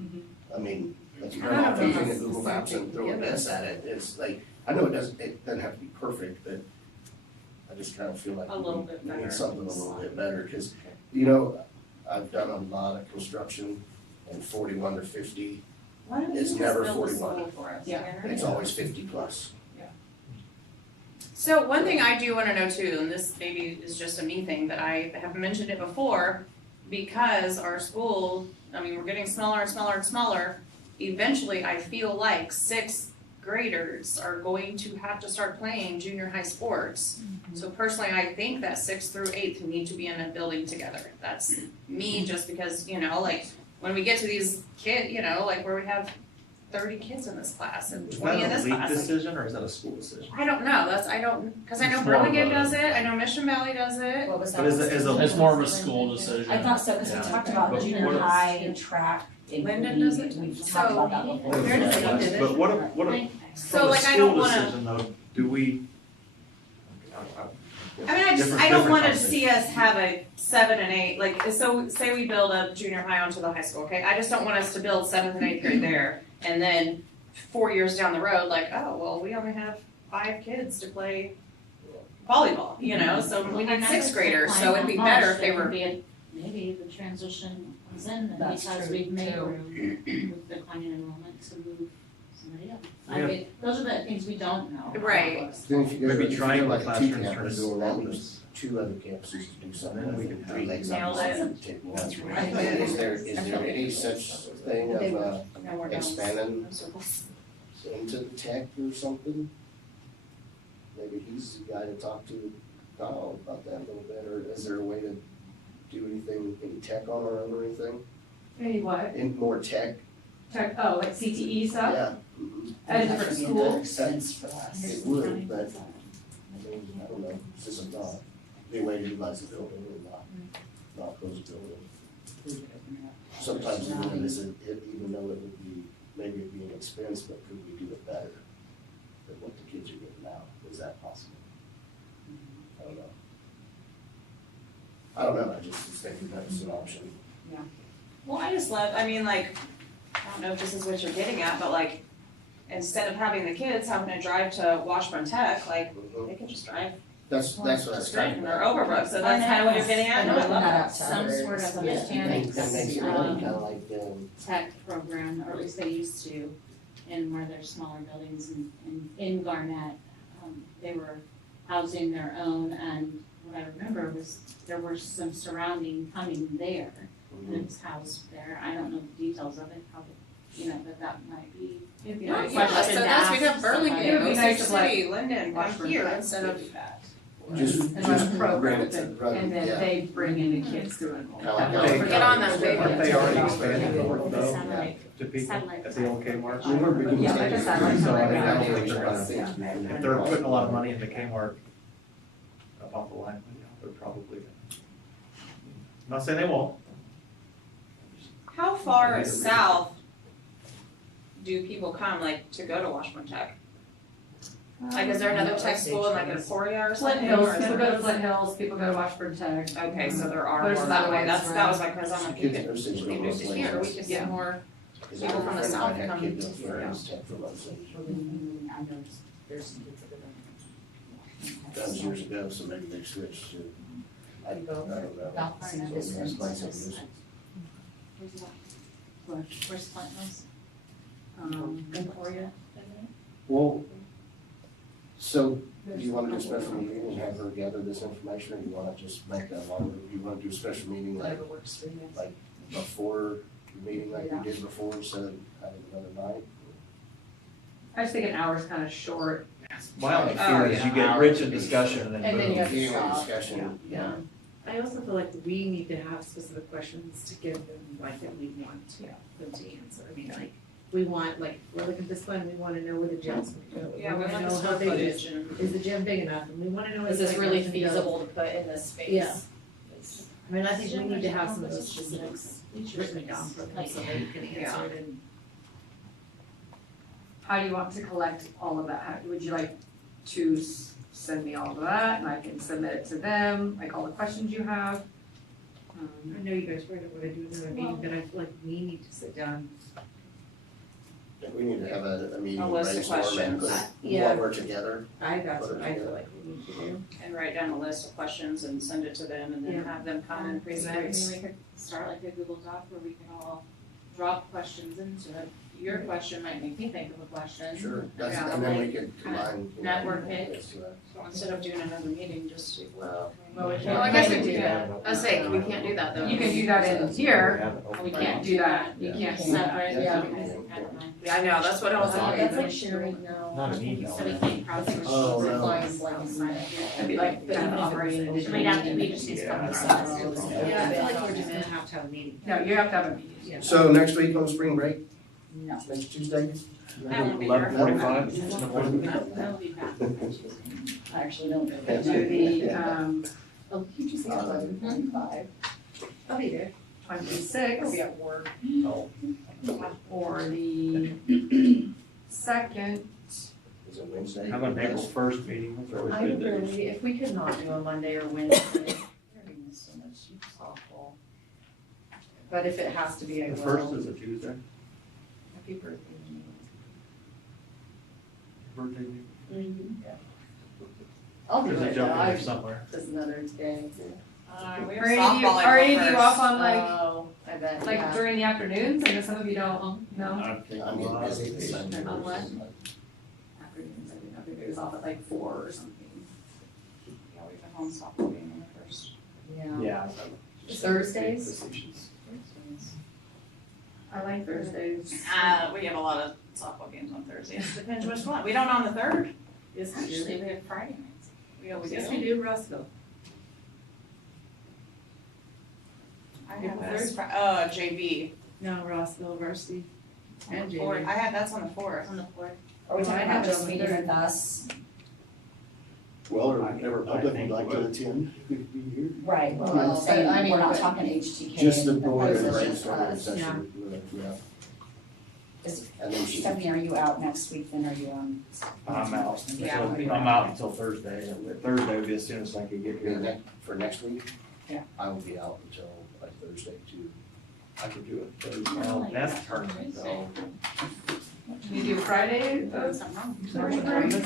Mhm. I mean, if you're I don't not know looking how at Google Maps and specific throwing a to give guess at it, it's like, I know it doesn't have to be perfect, but I just kind of feel like A little we bit need better. something a little bit better, cause, you know, I've done a lot of construction, and 41 to 50, Why don't you it's just never build a 41. school for us? Yeah. Tanner? it's always 50 plus. So one thing I do wanna know too, and this maybe is just a me thing, but I have mentioned it before, because our school, I mean, we're getting smaller and smaller and smaller, eventually I feel like 6th graders are going to have to start playing junior high sports. So personally, I think that 6th through 8th need to be in a building together. That's me, just because, you know, like, when we get to these kids, you know, like where we have 30 kids in this class and Is 20 in that a this league class. like, decision, or is that a school decision? I don't know, cause I know It's more of Burlingame a- does it, I know Mission Valley does it. what was that? But is a- It's more of a school decision. I thought so, cause we Yeah. talked about But junior what if- high track. and Lyndon does it? We've So- talked about that before. Where does it did it? But what if, So from a like I don't school wanna, decision though, do we? I mean, I Different- don't different wanna conversation. see us have a 7 and 8, like, so say we build a junior high onto the high school, okay? I just don't want us to build 7th and 8th grade there, and then 4 years down the road, like, oh, well, we only have 5 kids to play volleyball, you know, so we need 6th graders, so it'd be better if they were. Maybe the transition was in then, That's because true, we've made too. room with declining enrollment to move somebody else. I Yeah. mean, those are the things we don't know. Right. Then if you go, Maybe if you trying go the like a classrooms T turn campus, into go a around campus. those 2 other campuses to do something, Then we with can 3 have- legs Nailed up. it. Is there any such thing of, Now we're down. expanding into tech or something? Maybe he's the guy to talk to, Kyle, about that a little bit, or is there a way to do anything, any tech on our own or anything? Maybe what, In more tech? like CTE stuff, Yeah. Mhm. at a different school? Expense for us. It would, but, I mean, I don't know, it's just a thought. Be a way to utilize the building and not close the building. Sometimes even even though it would be, maybe it'd be an expense, but could we do it better than what the kids are getting now? Is that possible? I don't know, I just was thinking that was an option. Well, I just love, I mean, like, I don't know if this is what you're getting at, but like, instead of having the kids having to drive to Washburn Tech, like, Mhm. they can just drive That's what I was to talking Scranton about. or Overbrook, so that's kind of what you're getting at, And no, I open love that that. up to Some others. sort of Yeah, understanding. and makes it really kinda like, Tech program, or at least they used to, in where there's smaller buildings in Garnett. They were housing their own, and what I remember was there were some surrounding coming there, and it was housed there. I don't know the details of it, probably, but that might be, It'd be No, nice. yeah, so that's, we have It Burlingame, would be Osage nice to, like, City, Linden, come Washburn here Tech instead to of, do that. Just And run a program, run it, run it, and then yeah. they bring in the kids to enroll. Kinda like They- Get on them, baby. Aren't they already expanding north though, Satellite. to people Satellite. at the old Kmart? We were beginning Yeah, to like a take it. satellite So I mean, I program. don't think they're gonna, if they're putting a lot of money into Kmart up off the line, you know, they're probably gonna. I'm not saying they won't. How far south do people come, like, to go to Washburn Tech? Like, is there another tech school in like Emporia or Flint something? Hills, or is people there- go to Flint Hills, people go to Washburn Tech. Okay, so there are There's more that way, other that's, ones that was my question, I'm like, you Kids could, nurses we go could move to Flint here, we Hills. could get more, Because people from the friend of south mine had come kids to up here. there, it's 10 from us. I know there's some kids that That was years ago, so maybe they switched to, I don't know. Not far enough So it's distance. nice of this. where's Flint Hills? Emporia. Well, so do you want to do a special meeting and have her gather this information, or do you want to just make a longer, you want to do a special meeting like Whatever works for you. like before the meeting like we did before, instead of having another night? I just think an hour's kind of short. My only Oh, fear is you get rich in discussion and then And then you boom. have to Meeting and stop. discussion. Yeah. I also feel like we need to have specific questions to give them, like, that we want them to answer. I mean, like, we want, like, we're looking at this plan, we wanna know where the gym's gonna go. Yeah, we wanna want know the how square big footage and. is the gym big enough, and we wanna know. Is if this like really our gym goes- feasible to put in this space? Yeah. I mean, I think we need to have some of those specifics written down for them so they can answer it and. How do you want to collect all of that? Would you like to send me all of that and I can submit it to them, like all the questions you have? I know you guys read it, what I do in the meeting, but I feel like we need to sit down. We need to have a meeting, A list of brainstorm and put questions. Yeah. what we're together. That's what I feel like we need to do. And write down a list of questions and send it to them and then Yeah. have them come and present. I mean, we could start like a Google Doc where we can all drop questions into it. Your question might make me think of a question. Sure, that's, Yeah, and then we could combine. you know, network it. this to that. So instead of doing another meeting, just, well, Well, we well, I can't guess really we do do that. that. I was saying, we can't do that though. You can do that in here, we can't do that, you can't do that. Separate, Yeah. yeah, I know, that's what I was thinking. That's like sharing now. Not an email. So we can't crowdsource. Oh, no. Lines, lines. It'd be like kind of operating a digital We'd have to, meeting. we just need to. Yeah. Yeah, I feel like we're just gonna have to have a meeting. No, you have to have a meeting. Yeah. So next week on spring break, No. next Tuesday? I won't be here. 11:45. That'll be back. I actually don't know. Do the, Oh, you just said 11:45. I'll be there. 26th at work. or the 2nd. Is it Wednesday? How about April 1st meeting? Those are always I good days. really, if we could not do a Monday or Wednesday, I miss so much softball. But if it has to be, I The will. first is a Tuesday. Happy birthday. Birthday meeting. I'll do There's a it, jump in there though. somewhere. Just another day. We have Are any of you, softball are any of April you 1st. off on like, Oh, I bet, like yeah. during the afternoons? I know some of you don't, no? I'm getting busy this Sunday. On what? Afternoons, I didn't know if it was off at like 4 or something. Yeah, we have a home softball game on the first. Yeah. Yeah. Thursdays? I like Thursdays. We have a lot of softball games on Thursdays, depends which one, we don't on the third? Yes, we do. Actually, we have Friday nights. We always Yes, do. we do, Russell. I have Yeah, a, JV. No, Rossville varsity and Fourth, JV. I had, that's on the fourth. On the fourth. Are we Well, I talking have about it just on the meeting third. with us? Well, or whatever public would like to attend, we could be here. Right, well, Well, I'm but saying, I mean, we're not but- talking HTK. Just the and board and proposals, just brainstorming us. session, yeah. Is- And then she, Stephanie, are you out next week, then are you on? I'm out. Yeah, So we'll be I'm out until Thursday. Thursday would be as soon as I could get here. for next week? Yeah. I will be out until like Thursday too. I could do it Thursday. Well, that's a tournament, so. You do Friday, There's something wrong. Spring break?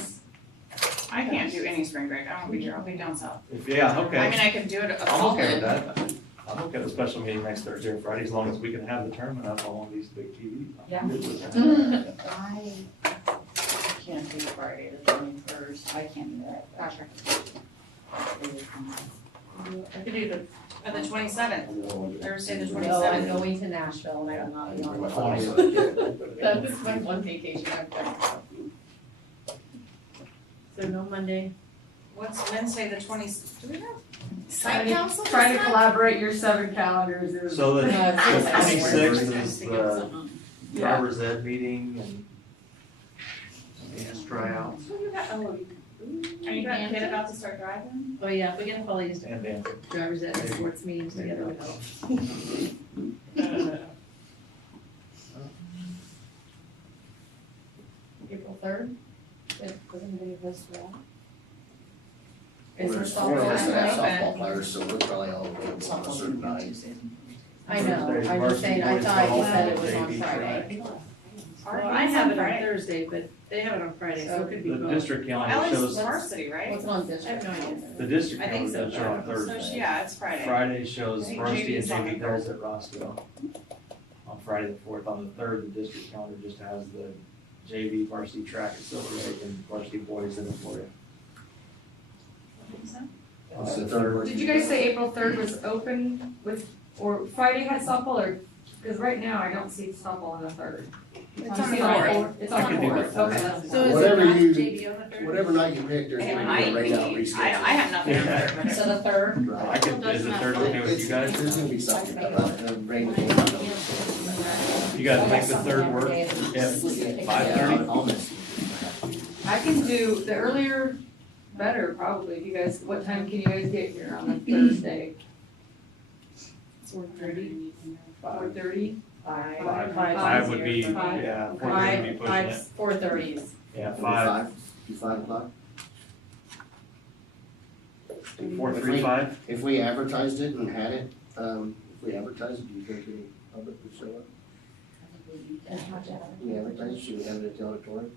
I can't do any spring break, I won't be here, I'll be down south. Yeah, I okay. mean, I could do it a I'm okay with solid. that. I'm okay with a special meeting next Thursday or Friday, as long as we can have the tournament up on one of these big TVs. Yeah. I'm good with that. I can't do Friday the 21st, I can't do that. Gotcha. I could do the. The 27th, Thursday the 27th. No, I'm going to Nashville and I will not be on. That is my one vacation I've done. So no Monday. What's Wednesday, the 20th? Do we have site Trying to- council? Trying to this time? collaborate your 7 calendars is. So the Yeah, 26th it's- is the driver's ed meeting and they just try out Are you got a kid about to start driving? Oh, yeah, we can probably just and dancing. drivers at sports meetings together would help. April 3rd? Does anybody of us for that? Is there We're softball supposed to have tonight? softball players, so we're probably all available on a certain night. I know, I'm just saying, I thought you said it was on Friday. Well, I have it on Thursday, but they have it on Friday, so it could be The both. district calendar Ellie's shows, varsity, right? What's on I district? have no idea. the district I think calendar so. does show on So, Thursday. yeah, it's Friday. Friday shows I think varsity and JV's on the JV girls at Rossville. On Friday the 4th, on the 3rd, the district calendar just has the JV varsity track at Silver Lake and varsity boys in Emporia. What's the third word? Did you guys say April 3rd was open with, or Friday had softball, or, because right now I don't see softball on the 3rd. It's on the Friday. 4th. It's I on the could do 4th, the okay. third. So is it Whatever not you- JV on the 3rd? Whatever night you pick, there's It gonna might be a rain out be. reschedule. I have nothing on there, but. So the 3rd? Right. I could, is the 3rd okay with you guys? There's gonna be something about the rain. You guys make the 3rd work at 5:30? I'll miss you. I can do, the earlier better probably, if you guys, what time can you guys get here on a Thursday? 4:30. 4:30? Five would be, Five. yeah, 4:30 would be pushing it. 4:30s. Yeah, 5, Do 5 o'clock? 4, 3, 5. If we advertised it and had it, if we advertised it, do you think any public would show up? We advertise it, should we have it at the auditorium?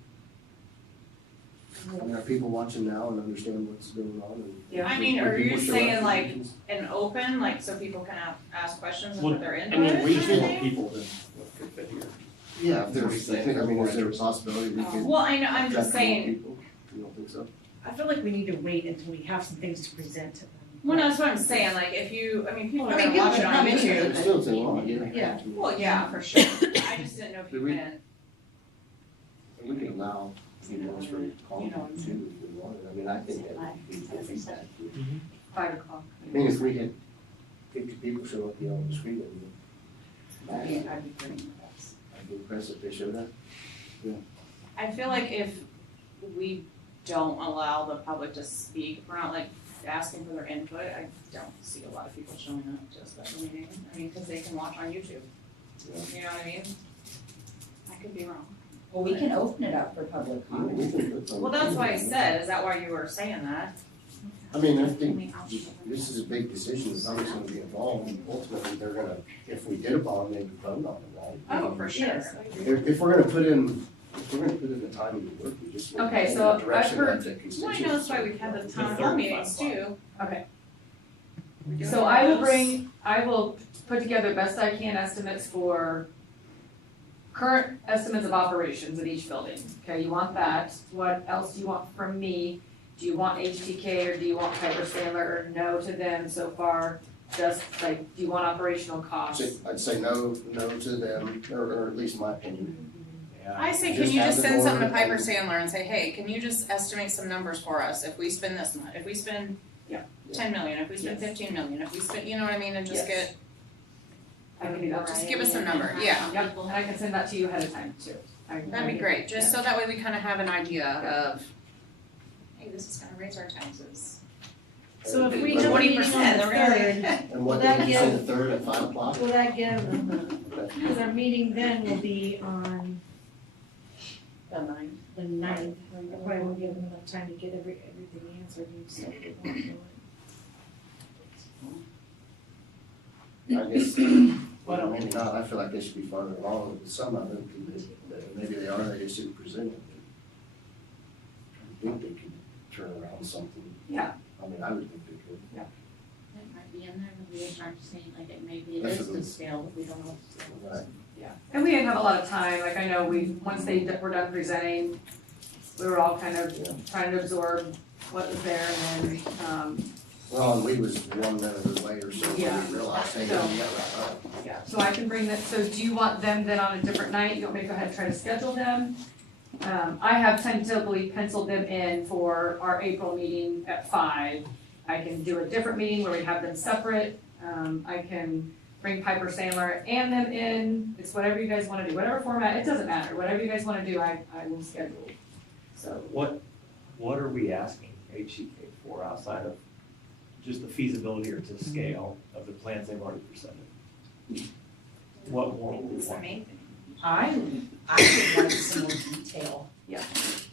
I mean, are people watching now and understand what's going on and? Yeah. I mean, When are you people show up saying for like meetings? an open, like so people can ask questions and Well, put their I input mean, we in just or want anything? people to could fit here. Yeah, if there's, I mean, is there a possibility we could? Well, I know, I'm just attract more saying, people? You don't think so? I feel like we need to wait until we have some things to present to them. well, no, that's what I'm saying, like if you, I mean, people are I mean, gonna watch it people on come in here. YouTube. It's still too long, yeah. Yeah. Well, yeah, for sure. I just didn't know if you Did we- meant, We could allow a few minutes for calling too, if we wanted. I mean, I think that would be good feedback. 5 o'clock. I mean, if we had 50 people show up, on the screen, I'd be impressed if they showed up. I feel like if we don't allow the public to speak, if we're not like asking for their input, I don't see a lot of people showing up to a special meeting. I mean, cause they can watch on YouTube. You know what I mean? I could be wrong. Well, we can open it up for public We comment. can put some- Well, that's why I said, is that why you were saying that? I mean, I think this is a big decision, the public's gonna be involved, and ultimately, they're gonna, if we did a bond, they would vote on it, right? Oh, for sure. If we're gonna put in the time and the work, we just. want to Okay, go in so the direction I've heard- that the Well, I constituents know that's why we had the town hall meetings too. Okay. We're doing So I will those. I will put together best I can estimates for current estimates of operations at each building. Okay, you want that. What else do you want from me? Do you want HTK or do you want Piper Sandler or no to them so far? Just like, do you want operational costs? I'd say no to them, or at least my opinion. I say, can Just you have just the send something to board Piper and- Sandler and say, hey, can you just estimate some numbers for us if we spend this much, if we spend Yeah. 10 million, if we spend 15 million, if we spend, you know what I mean, and just Yes. get, I can do that. just give us some number, yeah. Yep, and I can send that to you ahead of time too. That'd be great, just so that way we kind of have an idea of, hey, this is gonna raise our taxes. So if we And have a what- meeting on the 3rd, And what Will that day, you say give- the 3rd at 5 o'clock? will that give, because our meeting then will be on The 9th. the 9th. That probably won't give them enough time to get everything answered and stuff they want to do it. I guess, well, maybe not, I feel like they should be farther along with some of them, because maybe they are, they just didn't present it. I think they could turn around something. Yeah. I mean, I would think they could. It might be in there, but we just aren't saying, like, it maybe it That's is what to scale, but we don't know what the scale is. Right. And we didn't have a lot of time, like I know once they were done presenting, we were all kind of trying to absorb what was there and then, Well, and we was 1 minute away or so, we Yeah. realized, hey, we So- got that up. yeah, so I can bring that, so do you want them then on a different night? You want me to go ahead and try to schedule them? I have tentatively penciled them in for our April meeting at 5. I can do a different meeting where we have them separate. I can bring Piper Sandler and them in. It's whatever you guys wanna do, whatever format, it doesn't matter. Whatever you guys wanna do, I will schedule. So, What are we asking HCK for outside of just the feasibility or to scale of the plans they've already presented? What more would we It's want? amazing. I would like some more detail. Yeah.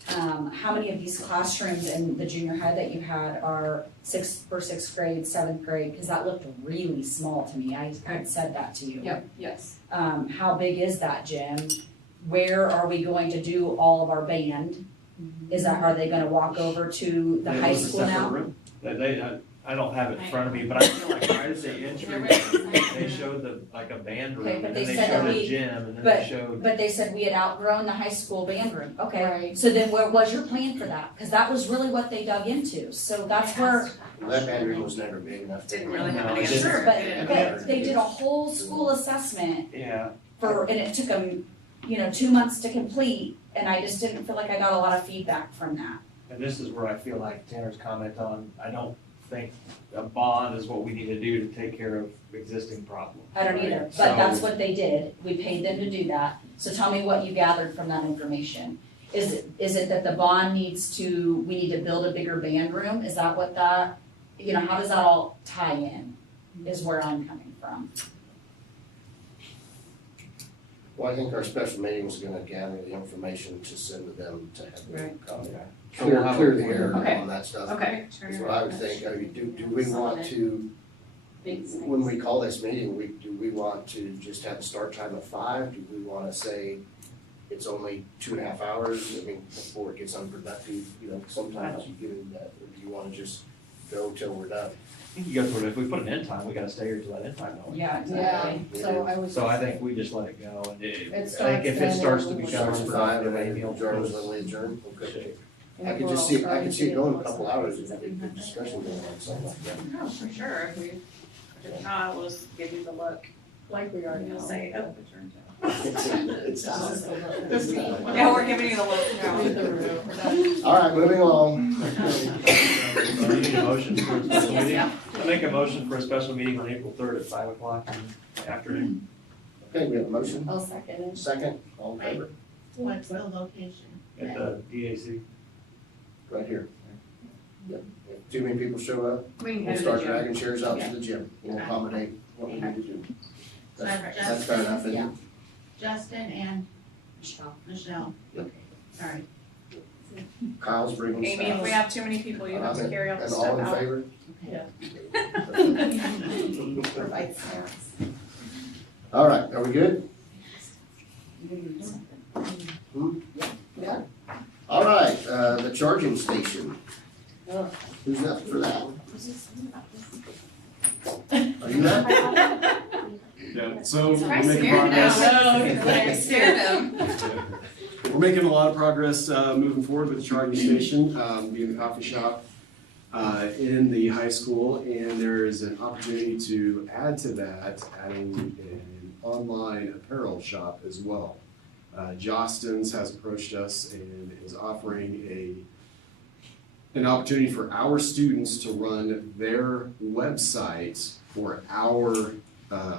How many of these classrooms in the junior high that you had are sixth grade, 7th grade? Because that looked really small to me. I had said that to you. yep, yes. How big is that gym? Where are we going to do all of our band? Are they gonna walk over to the It high was a school separate now? room. I don't have it in front of me, but I feel like right at the entry, they showed a band room, Okay, but and they then they said that showed a we- gym, and then but- they showed. But they said we had outgrown the high school band room. Okay, Right. so then where was your plan for that? Because that was really what they dug into. So that's where, That band room was never big enough. Didn't really have No, an it didn't. answer. but they did a whole school assessment Yeah, and it took them, 2 months to complete. And I just didn't feel like I got a lot of feedback from that. and this is where I feel like Tanner's comment on, I don't think a bond is what we need to do to take care of existing problems. I don't right? either, but that's So- what they did. We paid them to do that. So tell me what you gathered from that information. Is it that the bond we need to build a bigger band room? Is that what how does that all tie in, is where I'm coming from. Well, I think our special meeting is gonna gather the information to send to them to have them comment. So we'll have Clear a- the air Okay. on that stuff. Okay. Is what I would think. I mean, do we want to, when we call this meeting, do we want to just have a start time of 5? Do we wanna say it's only 2.5 hours? I mean, before it gets unproductive, sometimes you give it that, or do you wanna just go till we're done? I think you go through it, if we put an end time, we gotta stay here till that end time, don't we? Yeah, exactly. So I would. So I think we just let it go, and I starts think if it then, starts to and then become Starts at 5 and then maybe it it'll adjourns when we adjourn? Okay. I could just see it going a couple hours if a discussion going on, something like that. No, for sure, if not, we'll just give you the look, Like we are and now. you'll say, oh, it turns out. It's Yeah, we're giving you the look now. All right, moving along. So you need a motion for a special Yes, meeting? yeah. I make a motion for a special meeting on April 3rd at 5 o'clock in the afternoon. Okay, we have a motion, I'll second it. second, all in favor, What's the location? At the DAC. right here. Yep. If too many people show up, We can we'll go to start the gym. dragging chairs out to the gym. We'll accommodate what we need to do. That's fair enough, isn't it? Justin and Michelle. Michelle. Yep. Sorry. Kyle's bringing Amy, if stuff. we have too many people, you have to carry all the And stuff all in out. favor? Provide snacks. All right, are we good? Yeah. All right, the charging station. Who's up for that? Are you up? Yeah, so we're Price making scared now. progress. I scared him. We're making a lot of progress moving forward with the charging station, being the coffee shop in the high school, and there is an opportunity to add to that, adding an online apparel shop as well. Jostens has approached us and is offering an opportunity for our students to run their website for our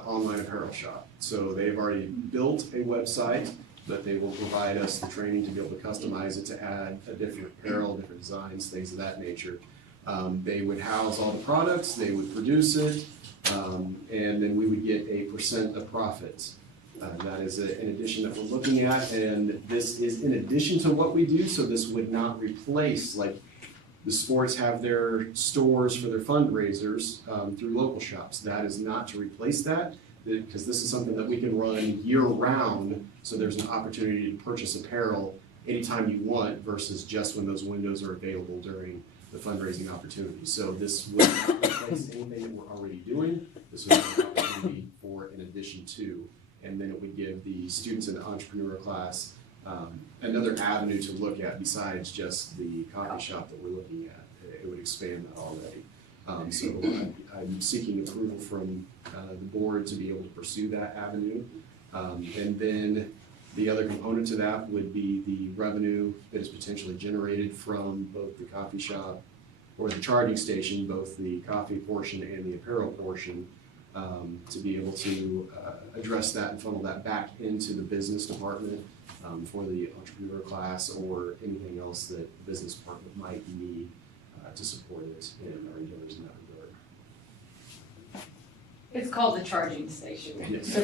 online apparel shop. So they've already built a website, but they will provide us the training to be able to customize it to add a different apparel, different designs, things of that nature. They would house all the products, they would produce it, and then we would get a % of profits. That is an addition that we're looking at, and this is in addition to what we do, so this would not replace, like, the sports have their stores for their fundraisers through local shops. That is not to replace that, because this is something that we can run year-round, so there's an opportunity to purchase apparel anytime you want versus just when those windows are available during the fundraising opportunity. So this would not replace anything that we're already doing. This would be an opportunity for an addition to, and then it would give the students in the entrepreneur class another avenue to look at besides just the coffee shop that we're looking at. It would expand that already. So I'm seeking approval from the board to be able to pursue that avenue. And then The other component to that would be the revenue that is potentially generated from both the coffee shop or the charging station, both the coffee portion and the apparel portion, to be able to address that and funnel that back into the business department for the entrepreneur class or anything else that the business department might need to support it in our endeavors in that regard. It's called the charging station. Yes.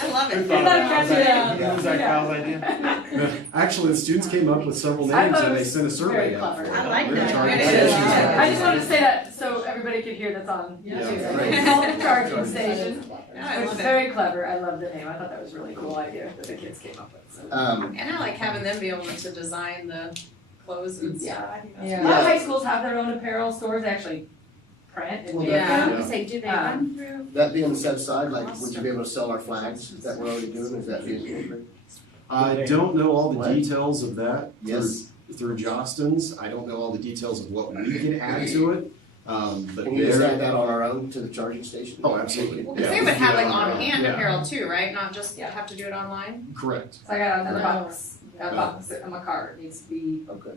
I love it. Who thought of that? Was that Kyle's idea? Actually, the students came up with several I names thought it and they was sent a survey very out clever. for it. I like We're that. charging It is. stations. I just wanted to say that so everybody could hear that's on Yeah. Tuesday. Right. It's called the charging station. Yeah, I It's love it. very clever. I love the name. I thought that was a really cool idea that the kids came up with. So. And I like having them be able to design the clothes and stuff. Yeah, I think that's Yeah. A lot of high schools have their own apparel stores, actually print and Well, do Yeah. that. I would say, do they run through? That being set aside, like, would you be able to sell our flags that we're already doing, is that being incorporated? I don't know all the What? details of that. Yes. Through Jostens, I don't know all the details of what we can add to it, but Can you just add there. that on our own to the charging station? Oh, absolutely. Well, because Yeah, they would have like yeah, on-hand yeah. apparel too, right? Not just have to do it online? Correct. So I got another No. box, a box on my car. It needs to be. Okay.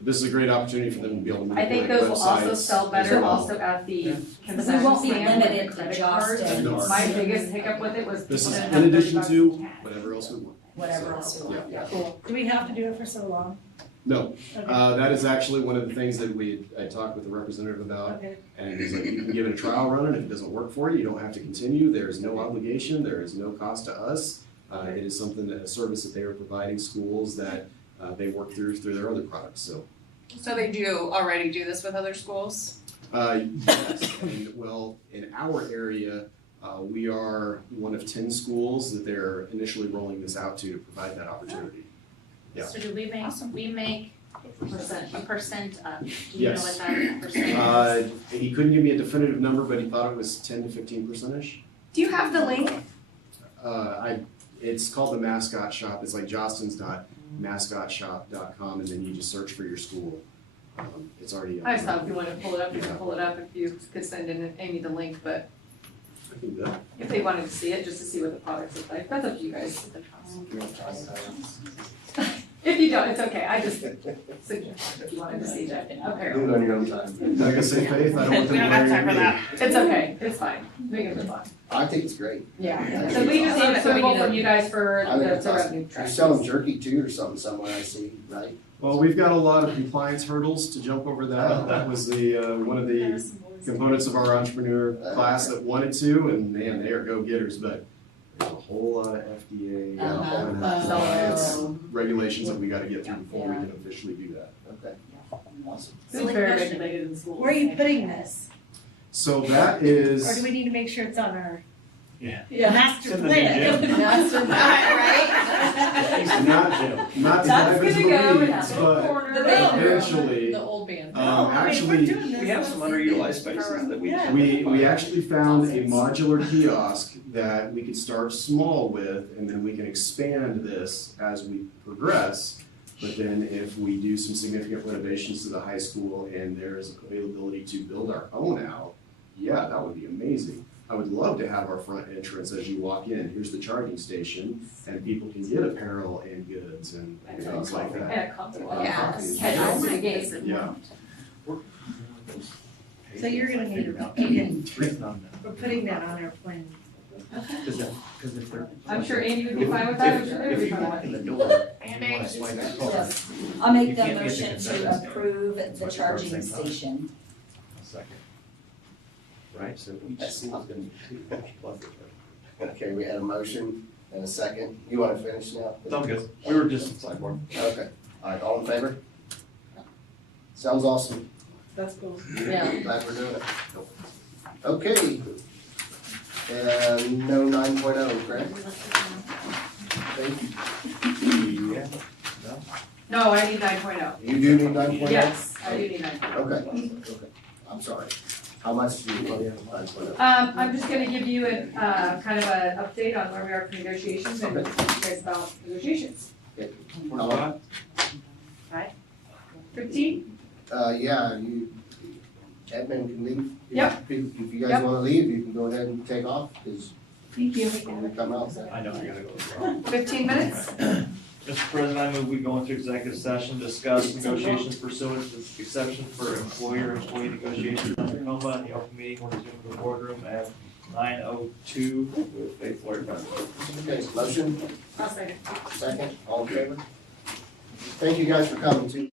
This is a great opportunity for them to be able to I think manipulate those will also websites sell as better well. also at the We concession won't be stand with limited the to credit just cards. No. My biggest hiccup with it was This people is didn't in have addition $30 to cash. whatever else we want. Whatever So, else we want. yeah. Cool. Do we have to do it for so long? No, Okay. that is actually one of the things that I talked with the representative about. Okay. And he's like, you can give it a trial run, and if it doesn't work for you, you don't have to continue. There is no obligation, there is no cost to us. It is something that, a service that they are providing schools that they work through their other products, so. So they do already do this with other schools? Yes, and well, in our area, we are one of 10 schools that they're initially rolling this out to provide that opportunity. Yeah. So do we make, we make a percent up? Do you know Yes. what that percent is? He couldn't give me a definitive number, but he thought it was 10 to 15%-ish. Do you have the link? It's called the Mascot Shop. It's like jostens.mascotshop.com, and then you just search for your school. It's already. I just thought if you wanted to pull it up, you could pull it up if you could send in Amy the link, but I can do that. if they wanted to see it, just to see what the products look like, that's up to you guys. If you don't, it's okay, I just suggest if you wanted to see that Do apparel. it on your own time. Like I say, Faith, I don't want them We don't have time wearing for me. that. It's okay, it's fine, we can move on. I think it's great. Yeah. So we just need approval from you guys for I think the it's awesome. revenue You're track. selling jerky too or something somewhere I see, right? Well, we've got a lot of compliance hurdles to jump over that. That was the, one of the components of our entrepreneur class that wanted to, and man, they are go-getters, but there's a whole lot of FDA and compliance regulations that we gotta get through before we can officially do that. Okay. Awesome. It's very regulated in schools. Where are you putting this? So that Or is, do we need to make sure it's on our Yeah. master It's in the plan? new gym. not to dive into gonna go the in that weeds, little but corner. eventually, The old band. No, I mean, we're actually, doing this. We have some underutilized spaces that we. Yeah. we actually found a modular kiosk that we could start small with, and then we can expand this as we progress. But then if we do some significant renovations to the high school and there's availability to build our own out, yeah, that would be amazing. I would love to have our front entrance as you walk in, here's the charging station, and people can get apparel and goods and things like that. And a comfortable. Yeah. Head out to the gate. Yeah. So you're gonna need, we're putting that on our plan. Because if they're. I'm sure Andy would be fine with that, I'm sure they would If be you fine walk with in it. the door and you wanna swipe your card. Yes. I'll make You the can't get the motion concession to stand. approve That's the what your card charging saying, huh? station. A second. Right, so each school's gonna be two plus the charge. Okay, we had a motion and a second. You wanna finish now? Sounds good. We were just sidebar. Okay, all right, all in favor? Sounds awesome. That's cool. Yeah. Glad we're doing it. Okay. And no 9.0, correct? Thank you. Yeah. No, I need 9.0. You do need 9.0? Yes, I do need 9.0. Okay, okay. I'm sorry. How much do you need 9.0? I'm just gonna give you a, kind of an update on where we are for negotiations and Okay. talk to you guys about negotiations. How long? 15? Yeah, Edmund can leave. Yep. If you guys wanna leave, you can go ahead and take off, 'cause Thank you. When we come out. I know I gotta go as well. 15 minutes? Mr. President, I move we go into executive session, discuss negotiations pursuant to the exception for employer-employee negotiations under NOMA, and the open meeting will resume in the boardroom at 9:02 with Faith Lawyer present. Okay, motion, I'll second. second, all in favor? Thank you guys for coming too.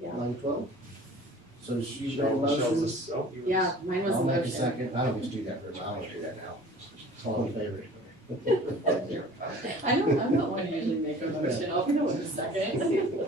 Yeah. line 12. So she's made a Michelle's motion. this- oh, you were- Yeah, mine was a I'll make a motion. second. I don't just do that for a while. I'll do that now. All in favor? I'm not one to usually make a motion, I'll be the one to second.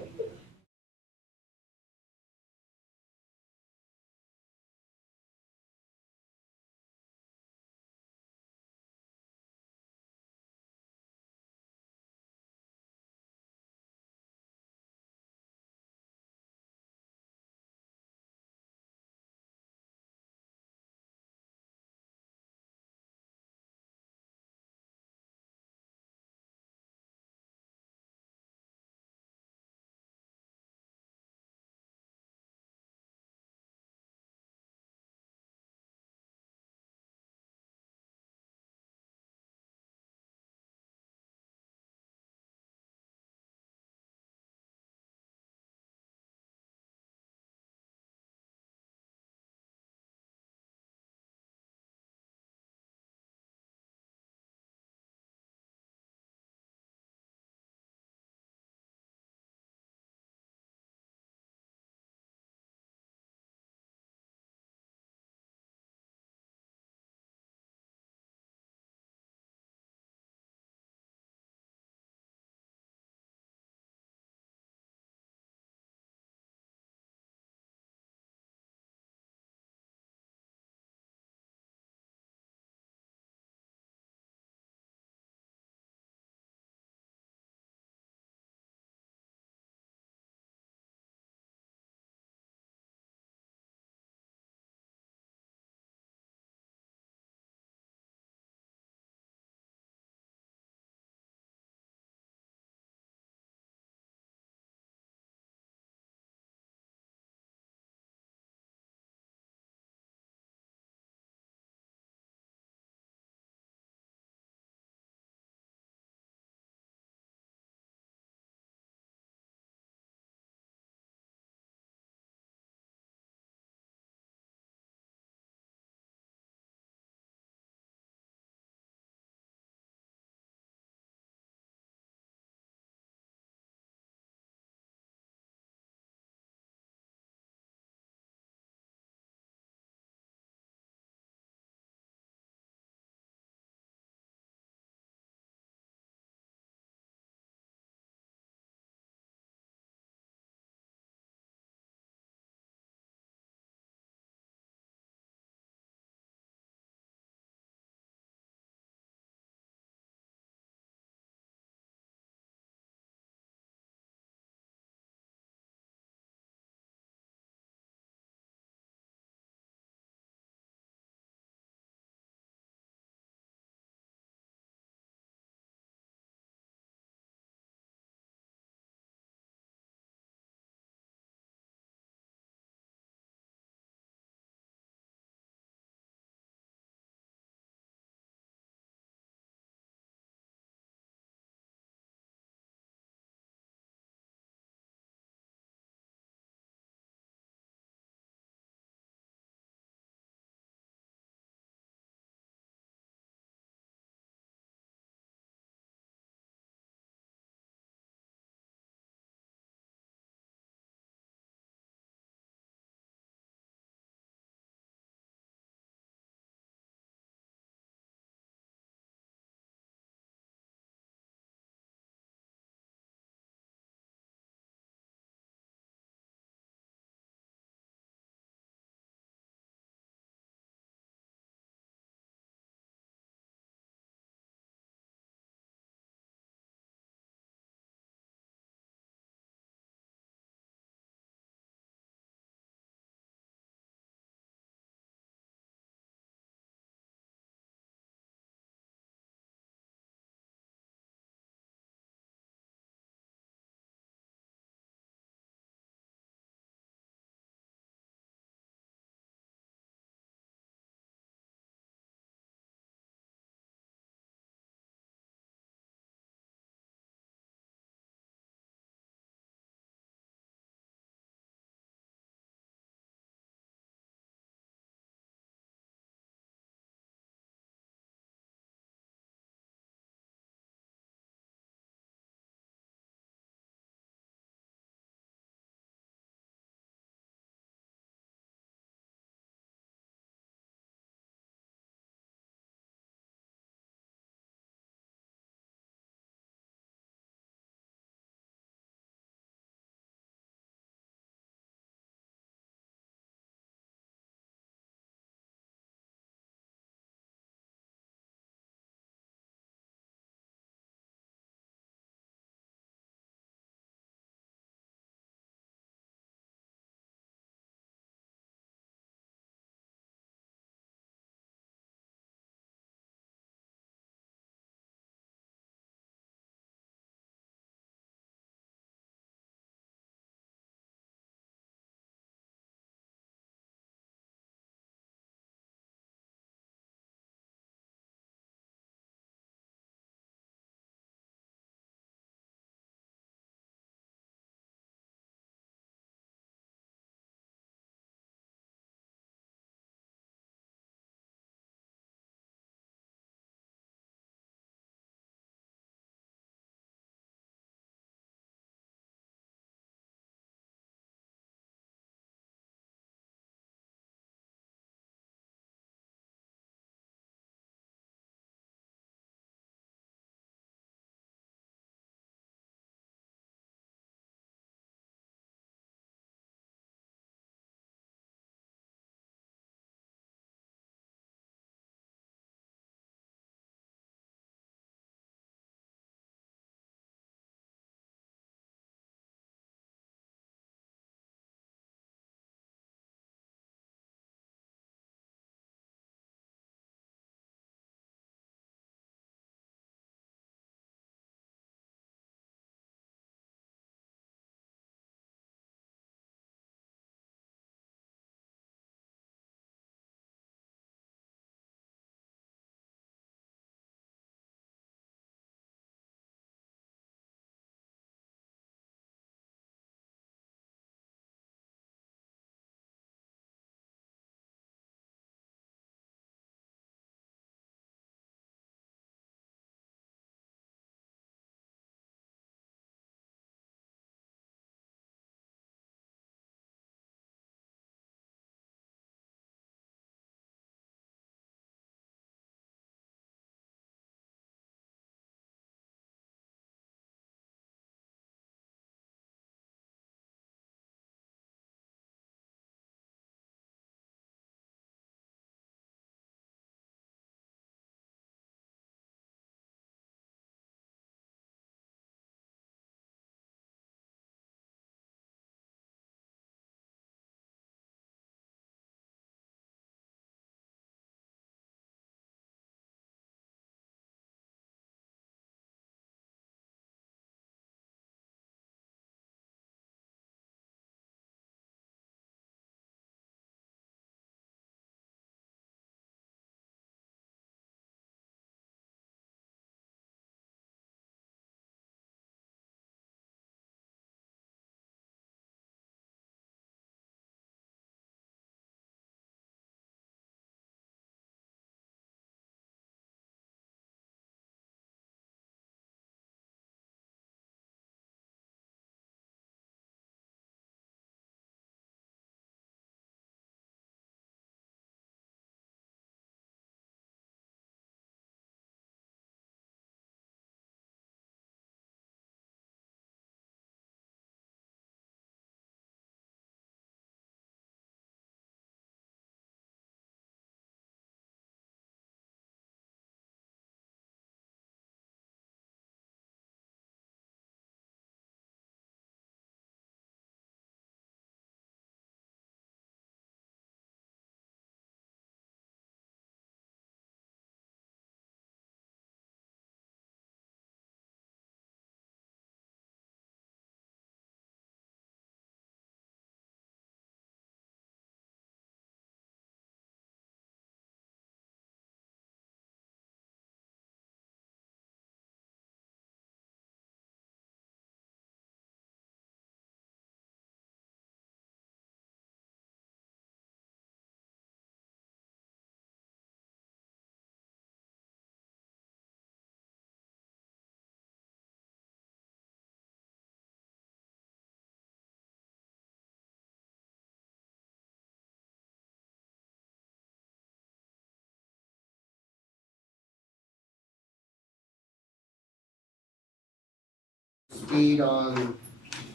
speed on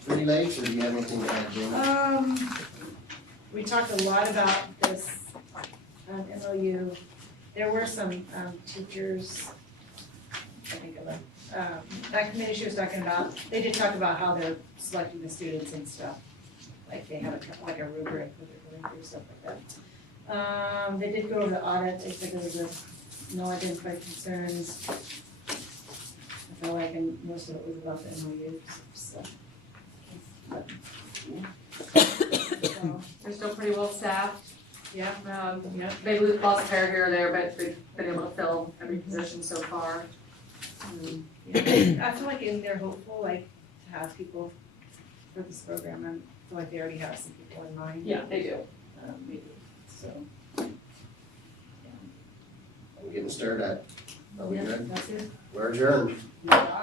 Three Lakes, or do you have anything to add, Jamie? We talked a lot about this, MOU. There were some, teachers, I think of them, that committee she was talking about, they did talk about how they're selecting the students and stuff. Like they have like a rubric where they're going through stuff like that. They did go over the audit, they said there was no identified concerns. I feel like most of it was about the MOU stuff. But, so, They're still pretty well staffed. yeah, yeah. They lost a pair here or there, but they've been able to fill every position so far. I feel like they're hopeful, like, to have people for this program, and I feel like they already have some people in mind. Yeah, they do. Maybe, so. We're getting started at, are we good? That's it. We're adjourned. Yeah.